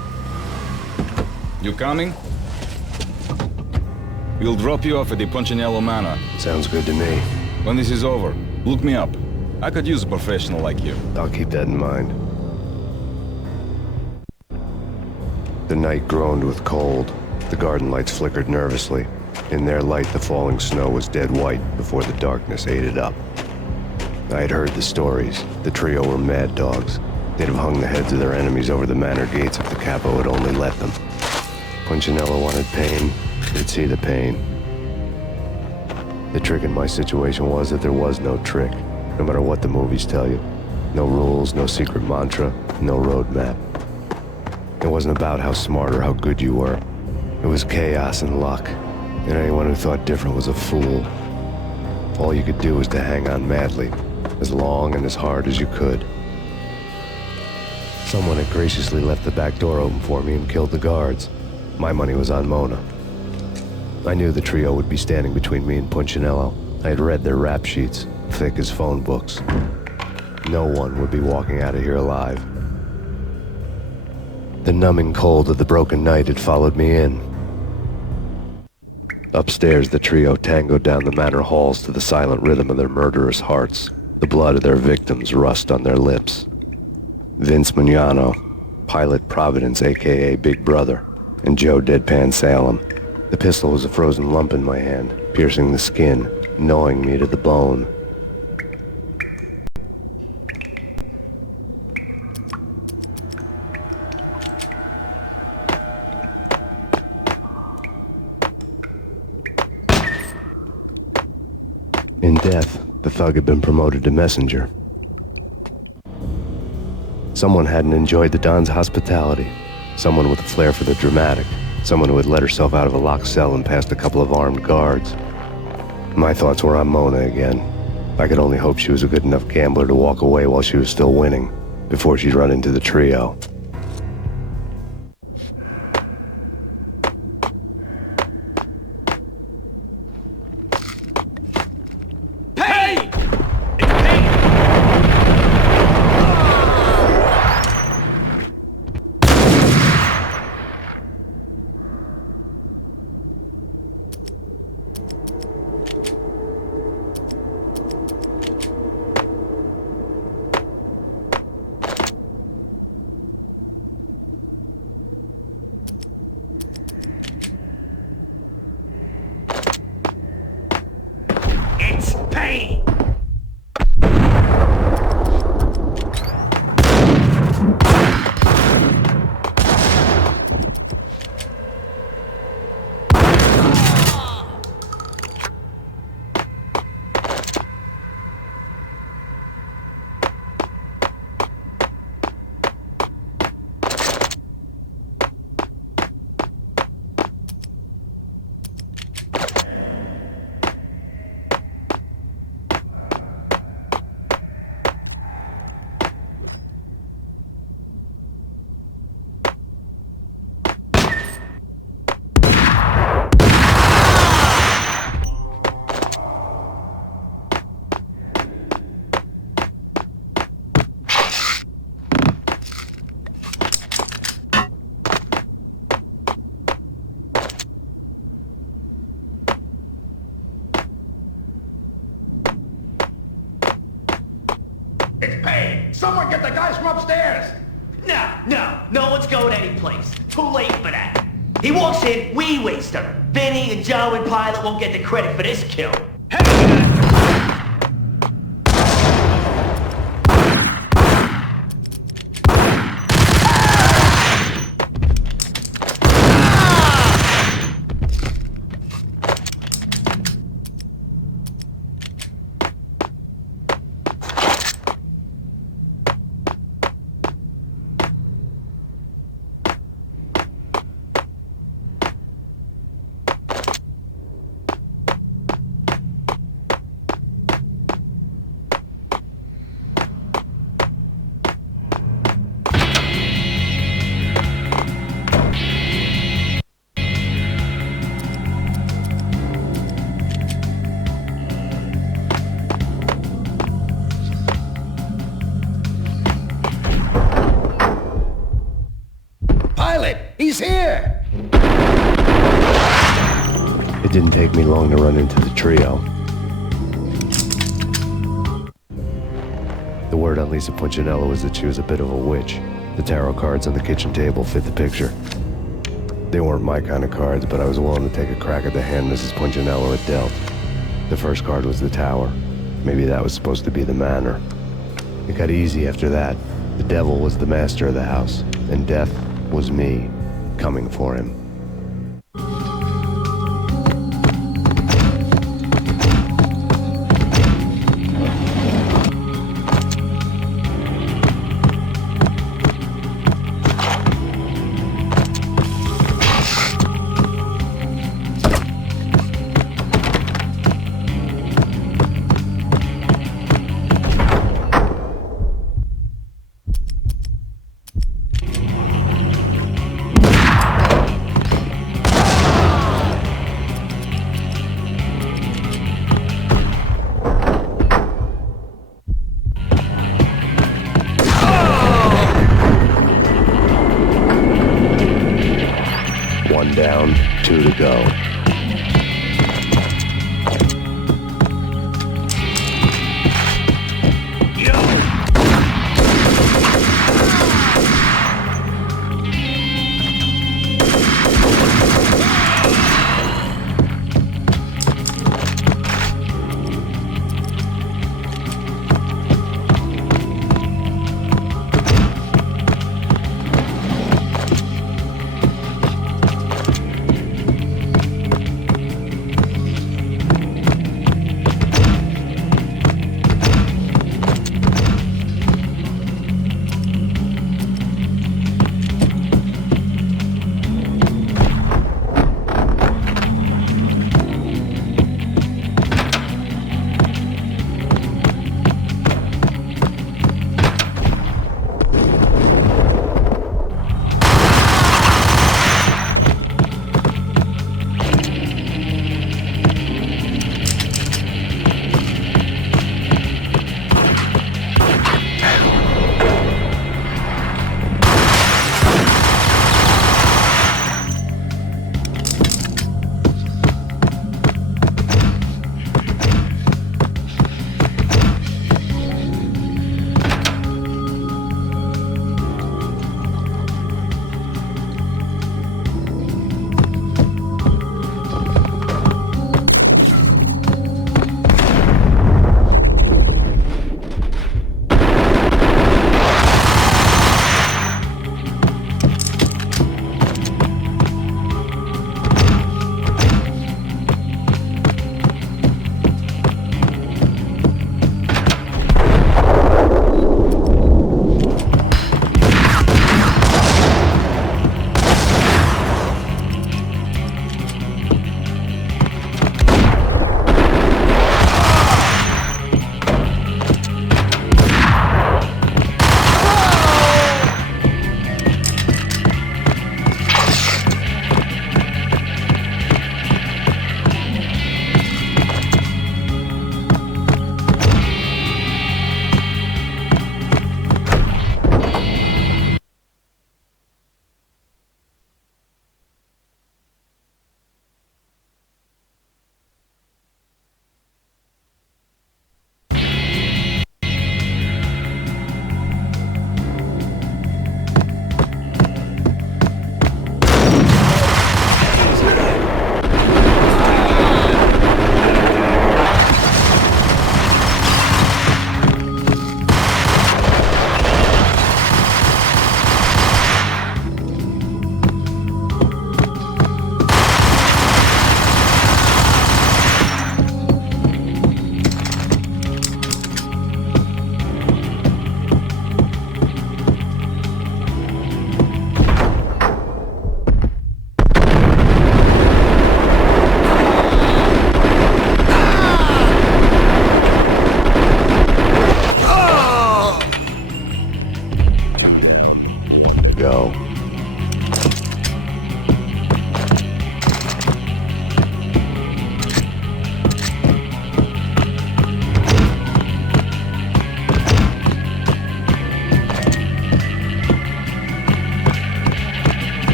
You coming? We'll drop you off at the Punchinello Manor. Sounds good to me. When this is over, look me up. I could use a professional like you. I'll keep that in mind. The night groaned with cold. The garden lights flickered nervously. In their light, the falling snow was dead white before the darkness ate it up. I had heard the stories. The trio were mad dogs. They'd have hung the heads of their enemies over the manor gates if the capo had only let them. Punchinello wanted Payne. They'd see the pain. The trick in my situation was that there was no trick, no matter what the movies tell you. No rules, no secret mantra, no roadmap. It wasn't about how smart or how good you were. It was chaos and luck, and anyone who thought different was a fool. All you could do was to hang on madly, as long and as hard as you could. Someone had graciously left the back door open for me and killed the guards. My money was on Mona. I knew the trio would be standing between me and Punchinello. I had read their rap sheets, thick as phone books. No one would be walking out of here alive. The numbing cold of the broken night had followed me in. Upstairs, the trio tangoed down the manor halls to the silent rhythm of their murderous hearts. The blood of their victims rust on their lips. Vince Mignano, Pilot Providence, a.k.a. Big Brother, and Joe Deadpan Salem. The pistol was a frozen lump in my hand, piercing the skin, gnawing me to the bone. In death, the thug had been promoted to messenger. Someone hadn't enjoyed the Don's hospitality. Someone with a flair for the dramatic. Someone who had let herself out of a locked cell and past a couple of armed guards. My thoughts were on Mona again. I could only hope she was a good enough gambler to walk away while she was still winning, before she'd run into the trio. It's Payne! It's Payne! Someone get the guys from upstairs! No one's going anyplace. Too late for that. He walks in, we waste him. Vinny and Joe and Pilot won't get the credit for this kill. He's here! It didn't take me long to run into the trio. The word on Lisa Punchinello was that she was a bit of a witch. The tarot cards on the kitchen table fit the picture. They weren't my kind of cards, but I was willing to take a crack at the hand Mrs. Punchinello had dealt. The first card was the tower. Maybe that was supposed to be the manor. It got easy after that. The devil was the master of the house, and death was me, coming for him.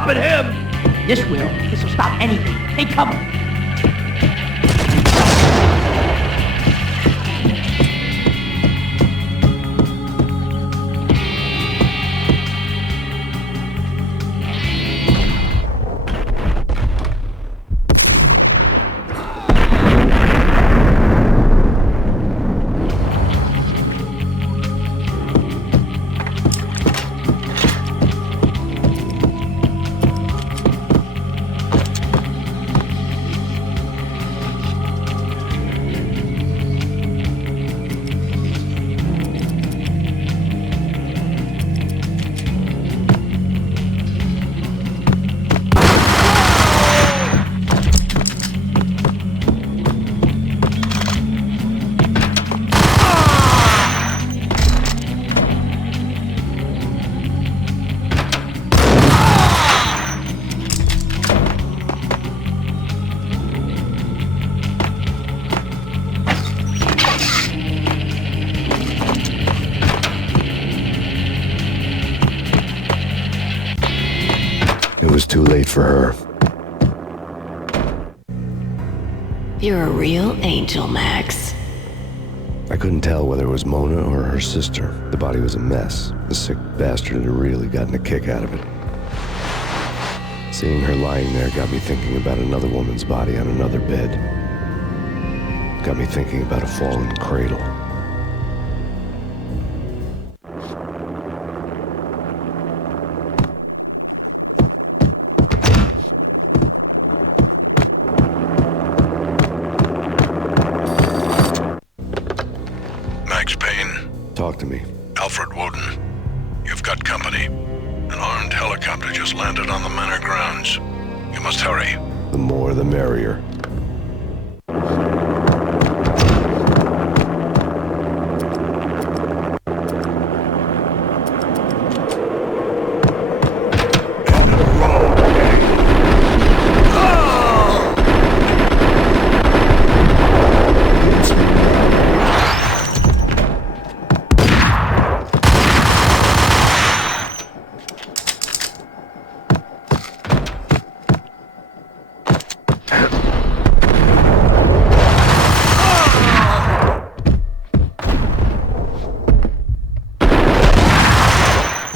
stopping him! This will. This will stop anything. Hey, come on. It was too late for her. You're a real angel, Max. I couldn't tell whether it was Mona or her sister. The body was a mess. The sick bastard had really gotten a kick out of it. Seeing her lying there got me thinking about another woman's body on another bed. Got me thinking about a fallen cradle. Max Payne. Talk to me. Alfred Woden. You've got company. An armed helicopter just landed on the manor grounds. You must hurry. The more the merrier.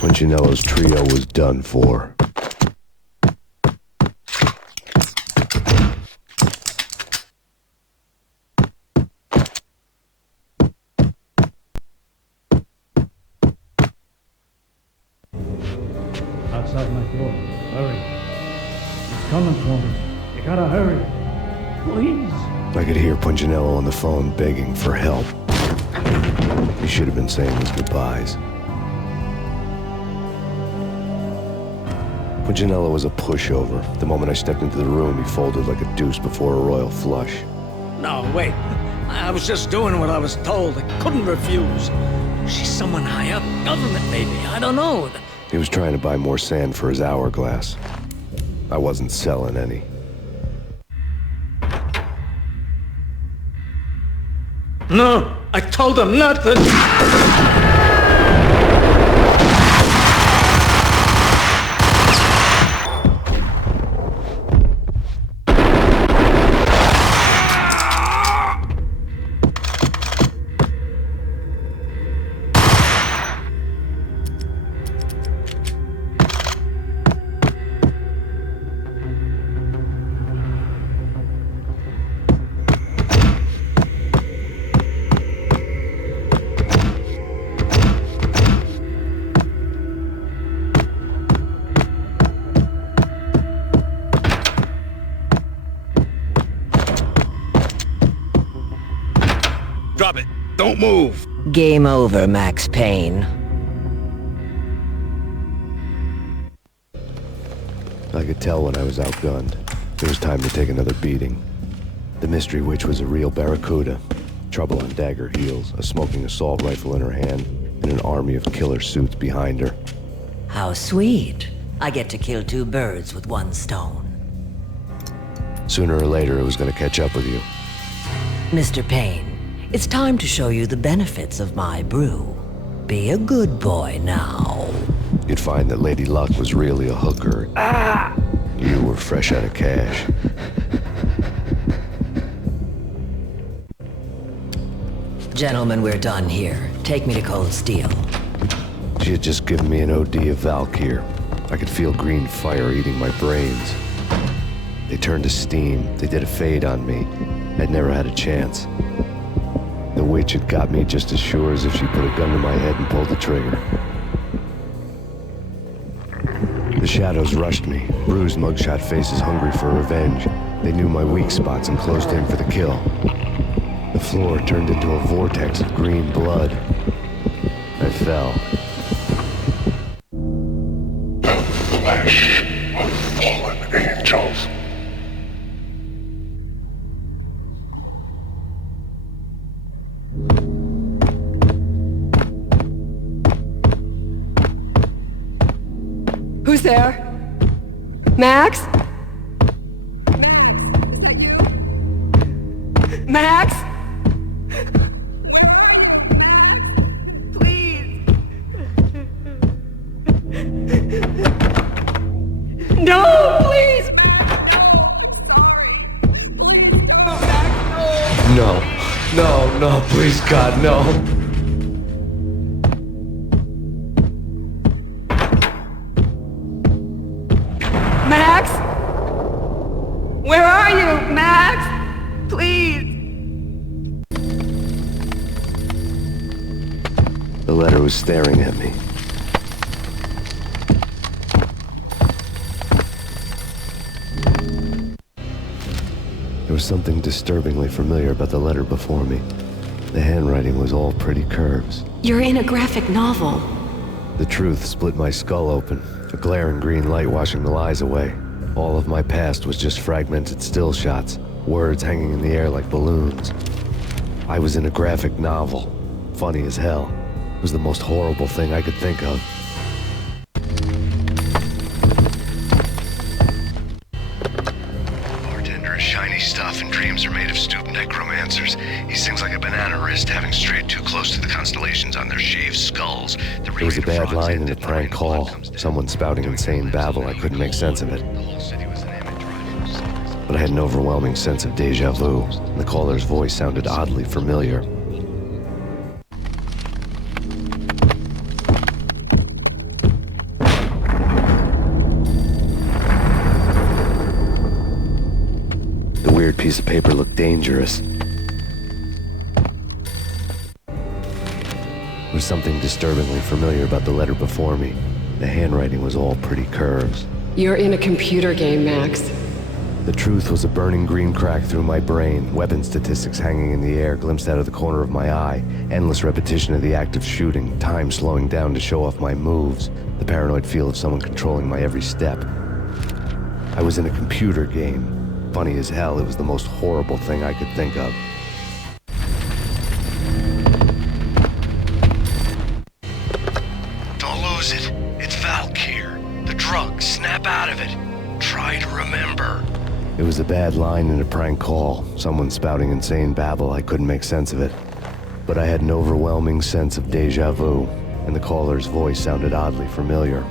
Punchinello's trio was done for. Outside my door. Hurry. He's coming for me. You gotta hurry. Please. I could hear Punchinello on the phone begging for help. He should have been saying his goodbyes. Punchinello was a pushover. The moment I stepped into the room, he folded like a deuce before a royal flush. No, wait. I was just doing what I was told. I couldn't refuse. She's someone high up. Government, maybe. I don't know. He was trying to buy more sand for his hourglass. I wasn't selling any. No, I told him nothing. Drop it. Don't move. Game over, Max Payne. I could tell when I was outgunned. It was time to take another beating. The mystery witch was a real barracuda. Trouble on dagger heels, a smoking assault rifle in her hand, and an army of killer suits behind her. How sweet. I get to kill two birds with one stone. Sooner or later, it was going to catch up with you. Mr. Payne, it's time to show you the benefits of my brew. Be a good boy now. you'd find that Lady Luck was really a hooker. You were fresh out of cash. Gentlemen, we're done here. Take me to Cold Steel. She had just given me an OD of Valkyr. I could feel green fire eating my brains. They turned to steam. They did a fade on me. I'd never had a chance. The witch had got me just as sure as if she put a gun to my head and pulled the trigger. The shadows rushed me, bruised mugshot faces hungry for revenge. They knew my weak spots and closed in for the kill. The floor turned into a vortex of green blood. I fell. Flesh of fallen angels. Who's there? Max? Is that you? Max? Please. No, please. No, please God, no. Max? Where are you, Max? Please. The letter was staring at me. There was something disturbingly familiar about the letter before me. The handwriting was all pretty curves. You're in a graphic novel. The truth split my skull open, a glaring green light washing the lies away. All of my past was just fragmented still shots, words hanging in the air like balloons. I was in a graphic novel. Funny as hell. It was the most horrible thing I could think of. Bartender is shiny stuff and dreams are made of stupid necromancers. He sings like a banana wrist, having strayed too close to the constellations on their shaved skulls. There was a bad line in a prank call. Someone spouting insane babble. I couldn't make sense of it. But I had an overwhelming sense of deja vu. The caller's voice sounded oddly familiar. The weird piece of paper looked dangerous. There was something disturbingly familiar about the letter before me. The handwriting was all pretty curves. You're in a computer game, Max. The truth was a burning green crack through my brain, weapon statistics hanging in the air, glimpsed out of the corner of my eye, endless repetition of the act of shooting, time slowing down to show off my moves, the paranoid feel of someone controlling my every step. I was in a computer game. Funny as hell, it was the most horrible thing I could think of. Don't lose it. It's Valkyr. The drug. Snap out of it. Try to remember. It was a bad line in a prank call, someone spouting insane babble. I couldn't make sense of it. But I had an overwhelming sense of deja vu, and the caller's voice sounded oddly familiar.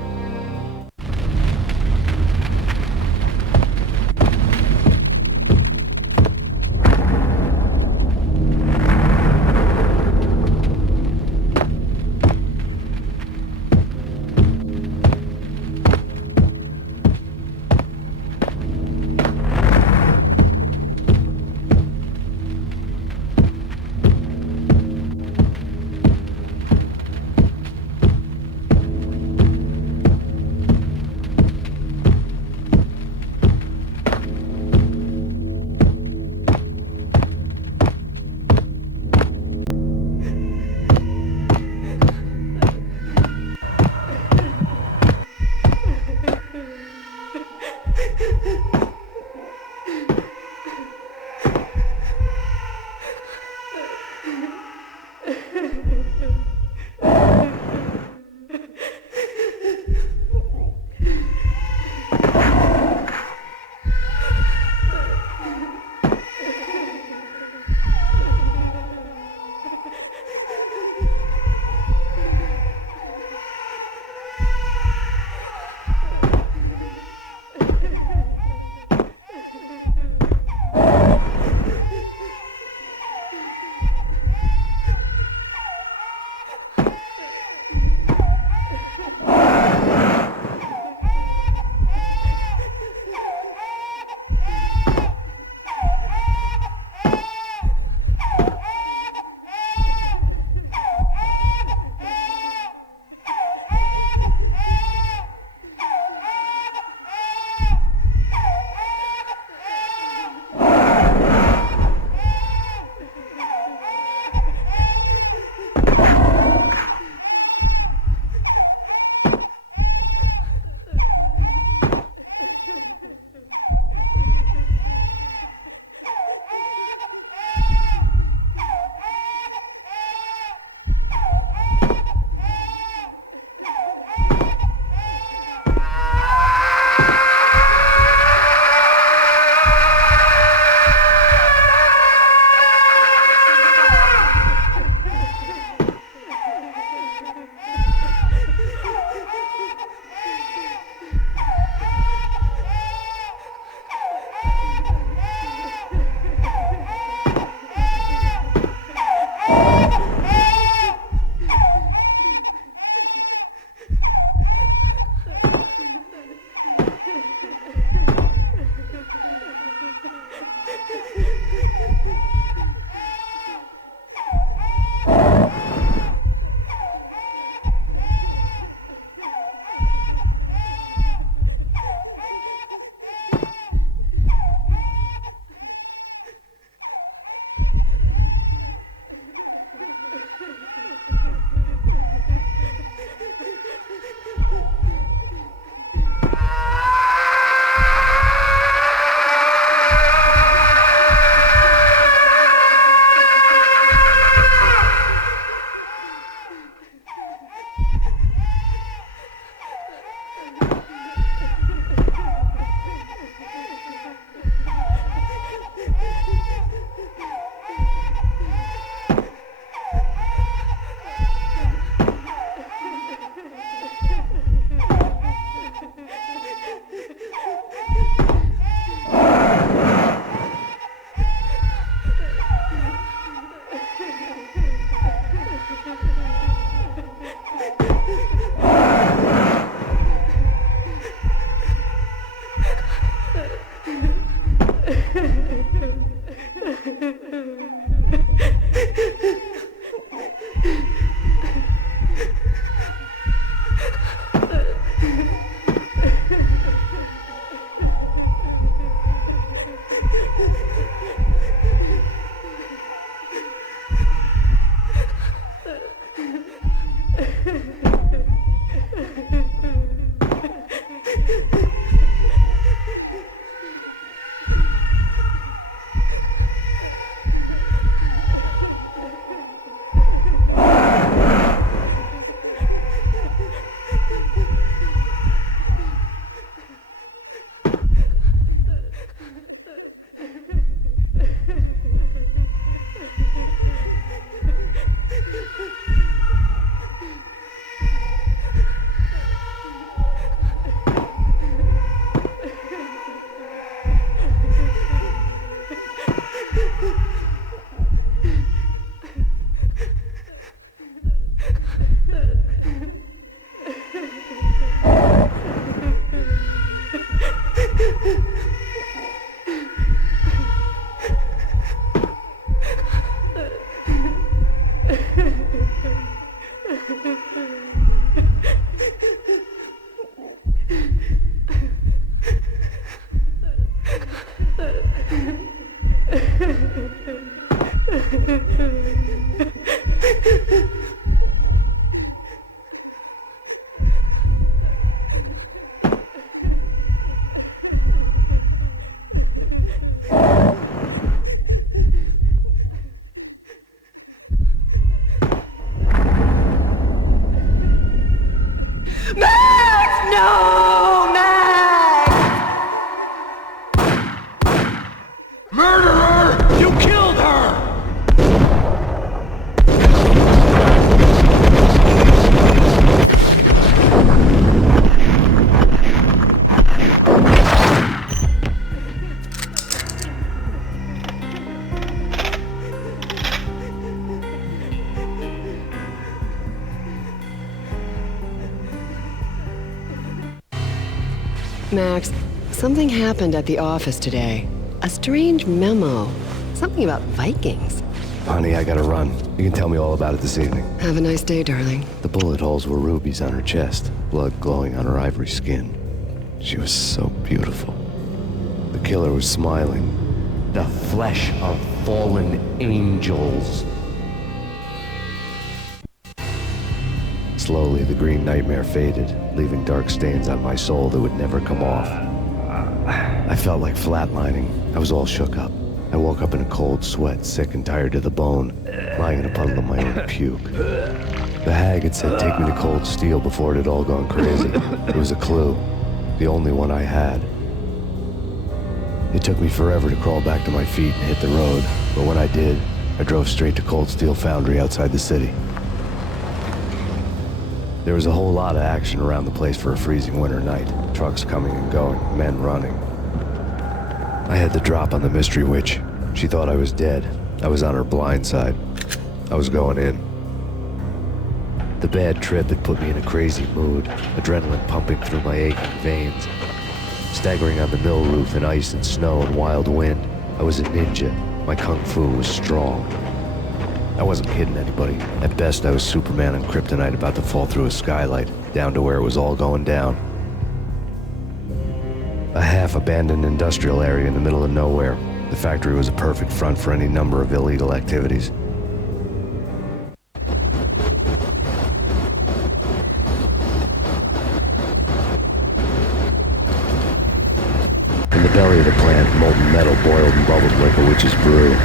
Max! No, Max! Murderer! You killed her! Max, something happened at the office today. A strange memo. Something about Vikings. Honey, I gotta run. You can tell me all about it this evening. Have a nice day, darling. The bullet holes were rubies on her chest, blood glowing on her ivory skin. She was so beautiful. The killer was smiling. The flesh of fallen angels. Slowly, the green nightmare faded, leaving dark stains on my soul that would never come off. I felt like flatlining. I was all shook up. I woke up in a cold sweat, sick and tired to the bone, lying in a puddle of my own puke. The hag had said take me to Cold Steel before it had all gone crazy. It was a clue, the only one I had. It took me forever to crawl back to my feet and hit the road, but when I did, I drove straight to Cold Steel Foundry outside the city. There was a whole lot of action around the place for a freezing winter night. Trucks coming and going, men running. I had the drop on the mystery witch. She thought I was dead. I was on her blind side. I was going in. The bad trip had put me in a crazy mood, adrenaline pumping through my aching veins. Staggering on the mill roof in ice and snow and wild wind, I was a ninja. My kung fu was strong. I wasn't kidding anybody. At best, I was Superman on Kryptonite about to fall through a skylight, down to where it was all going down. A half-abandoned industrial area in the middle of nowhere. The factory was a perfect front for any number of illegal activities. In the belly of the plant, molten metal boiled and bubbled like a witch's brew.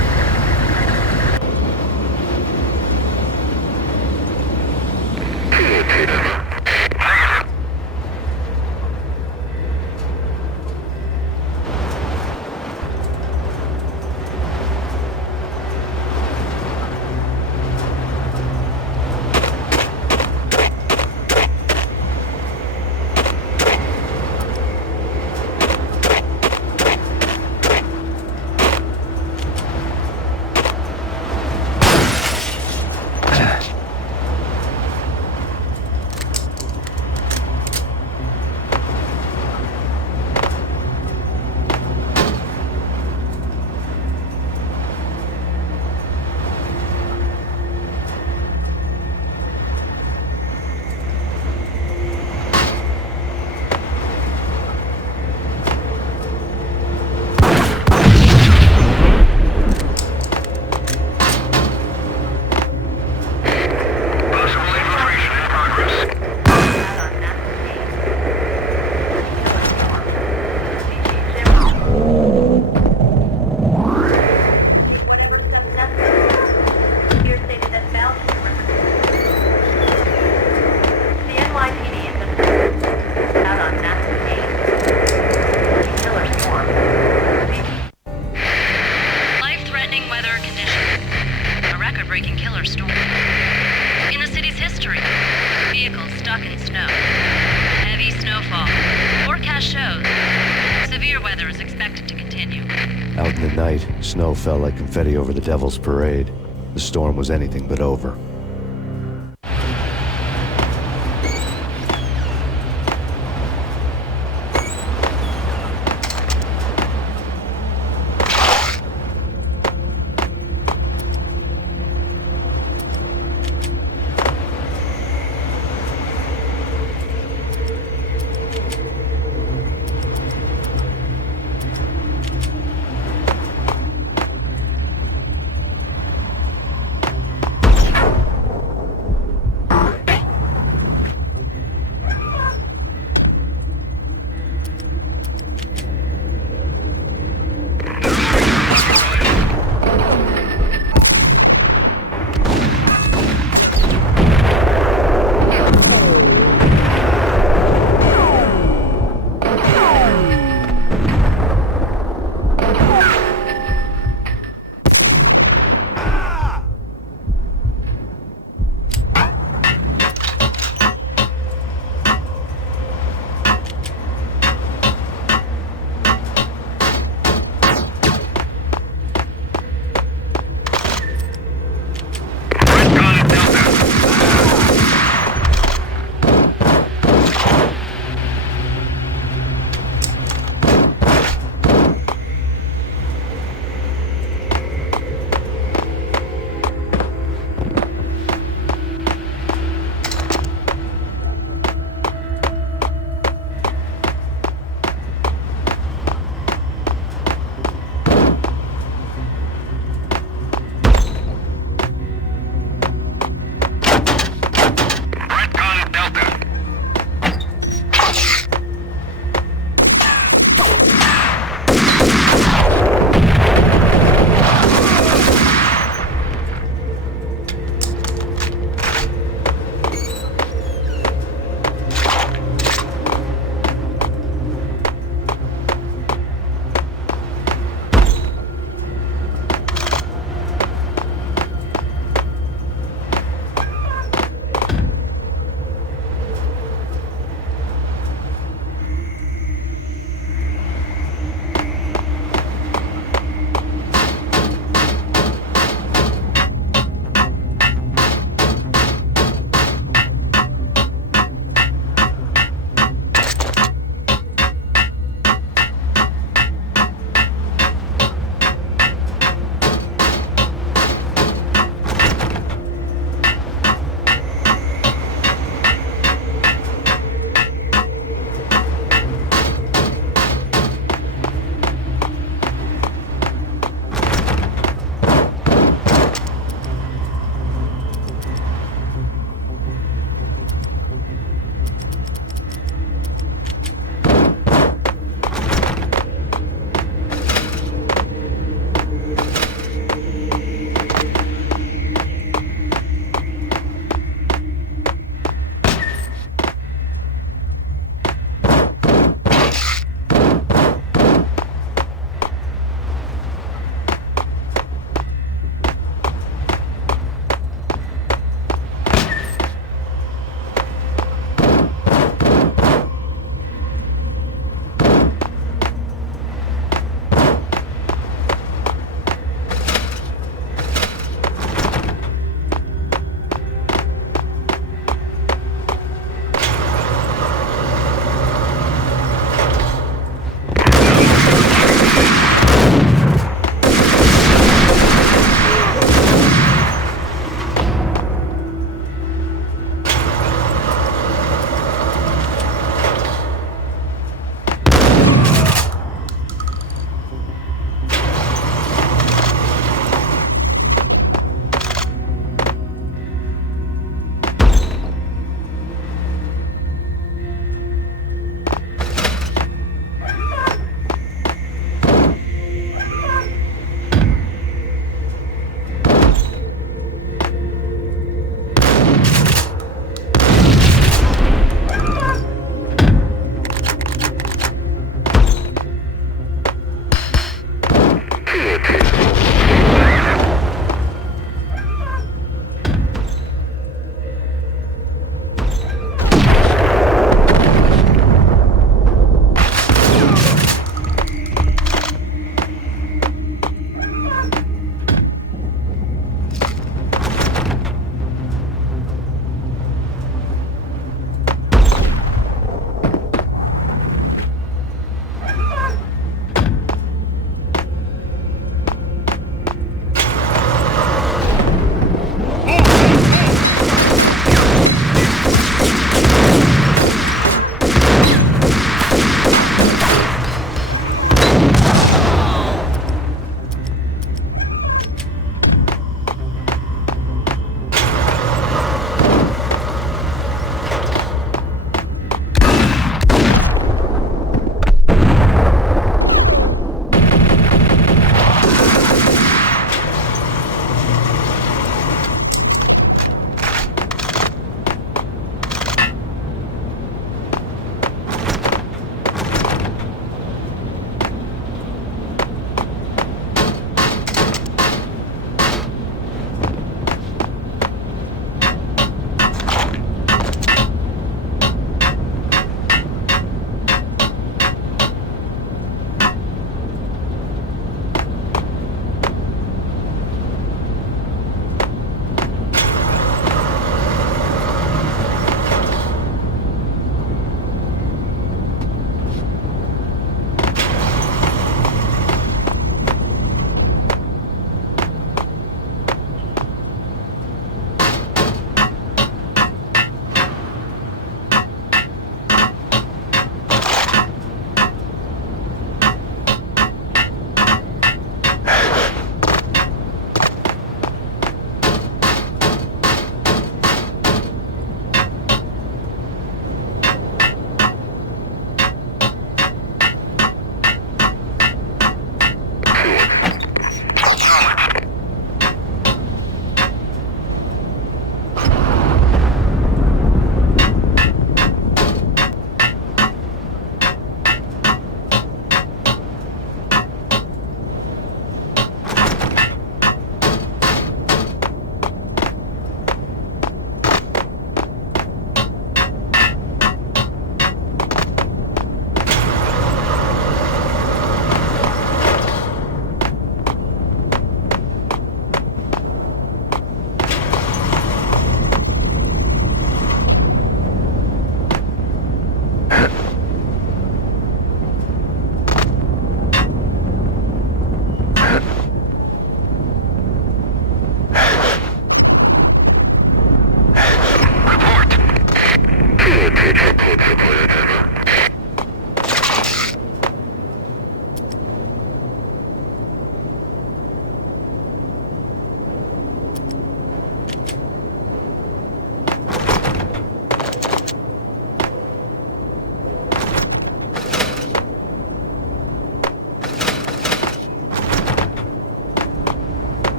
Out in the night, snow fell like confetti over the Devil's Parade. The storm was anything but over.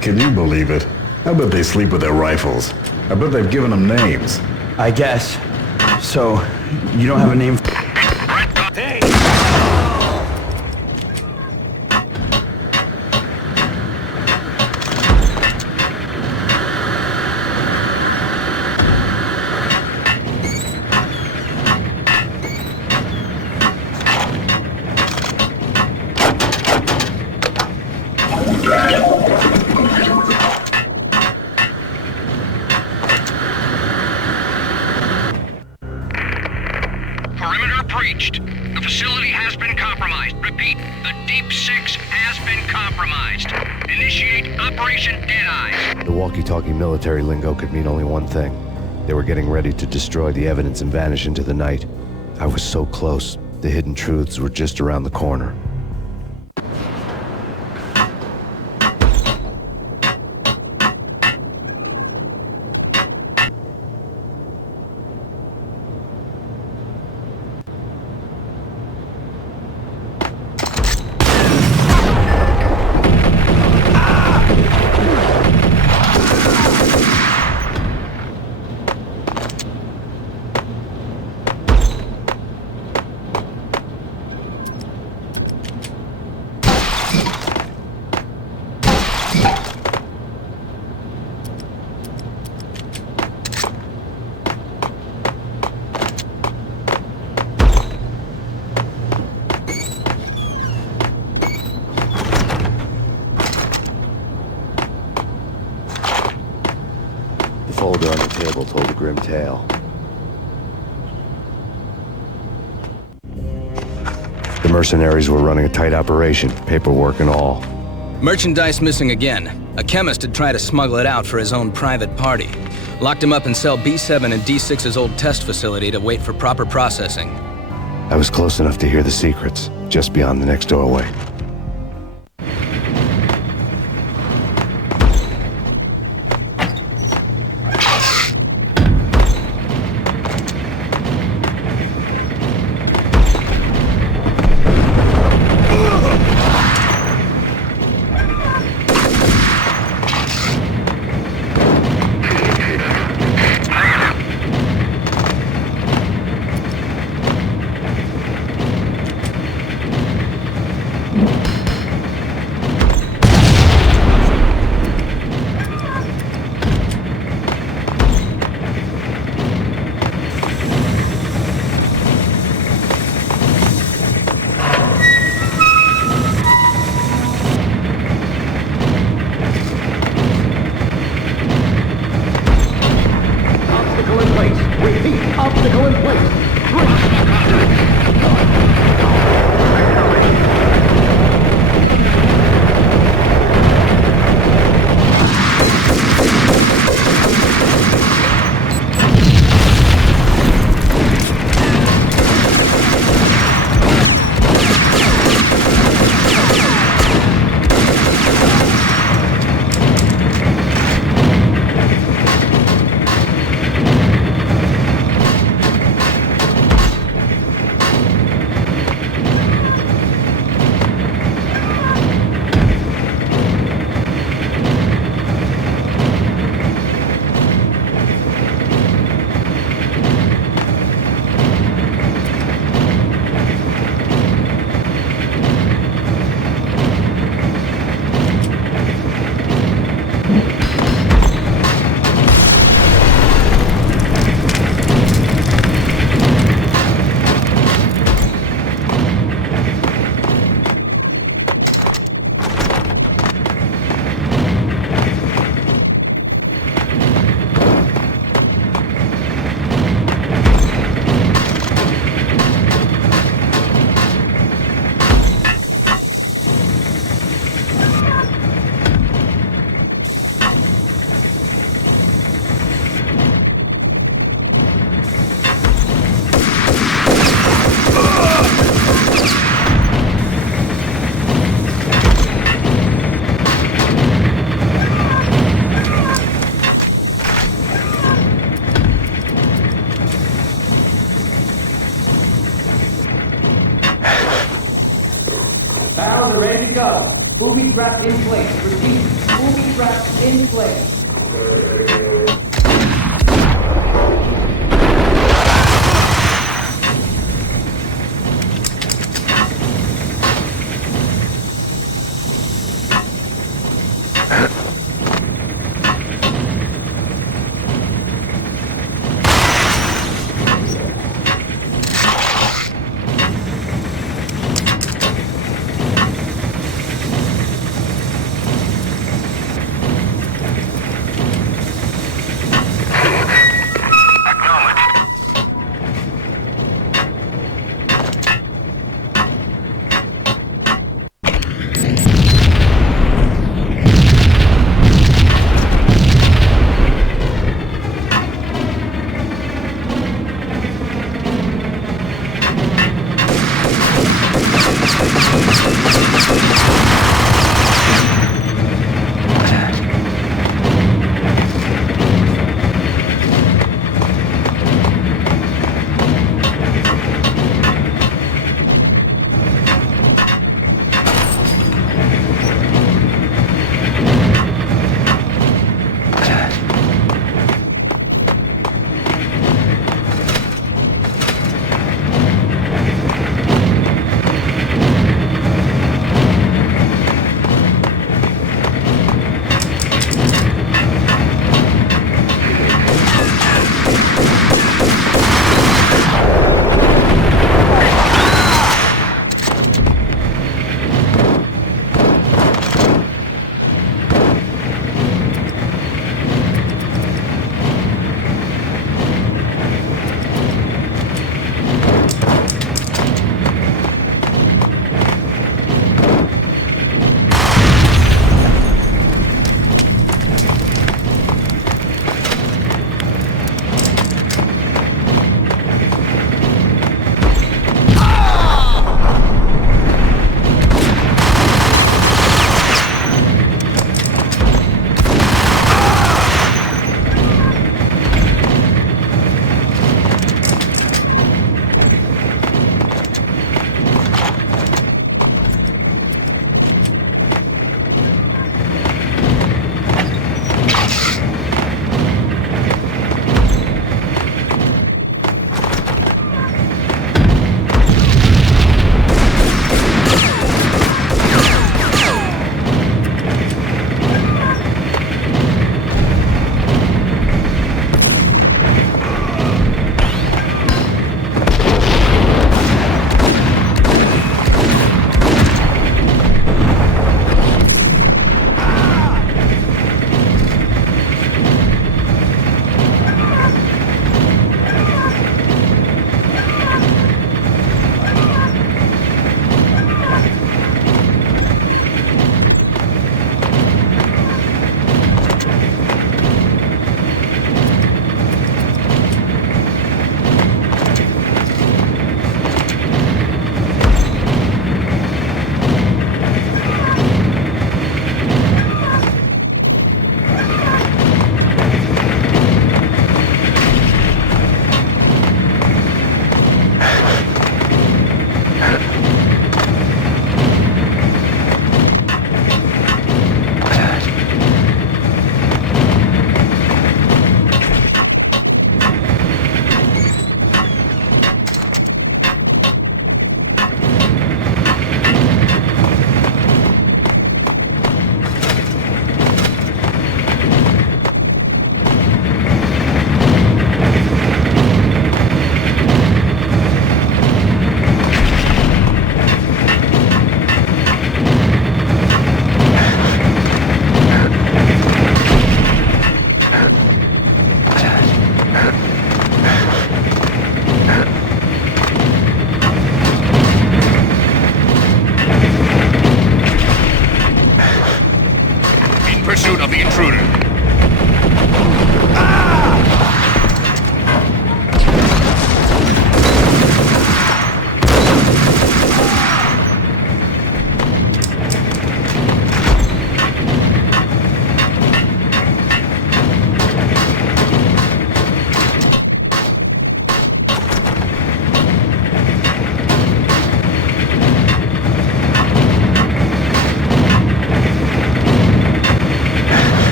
Can you believe it? I bet they sleep with their rifles. I bet they've given them names. I guess. So, you don't have a name? Hey! Perimeter breached. The facility has been compromised. Repeat, the Deep Six has been compromised. Initiate Operation Deadeye. The walkie-talkie military lingo could mean only one thing. They were getting ready to destroy the evidence and vanish into the night. I was so close. The hidden truths were just around the corner. The folder on the table told a grim tale. The mercenaries were running a tight operation, paperwork and all. Merchandise missing again. A chemist had tried to smuggle it out for his own private party. Locked him up in cell B7 in D6's old test facility to wait for proper processing. I was close enough to hear the secrets, just beyond the next doorway. Obstacle in place. Barrels are ready to go. Booby trap in place. Repeat, booby trap in place.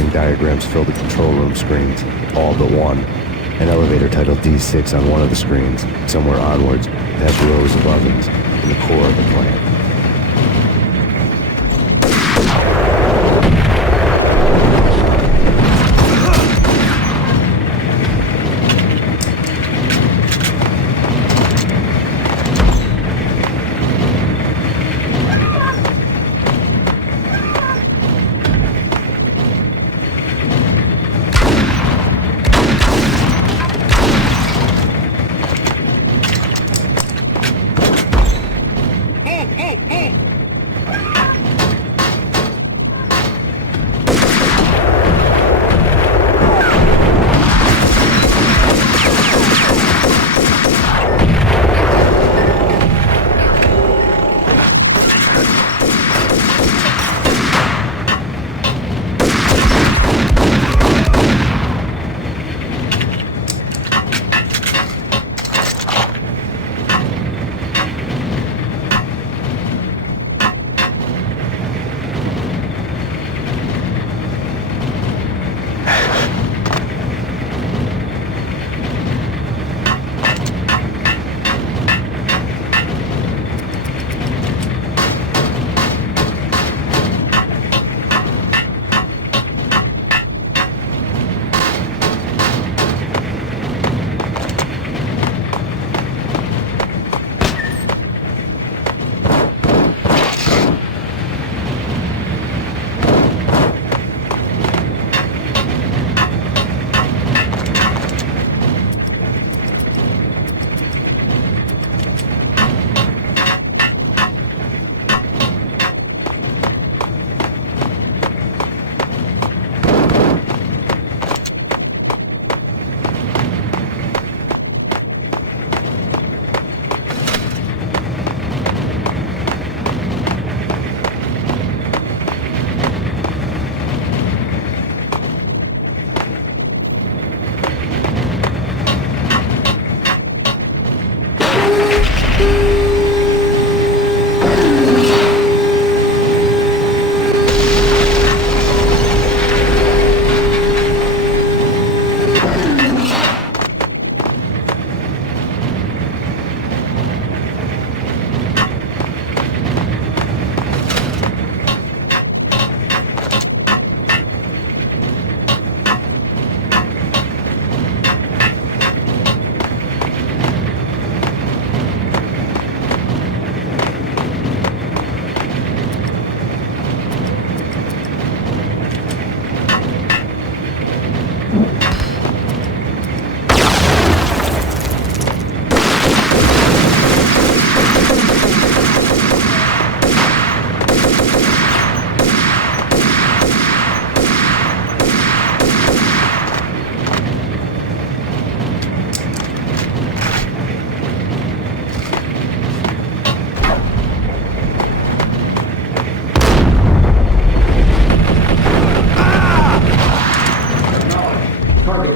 sizing diagrams fill the control room screens, all but one. An elevator titled D6 on one of the screens. Somewhere onwards, past rows of ovens in the core of the plant.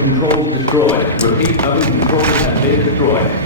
controls destroyed. Repeat, oven controls have been destroyed.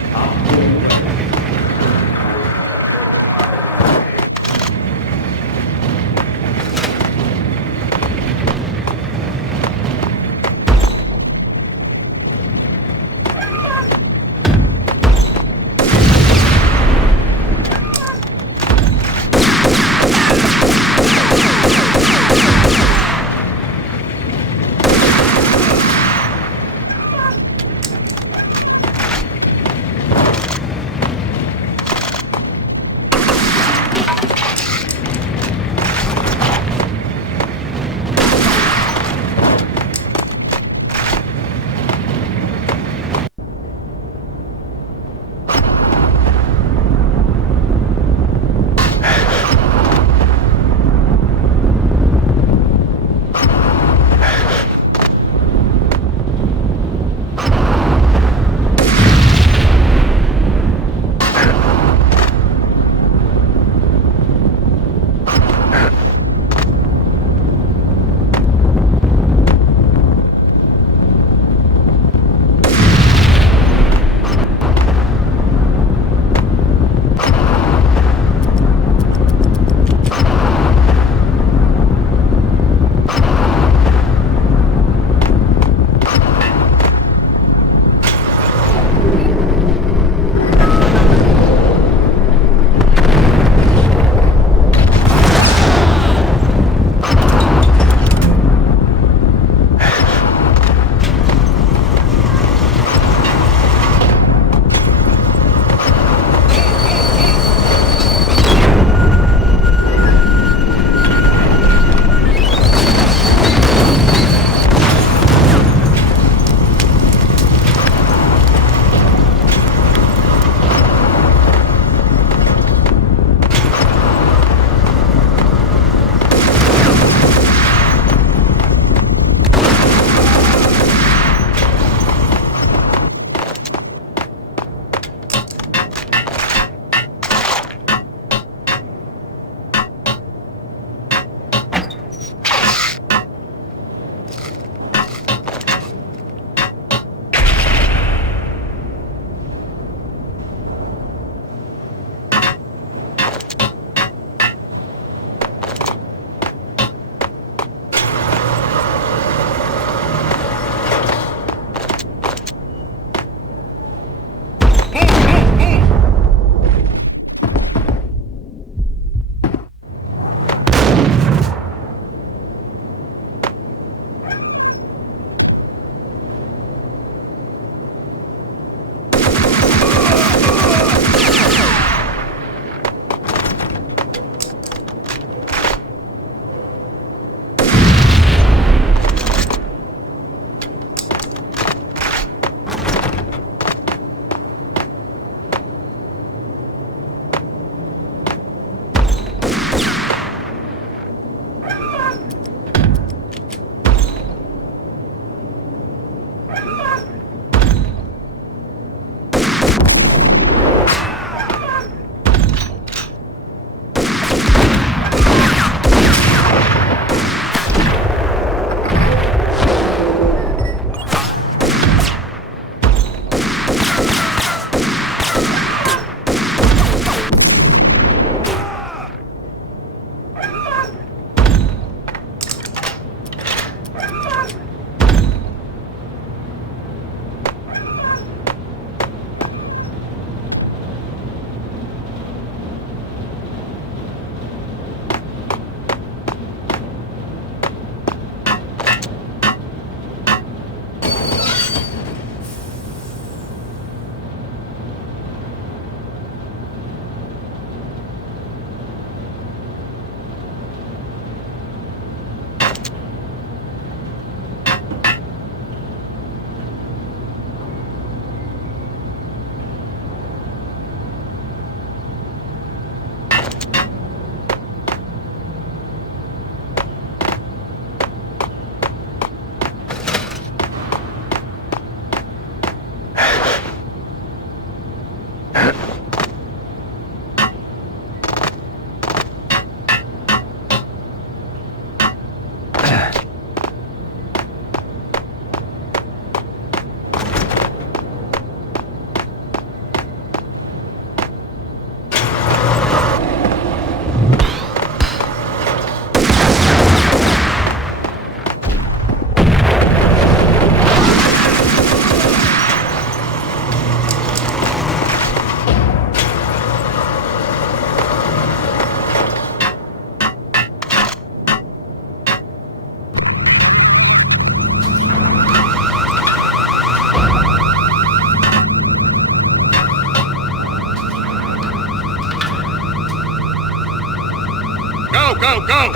go, go!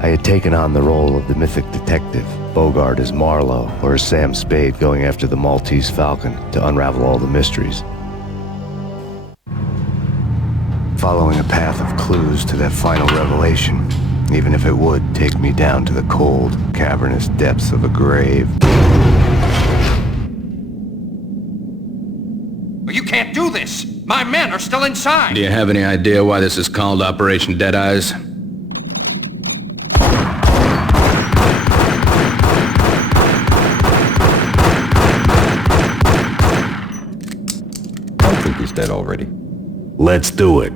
I had taken on the role of the mythic detective, Bogart as Marlowe, or as Sam Spade going after the Maltese Falcon to unravel all the mysteries. Following a path of clues to that final revelation, even if it would take me down to the cold, cavernous depths of a grave. You can't do this! My men are still inside! Do you have any idea why this is called Operation Dead Eyes? I think he's dead already. Let's do it.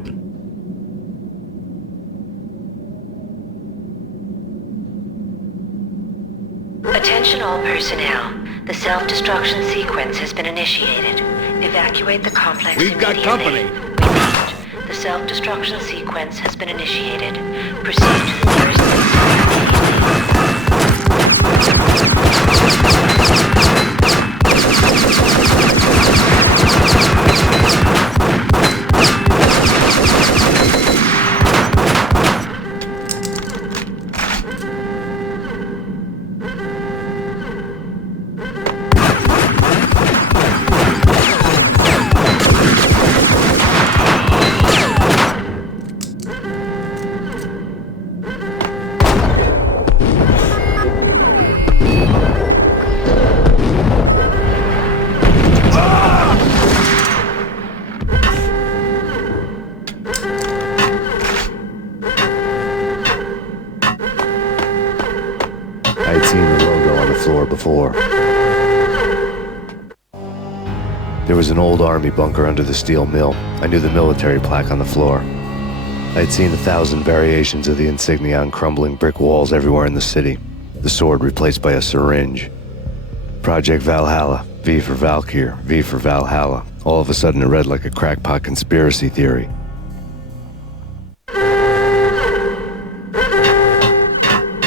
Attention all personnel. The self-destruction sequence has been initiated. Evacuate the complex We've got company. The self-destruction sequence has been initiated. Proceed to the nearest I had seen the logo on the floor before. There was an old army bunker under the steel mill. I knew the military plaque on the floor. I had seen 1,000 variations of the insignia on crumbling brick walls everywhere in the city. The sword replaced by a syringe. Project Valhalla, V for Valkyr, V for Valhalla. All of a sudden it read like a crackpot conspiracy theory.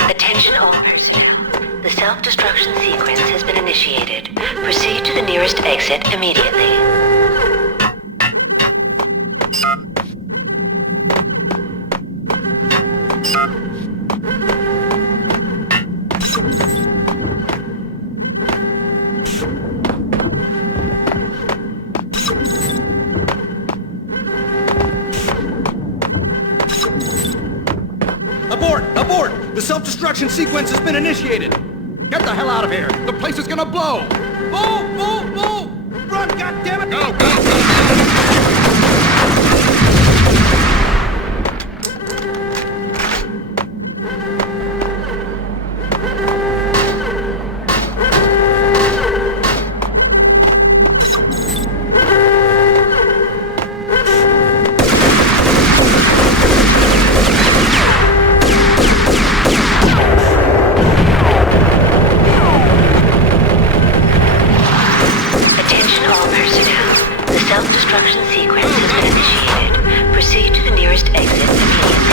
Attention all personnel. The self-destruction sequence has been initiated. Proceed to the nearest exit immediately. Abort! Abort! The self-destruction sequence has been initiated! Get the hell out of here! The place is gonna blow! Move! Move! Move! Run, goddammit! Go! Go! Attention all personnel. The self-destruction sequence has been initiated. Proceed to the nearest exit immediately.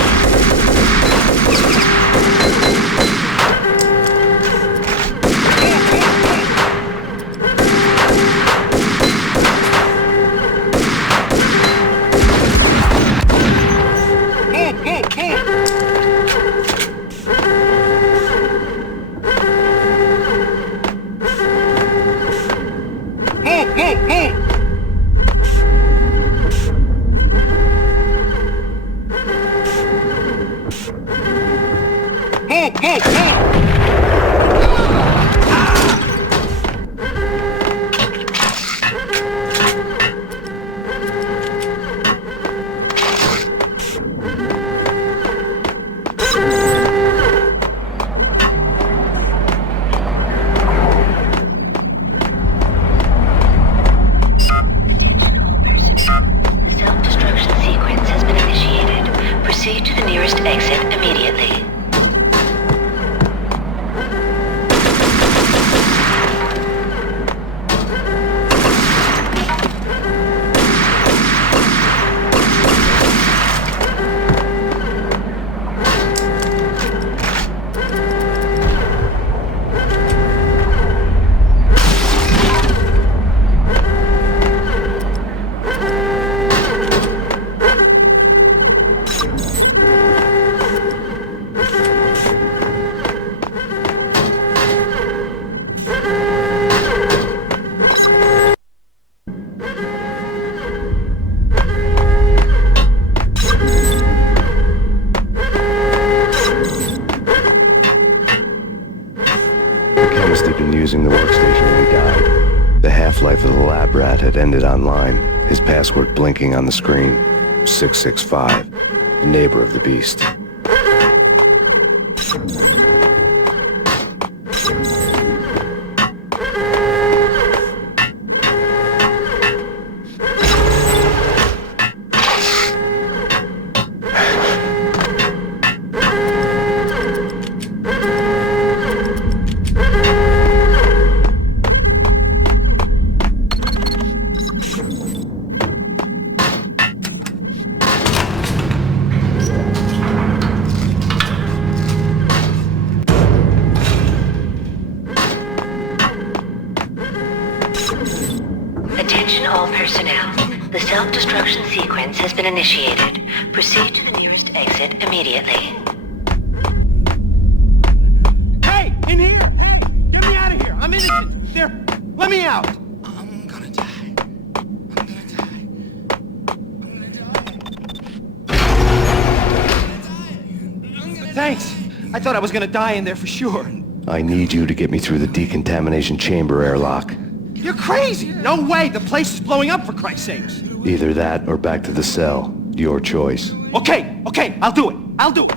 half-life of the lab rat had ended online, his password blinking on the screen. 665, the neighbor of the beast. Attention all personnel. The self-destruction sequence has been initiated. Proceed to the nearest exit immediately. Hey, in here! Hey, get me out of here! I'm innocent! There, let me out! I'm gonna die. Thanks! I thought I was gonna die in there for sure. I need you to get me through the decontamination chamber airlock. You're crazy! No way! The place is blowing up, for Christ's sakes! Either that or back to the cell. Your choice. Okay, I'll do it! I'll do it!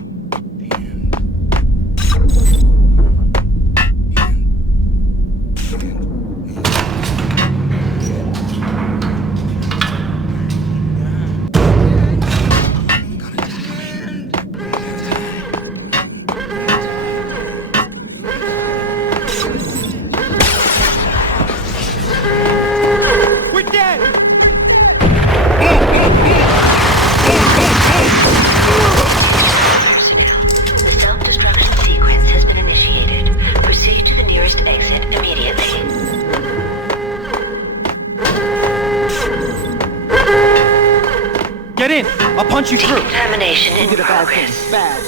Get in! I'll punch you through! Decontamination in progress. Bad.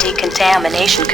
Decontamination.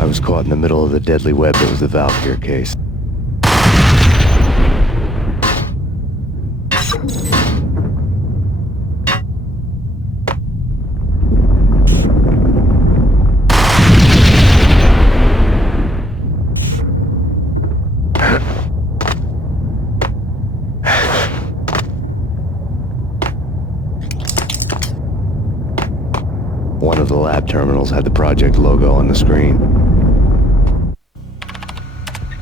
I was caught in the middle of the deadly web that was the Valkyr case. One of the lab terminals had the project logo on the screen.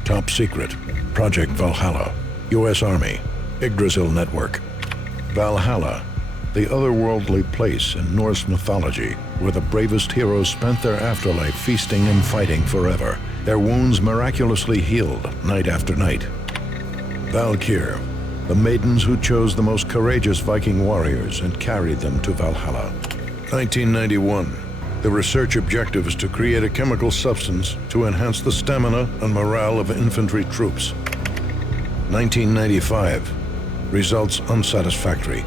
Top secret. Project Valhalla. U.S. Army. Yggdrasil Network. Valhalla. The otherworldly place in Norse mythology where the bravest heroes spent their afterlife feasting and fighting forever. Their wounds miraculously healed night after night. Valkyr. The maidens who chose the most courageous Viking warriors and carried them to Valhalla. 1991. The research objective is to create a chemical substance to enhance the stamina and morale of infantry troops. 1995. Results unsatisfactory.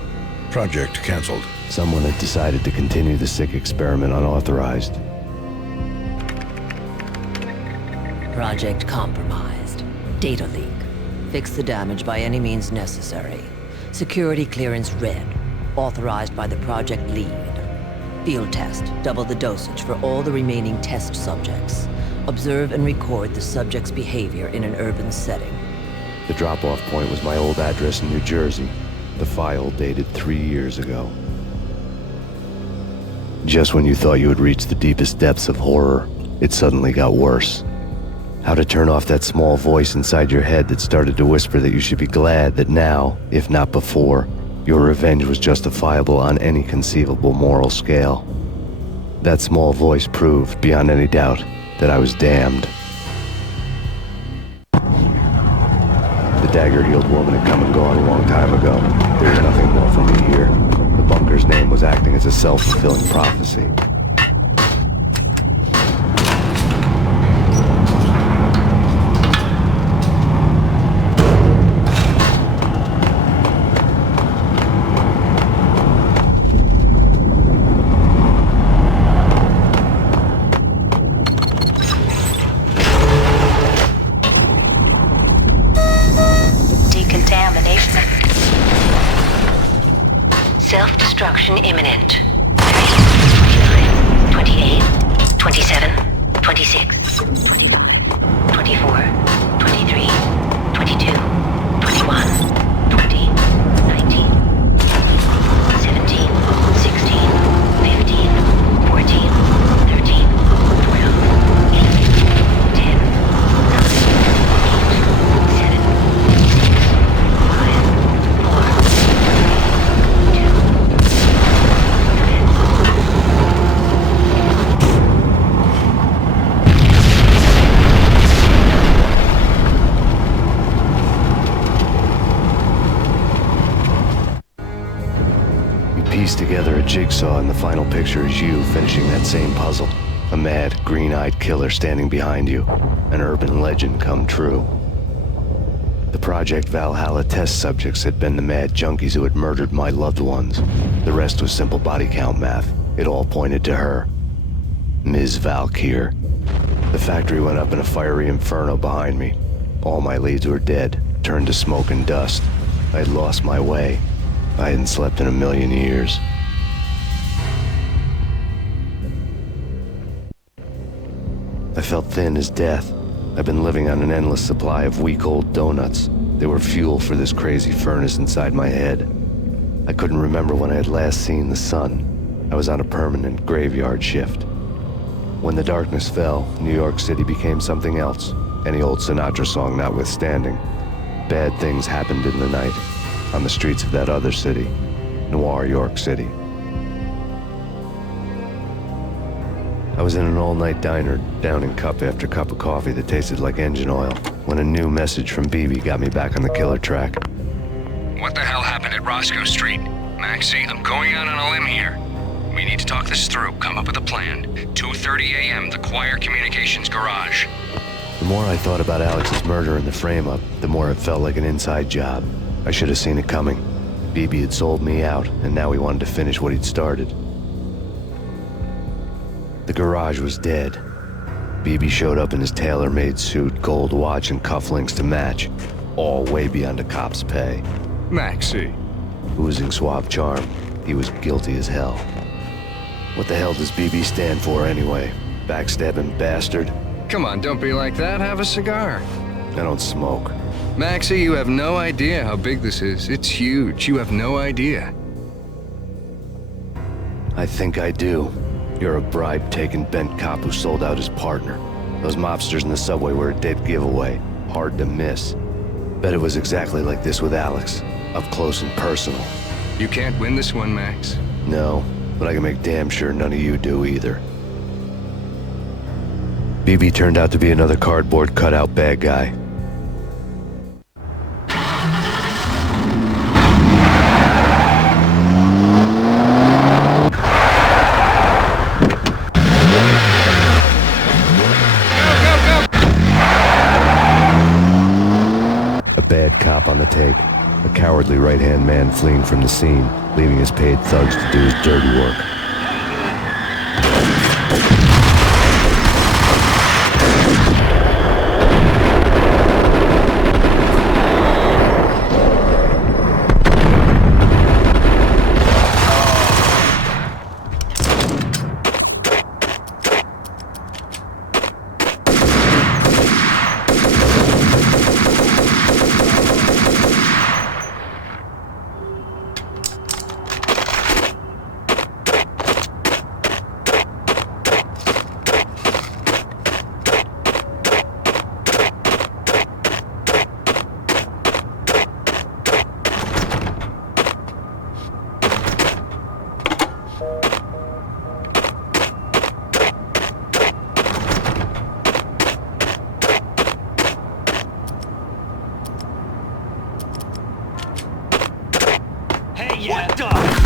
Project canceled. Someone had decided to continue the sick experiment unauthorized. Project compromised. Data leak. Fix the damage by any means necessary. Security clearance red. Authorized by the project lead. Field test. Double the dosage for all the remaining test subjects. Observe and record the subject's behavior in an urban setting. The drop-off point was my old address in New Jersey. The file dated 3 years ago. Just when you thought you had reached the deepest depths of horror, it suddenly got worse. How to turn off that small voice inside your head that started to whisper that you should be glad that now, if not before, your revenge was justifiable on any conceivable moral scale. That small voice proved, beyond any doubt, that I was damned. The dagger-heeled woman had come and gone a long time ago. There was nothing more for me here. The bunker's name was acting as a self-fulfilling prophecy. Self-destruction imminent. 28, 27, 26, 24, 23, 22, 21, 20, 19, 17, 16, 15, 14, 13, 12, 8, 10, 9, 8, 7, 6, 5, 4, Piece together a jigsaw, and the final picture is you finishing that same puzzle. A mad, green-eyed killer standing behind you. An urban legend come true. The Project Valhalla test subjects had been the mad junkies who had murdered my loved ones. The rest was simple body count math. It all pointed to her. Ms. Valkyr. The factory went up in a fiery inferno behind me. All my leads were dead, turned to smoke and dust. I had lost my way. I hadn't slept in a million years. I felt thin as death. I've been living on an endless supply of week-old donuts. They were fuel for this crazy furnace inside my head. I couldn't remember when I had last seen the sun. I was on a permanent graveyard shift. When the darkness fell, New York City became something else, any old Sinatra song notwithstanding. Bad things happened in the night. On the streets of that other city, Noir York City. I was in an all-night diner, downing cup after cup of coffee that tasted like engine oil, when a new message from BB got me back on the killer track. What the hell happened at Roscoe Street? Maxie, I'm going out on a limb here. We need to talk this through, come up with a plan. 2:30 a.m., the Choir Communications Garage. The more I thought about Alex's murder and the frame-up, the more it felt like an inside job. I should have seen it coming. BB had sold me out, and now he wanted to finish what he'd started. The garage was dead. BB showed up in his tailor-made suit, gold watch, and cufflinks to match, all way beyond a cop's pay. Maxie. Oozing suave charm, he was guilty as hell. What the hell does BB stand for anyway? Backstabbing bastard? Come on, don't be like that. Have a cigar. I don't smoke. Maxie, you have no idea how big this is. It's huge. You have no idea. I think I do. You're a bribe-taking bent cop who sold out his partner. Those mobsters in the subway were a dead giveaway. Hard to miss. Bet it was exactly like this with Alex. Up close and personal. You can't win this one, Max. No, but I can make damn sure none of you do either. BB turned out to be another cardboard cutout bad guy. Cop on the take, a cowardly right-hand man fleeing from the scene, leaving his paid thugs to do his dirty work. yeah. What the?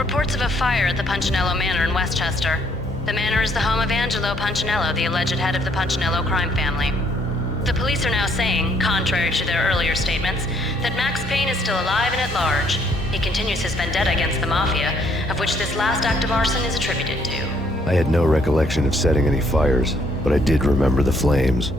Reports of a fire at the Punchinello Manor in Westchester. The manor is the home of Angelo Punchinello, the alleged head of the Punchinello crime family. The police are now saying, contrary to their earlier statements, that Max Payne is still alive and at large. He continues his vendetta against the Mafia, of which this last act of arson is attributed to. I had no recollection of setting any fires, but I did remember the flames.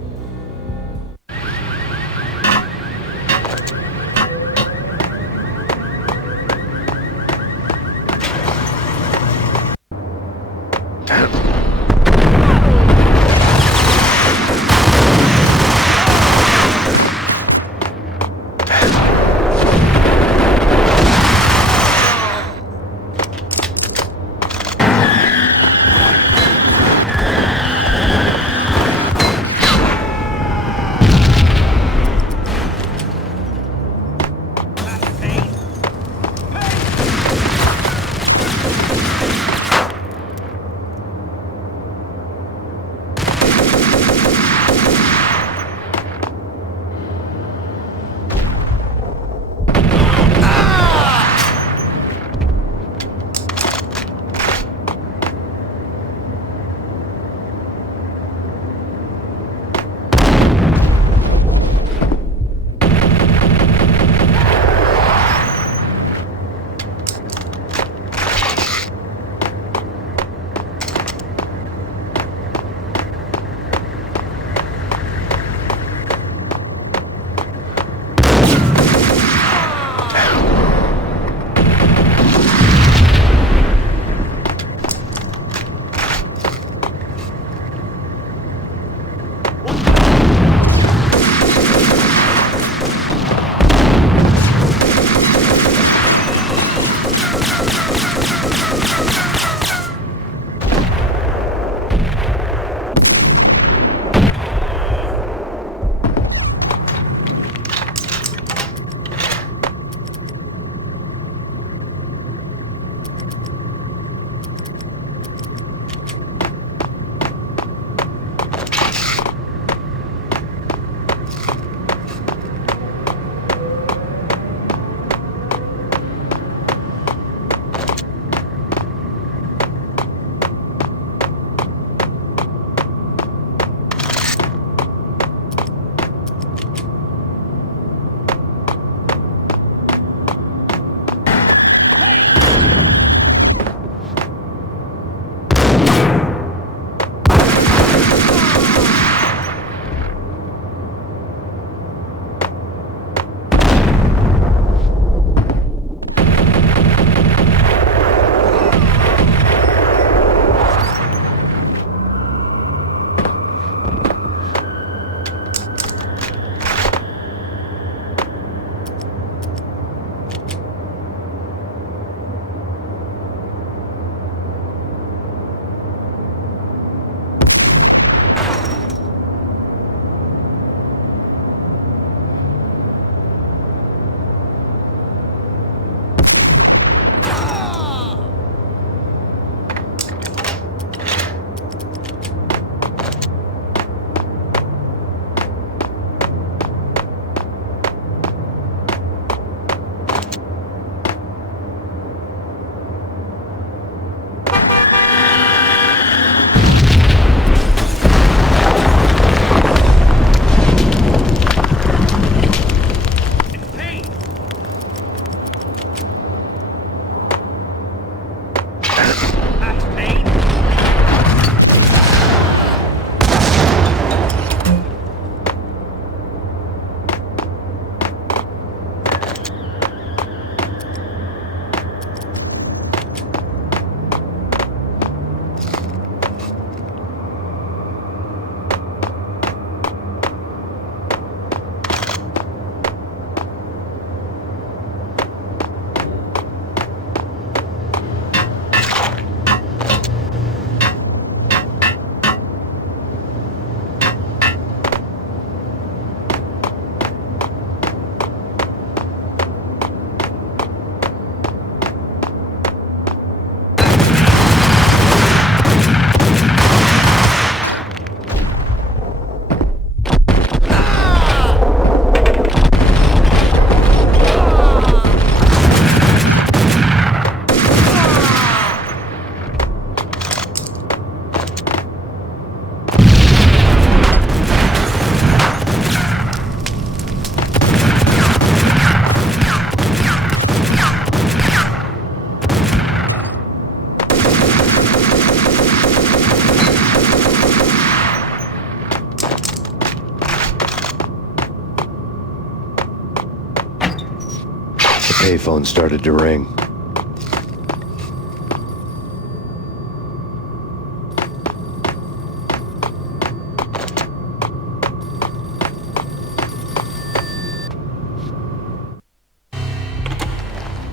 payphone started to ring.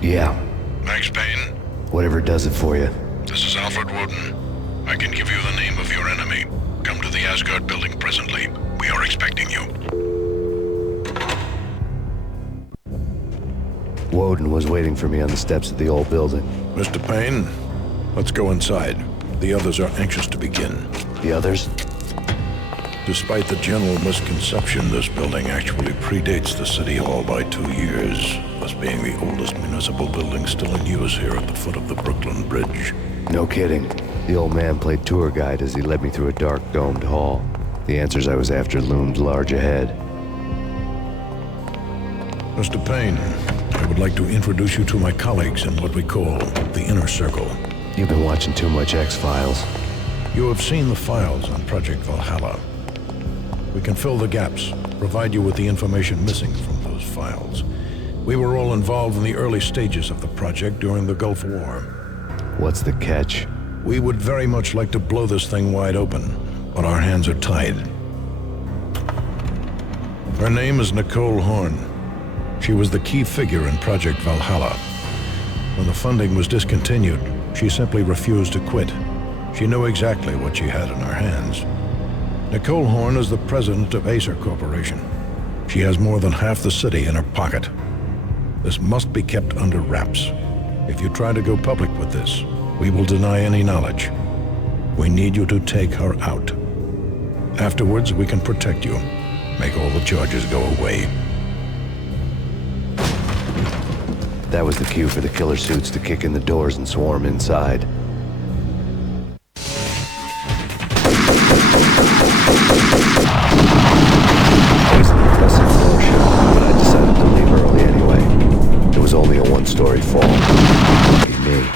Yeah. Max Payne? Whatever does it for you. This is Alfred Woden. I can give you the name of your enemy. Come to the Asgard building presently. We are expecting you. Woden was waiting for me on the steps of the old building. Mr. Payne, let's go inside. The others are anxious to begin. The others? Despite the general misconception, this building actually predates the City Hall by 2 years, thus being the oldest municipal building still in use here at the foot of the Brooklyn Bridge. No kidding. The old man played tour guide as he led me through a dark, domed hall. The answers I was after loomed large ahead. Mr. Payne, I would like to introduce you to my colleagues in what we call the Inner Circle. You've been watching too much X-Files. You have seen the files on Project Valhalla. We can fill the gaps, provide you with the information missing from those files. We were all involved in the early stages of the project during the Gulf War. What's the catch? We would very much like to blow this thing wide open, but our hands are tied. Her name is Nicole Horn. She was the key figure in Project Valhalla. When the funding was discontinued, she simply refused to quit. She knew exactly what she had in her hands. Nicole Horn is the president of Acer Corporation. She has more than half the city in her pocket. This must be kept under wraps. If you try to go public with this, we will deny any knowledge. We need you to take her out. Afterwards, we can protect you, make all the charges go away. That was the cue for the killer suits to kick in the doors and swarm inside. But I decided to leave early anyway. It was only a one-story fall. Lucky me.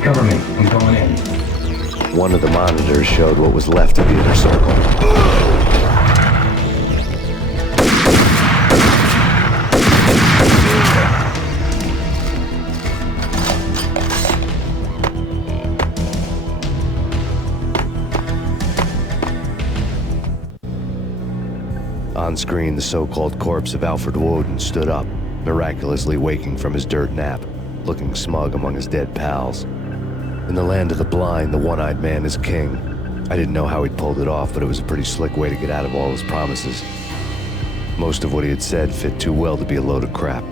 Cover me. I'm going in. One of the monitors showed what was left of the Inner Circle. On screen, the so-called corpse of Alfred Woden stood up, miraculously waking from his dirt nap, looking smug among his dead pals. In the land of the blind, the one-eyed man is king. I didn't know how he'd pulled it off, but it was a pretty slick way to get out of all his promises. Most of what he had said fit too well to be a load of crap.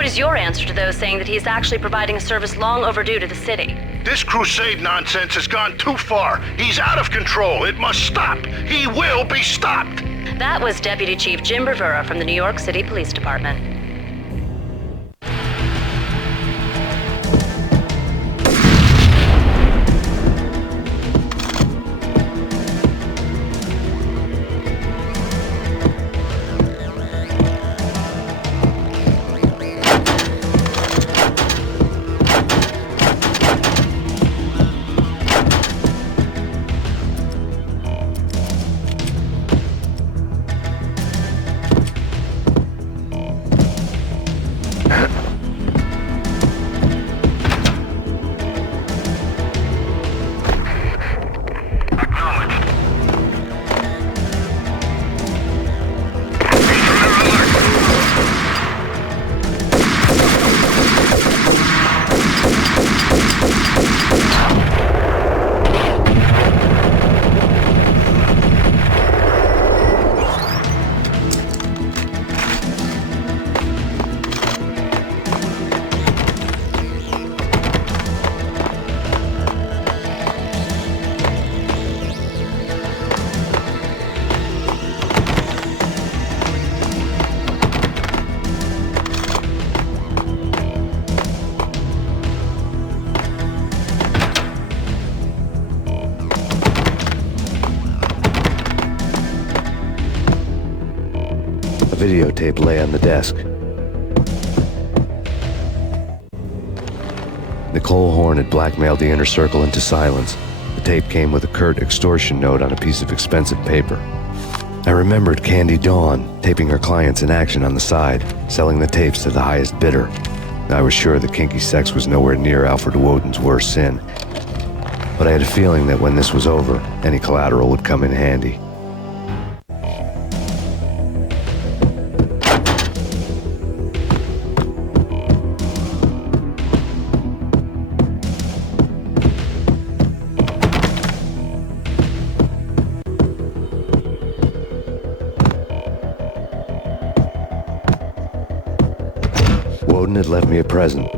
What is your answer to those saying that he is actually providing a service long overdue to the city? This crusade nonsense has gone too far. He's out of control. It must stop. He will be stopped. That was Deputy Chief Jim Rivera from the New York City Police Department. videotape lay on the desk. Nicole Horn had blackmailed the inner circle into silence. The tape came with a curt extortion note on a piece of expensive paper. I remembered Candy Dawn taping her clients in action on the side, selling the tapes to the highest bidder. I was sure that kinky sex was nowhere near Alfred Woden's worst sin. But I had a feeling that when this was over, any collateral would come in handy. Woden had left me a present.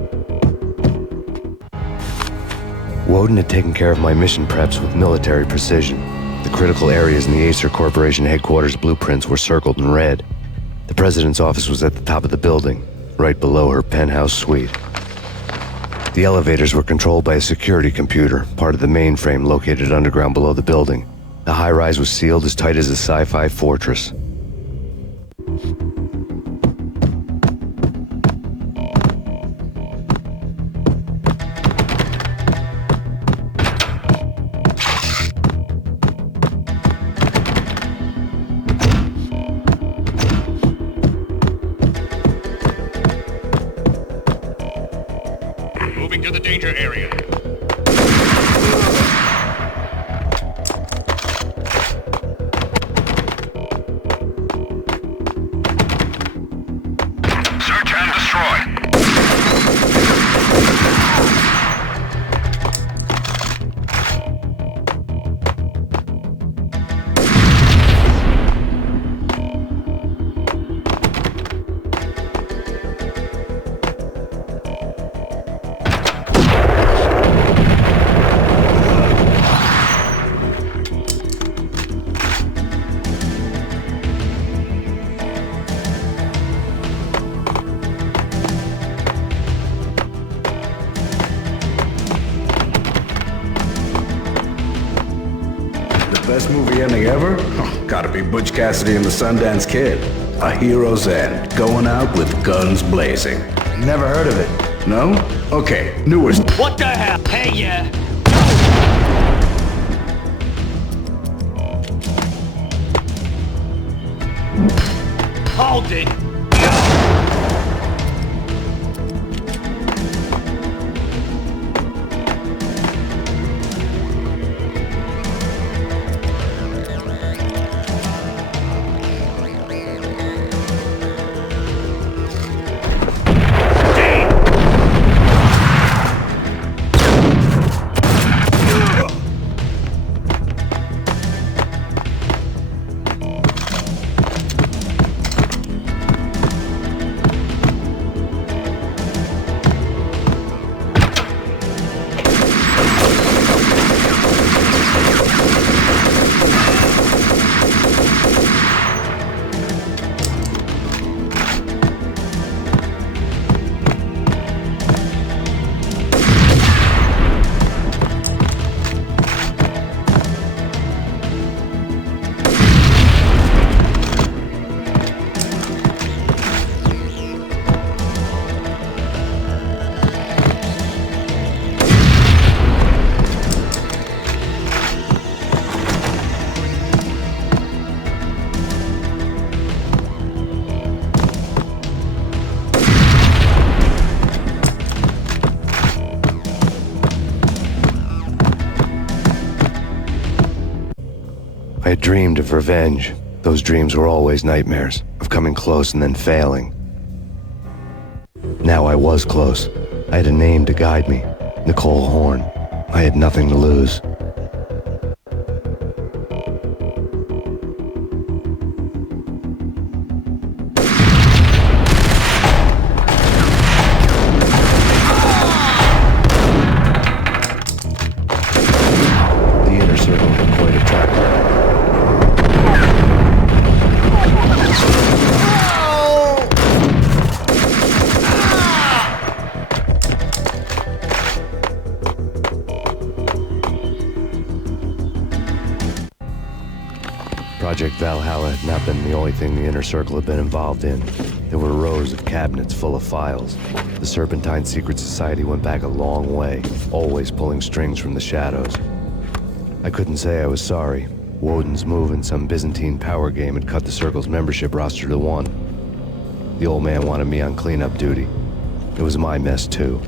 Woden had taken care of my mission preps with military precision. The critical areas in the Acer Corporation headquarters blueprints were circled in red. The president's office was at the top of the building, right below her penthouse suite. The elevators were controlled by a security computer, part of the mainframe located underground below the building. The high-rise was sealed as tight as a sci-fi fortress. Moving to the danger area. Search and destroy. Best movie ending ever? Gotta be Butch Cassidy and the Sundance Kid. A hero's end, going out with guns blazing. Never heard of it. No? Okay, newest. What the hell? Hey, yeah. Hold it. I had dreamed of revenge. Those dreams were always nightmares, of coming close and then failing. Now I was close. I had a name to guide me, Nicole Horn. I had nothing to lose. The inner circle had quite attractive. Project Valhalla had not been the only thing the Inner Circle had been involved in. There were rows of cabinets full of files. The Serpentine Secret Society went back a long way, always pulling strings from the shadows. I couldn't say I was sorry. Woden's move in some Byzantine power game had cut the Circle's membership roster to 1. The old man wanted me on cleanup duty. It was my mess, too.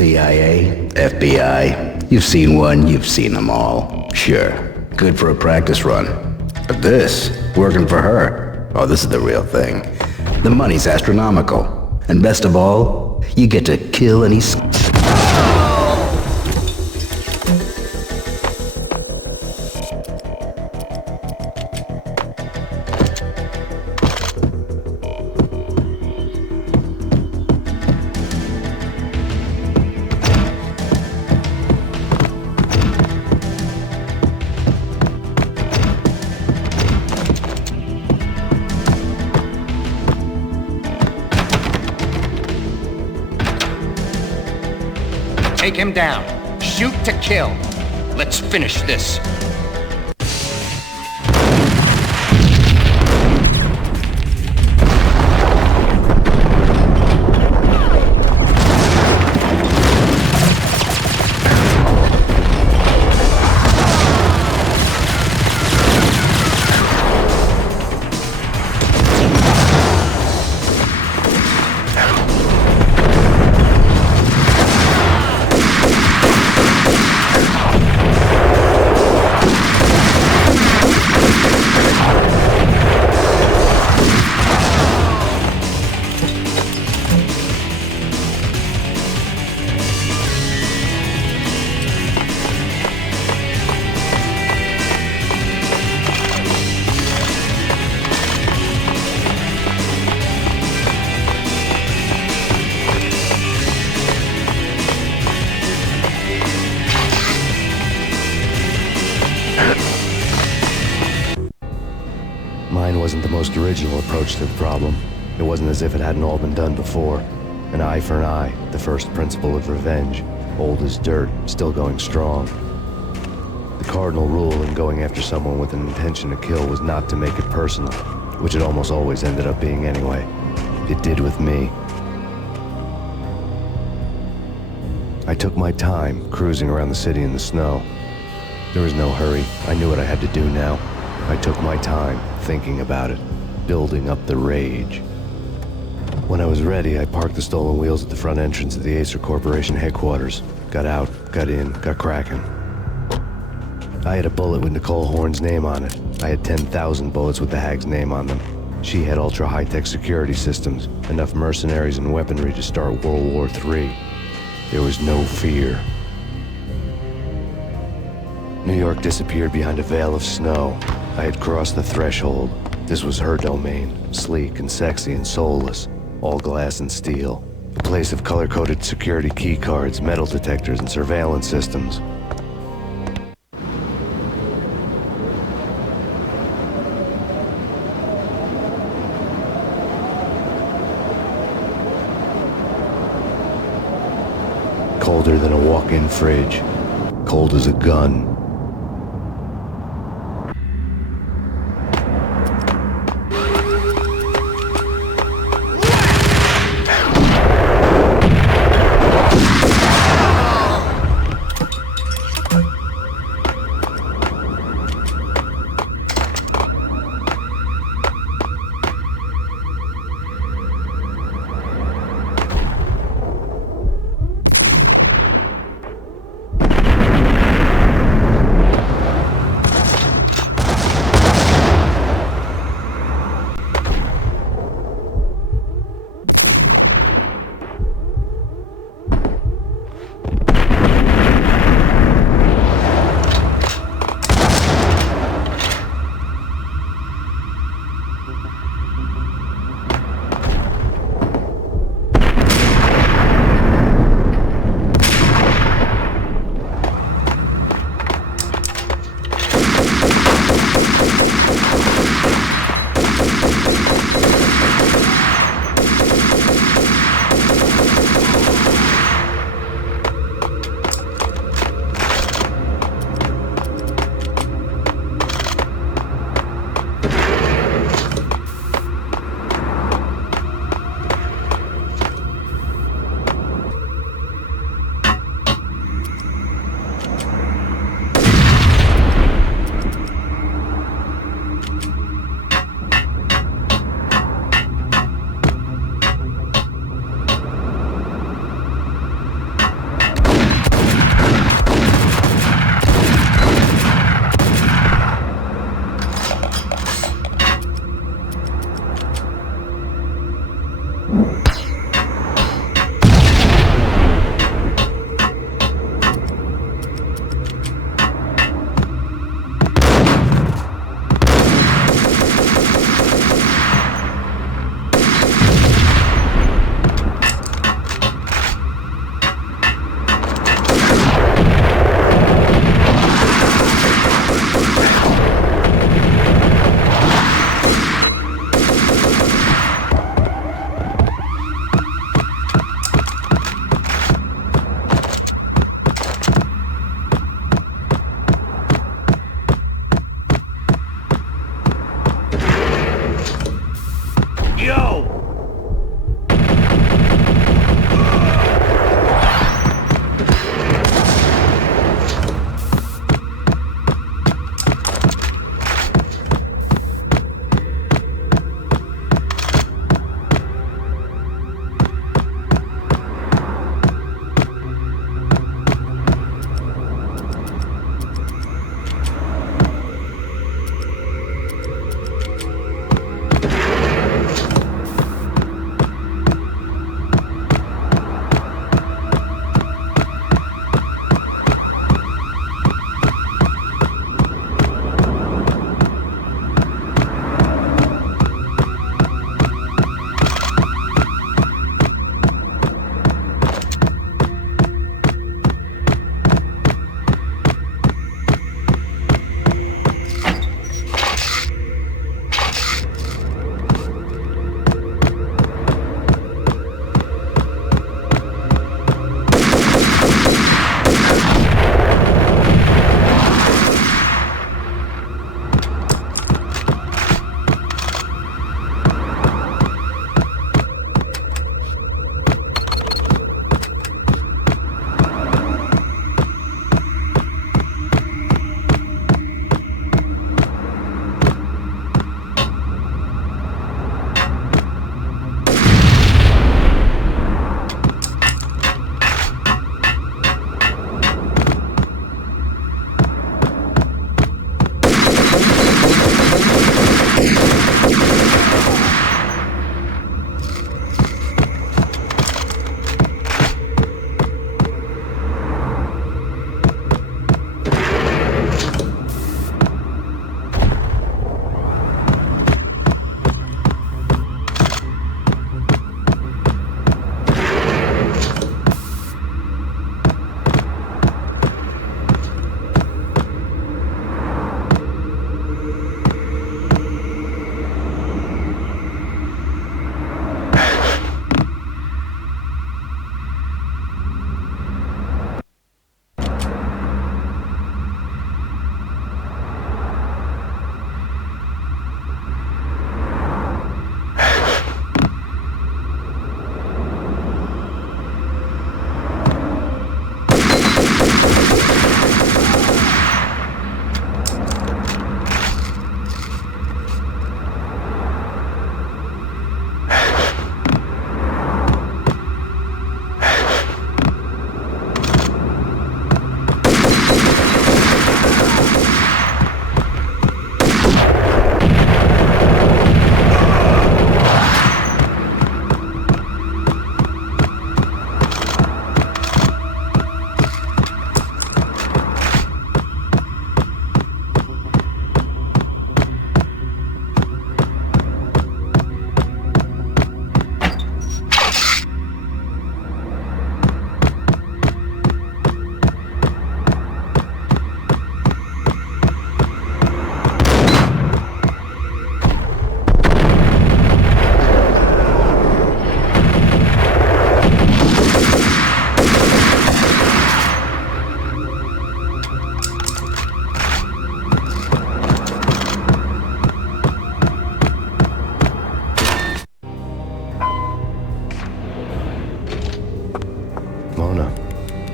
CIA, FBI, you've seen one, you've seen them all. Sure, good for a practice run. But this, working for her, oh, this is the real thing. The money's astronomical. And best of all, you get to kill any Take him down. Shoot to kill. Let's finish this. Mine wasn't the most original approach to the problem. It wasn't as if it hadn't all been done before. An eye for an eye, the first principle of revenge. Old as dirt, still going strong. The cardinal rule in going after someone with an intention to kill was not to make it personal, which it almost always ended up being anyway. It did with me. I took my time, cruising around the city in the snow. There was no hurry. I knew what I had to do now. I took my time, thinking about it, building up the rage. When I was ready, I parked the stolen wheels at the front entrance of the Acer Corporation headquarters. Got out, got in, got cracking. I had a bullet with Nicole Horn's name on it. I had 10,000 bullets with the Hag's name on them. She had ultra-high-tech security systems, enough mercenaries and weaponry to start World War III. There was no fear. New York disappeared behind a veil of snow. I had crossed the threshold. This was her domain, sleek and sexy and soulless, all glass and steel. A place of color-coded security keycards, metal detectors, and surveillance systems. Colder than a walk-in fridge. Cold as a gun.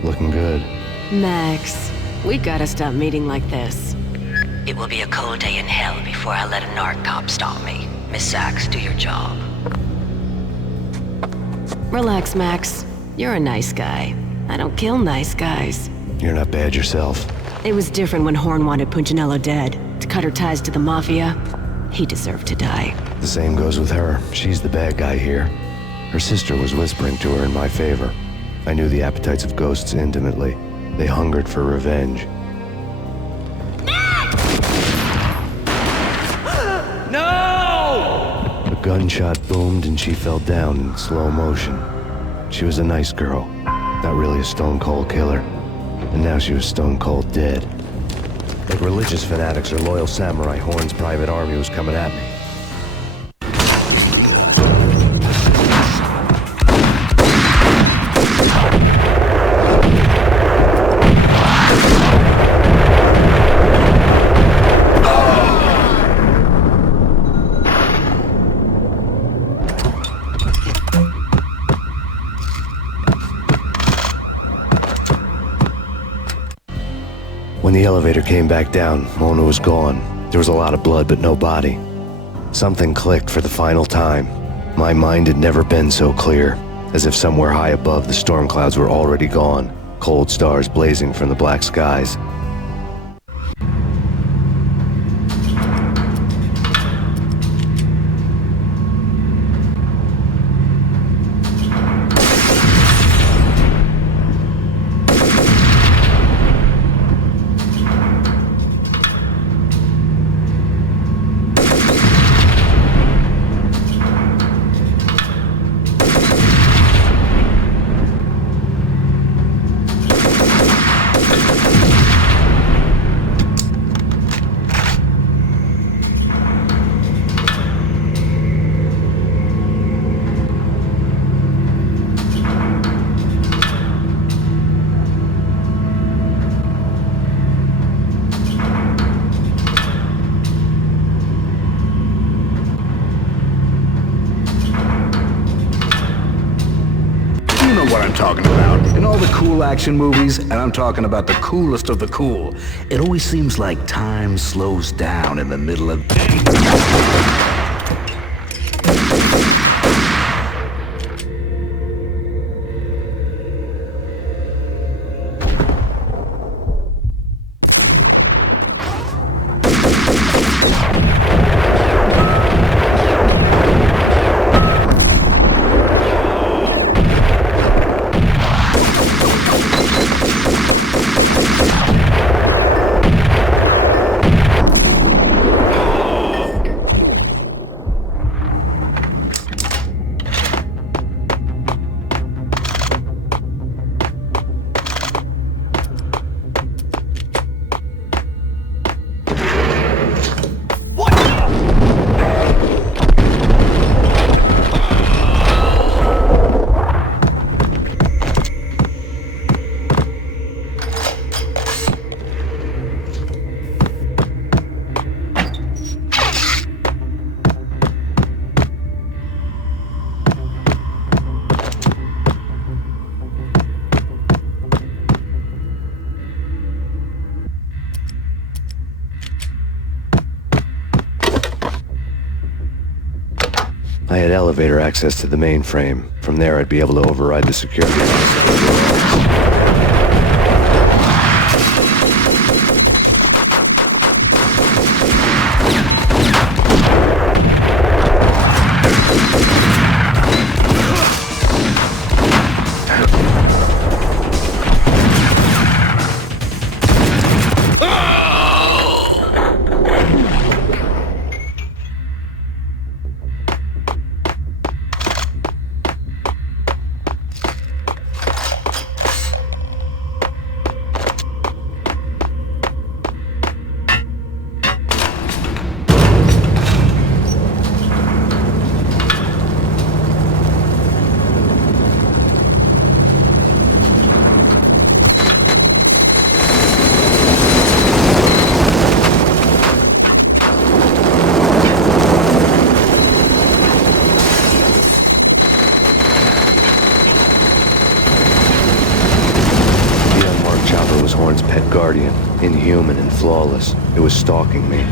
Looking good. Max, we gotta stop meeting like this. It will be a cold day in hell before I let a narc cop stop me. Miss Sachs, do your job. Relax, Max. You're a nice guy. I don't kill nice guys. You're not bad yourself. It was different when Horn wanted Punchinello dead. To cut her ties to the Mafia, he deserved to die. The same goes with her. She's the bad guy here. Her sister was whispering to her in my favor. I knew the appetites of ghosts intimately. They hungered for revenge. No! A gunshot boomed and she fell down in slow motion. She was a nice girl, not really a stone-cold killer. And now she was stone-cold dead. Like religious fanatics or loyal samurai, Horn's private army was coming at me. When the elevator came back down, Mona was gone. There was a lot of blood, but no body. Something clicked for the final time. My mind had never been so clear, as if somewhere high above the storm clouds were already gone, cold stars blazing from the black skies. Talking about. In all the cool action movies, and I'm talking about the coolest of the cool, it always seems like time slows down in the middle of... I had elevator access to the mainframe. From there, I'd be able to override the security. Guardian, inhuman and flawless. It was stalking me. I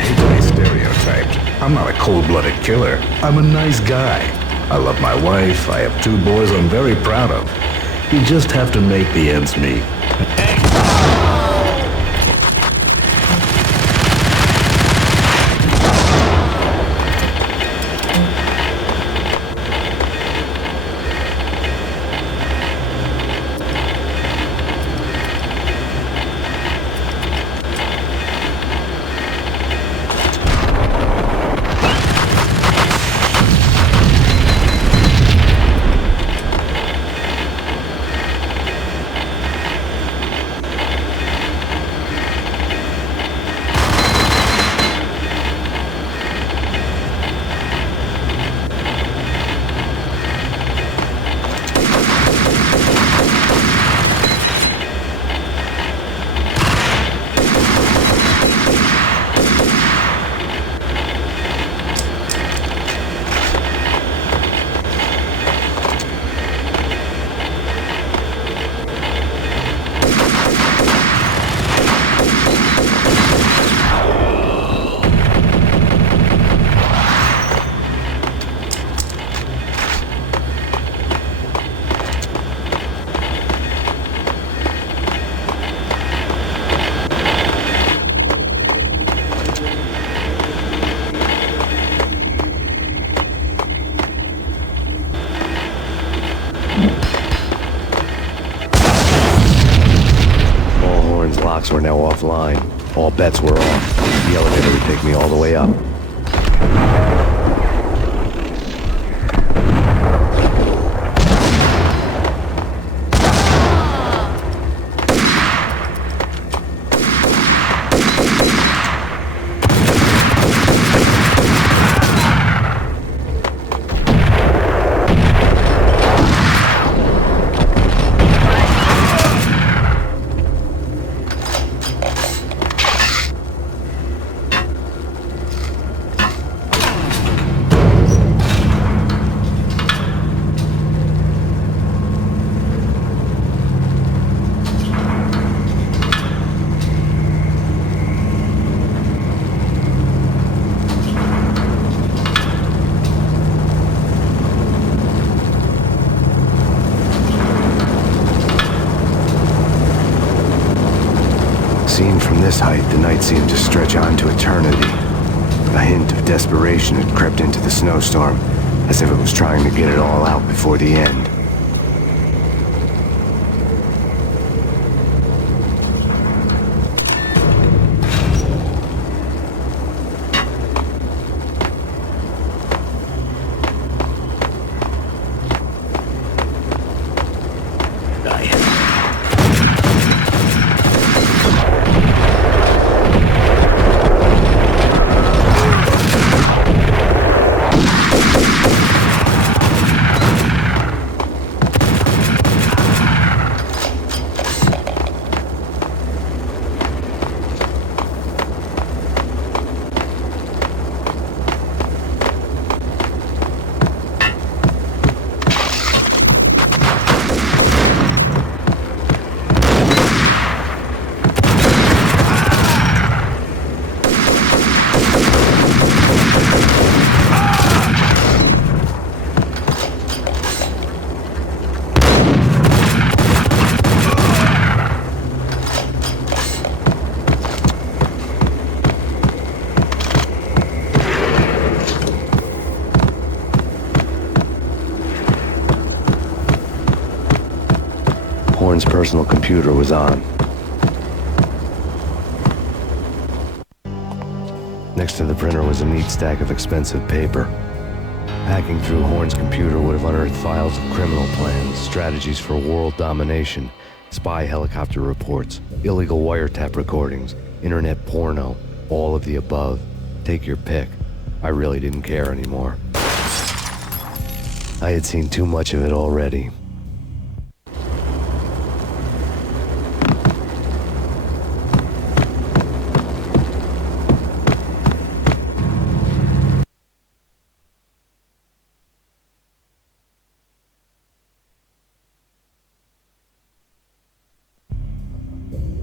hate to be stereotyped. I'm not a cold-blooded killer. I'm a nice guy. I love my wife. I have 2 boys I'm very proud of. You just have to make the ends meet. locks were now offline. All bets were off. The elevator would take me all the way up. Seen from this height, the night seemed to stretch on to eternity. A hint of desperation had crept into the snowstorm, as if it was trying to get it all out before the end. Horn's personal computer was on. Next to the printer was a neat stack of expensive paper. Hacking through Horn's computer would have unearthed files of criminal plans, strategies for world domination, spy helicopter reports, illegal wiretap recordings, internet porno, all of the above. Take your pick. I really didn't care anymore. I had seen too much of it already.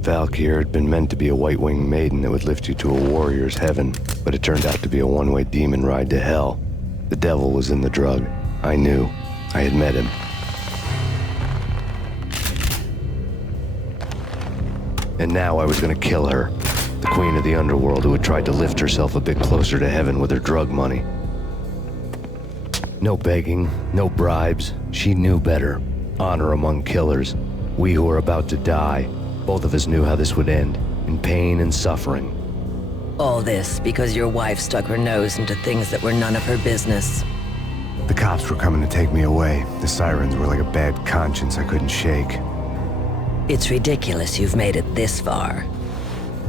Valkyr had been meant to be a white-winged maiden that would lift you to a warrior's heaven, but it turned out to be a one-way demon ride to hell. The devil was in the drug. I knew. I had met him. And now I was gonna kill her, the queen of the underworld who had tried to lift herself a bit closer to heaven with her drug money. No begging, no bribes. She knew better. Honor among killers. We who were about to die. Both of us knew how this would end, in pain and suffering. All this because your wife stuck her nose into things that were none of her business. The cops were coming to take me away. The sirens were like a bad conscience I couldn't shake. It's ridiculous you've made it this far.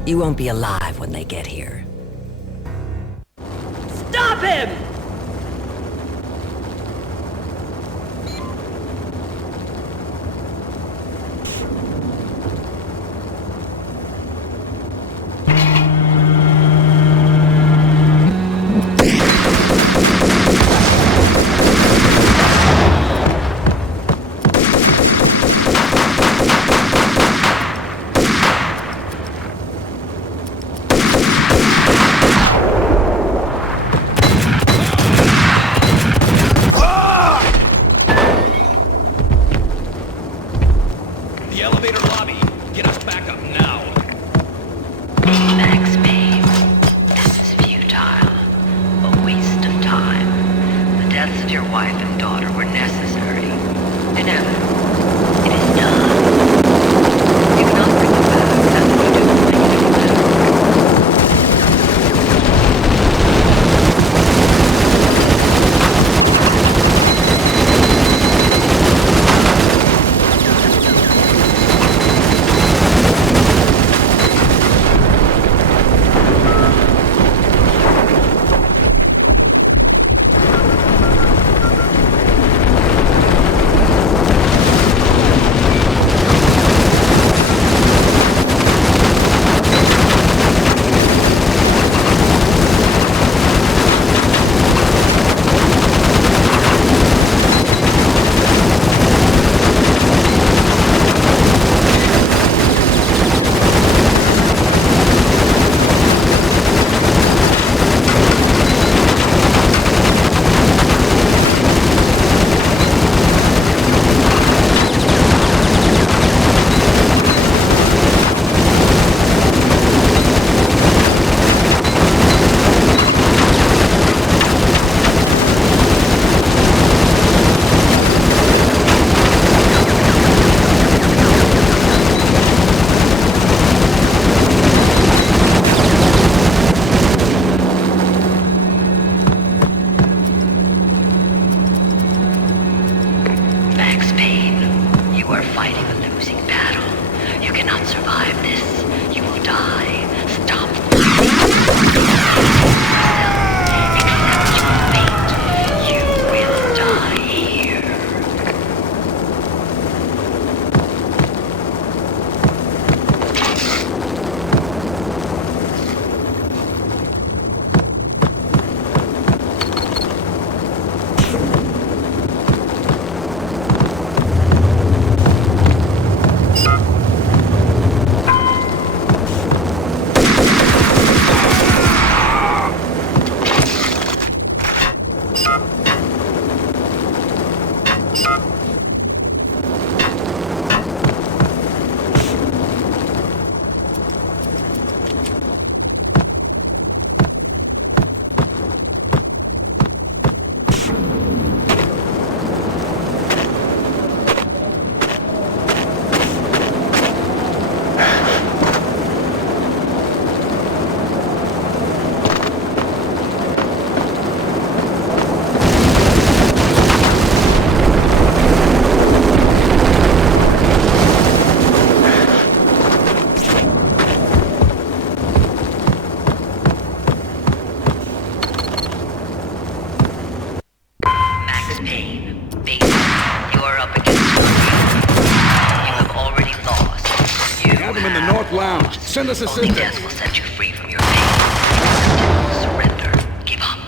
You won't be alive when they get here. Stop him! Max Payne, this is futile. A waste of time. The deaths of your wife and daughter were necessary. Inevitable. It is done. You cannot bring them back, as you do. You are fighting a losing battle. You cannot survive this. You will die. Stop. Accept your fate. You will die here. Payne, base, you are up against your You have already lost. You have him in the North Lounge. Send us assistance. Only death will set you free from your pain. Surrender. Give up.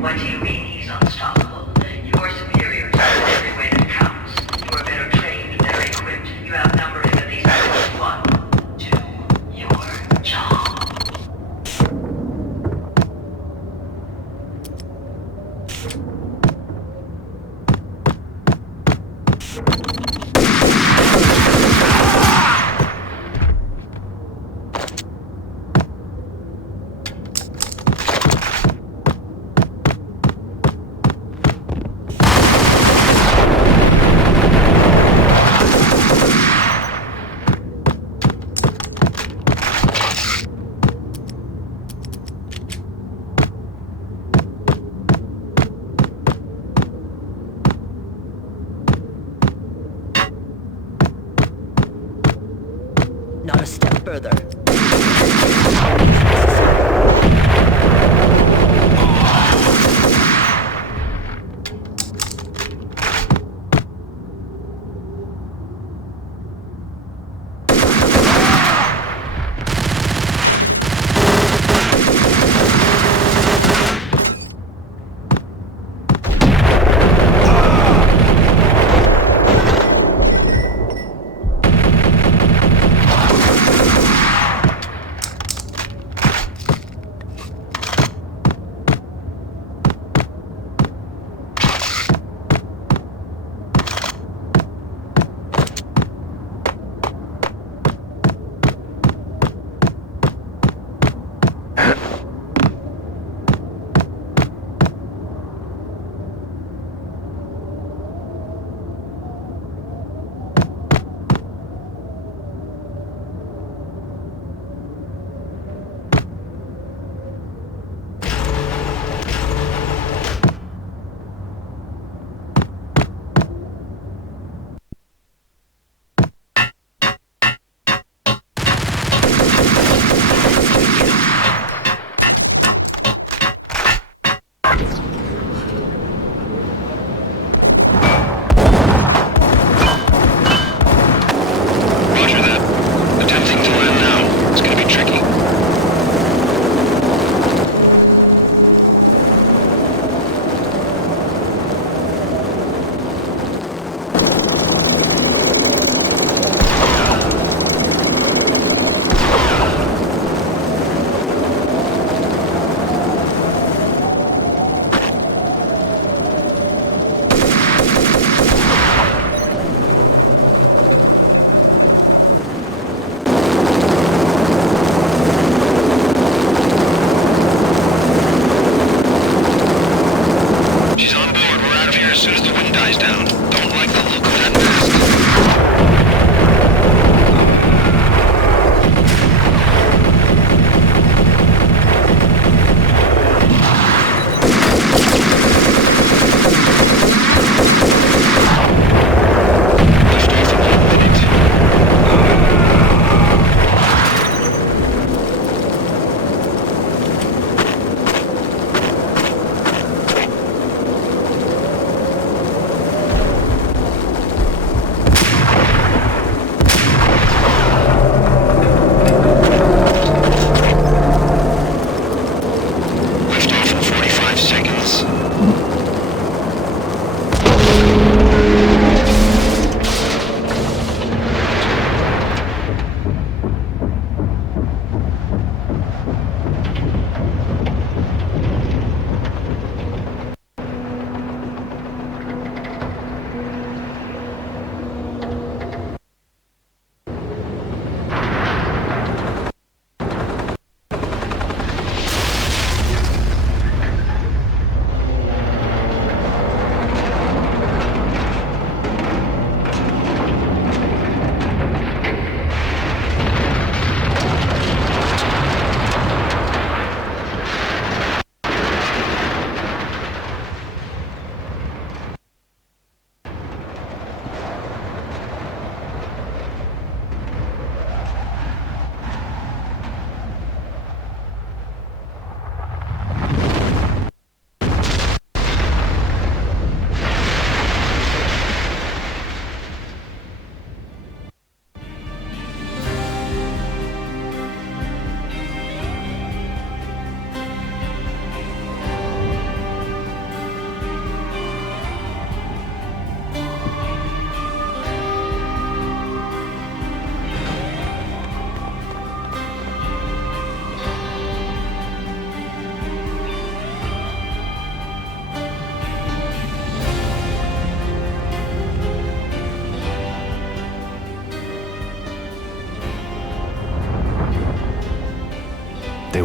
What do you mean he's unstoppable? You are superior to him in every way that counts. You are better trained, better equipped. You outnumber him at least one. Do your job. Not a step further.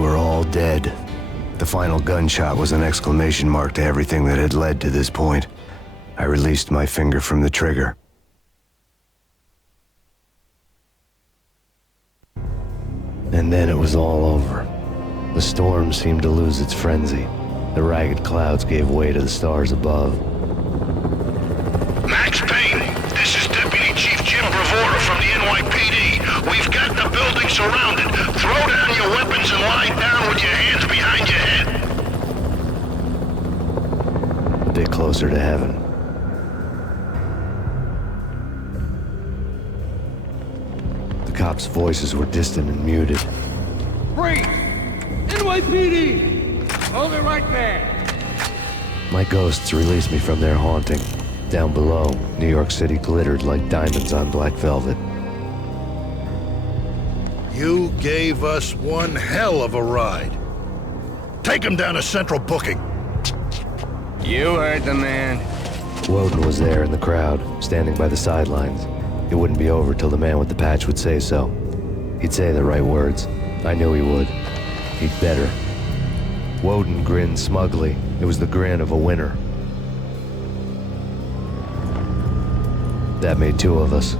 were all dead. The final gunshot was an exclamation mark to everything that had led to this point. I released my finger from the trigger. And then it was all over. The storm seemed to lose its frenzy. The ragged clouds gave way to the stars above. Max Payne, this is Deputy Chief Jim Bravura from the NYPD. We've got the building surrounded. Throw down your weapons and lie down with your hands behind your head. A bit closer to heaven. The cops' voices were distant and muted. Freeze! NYPD! Hold it right there! My ghosts released me from their haunting. Down below, New York City glittered like diamonds on black velvet. You gave us one hell of a ride. Take him down to Central Booking. You heard the man. Woden was there in the crowd, standing by the sidelines. It wouldn't be over till the man with the patch would say so. He'd say the right words. I knew he would. He'd better. Woden grinned smugly. It was the grin of a winner. That made two of us.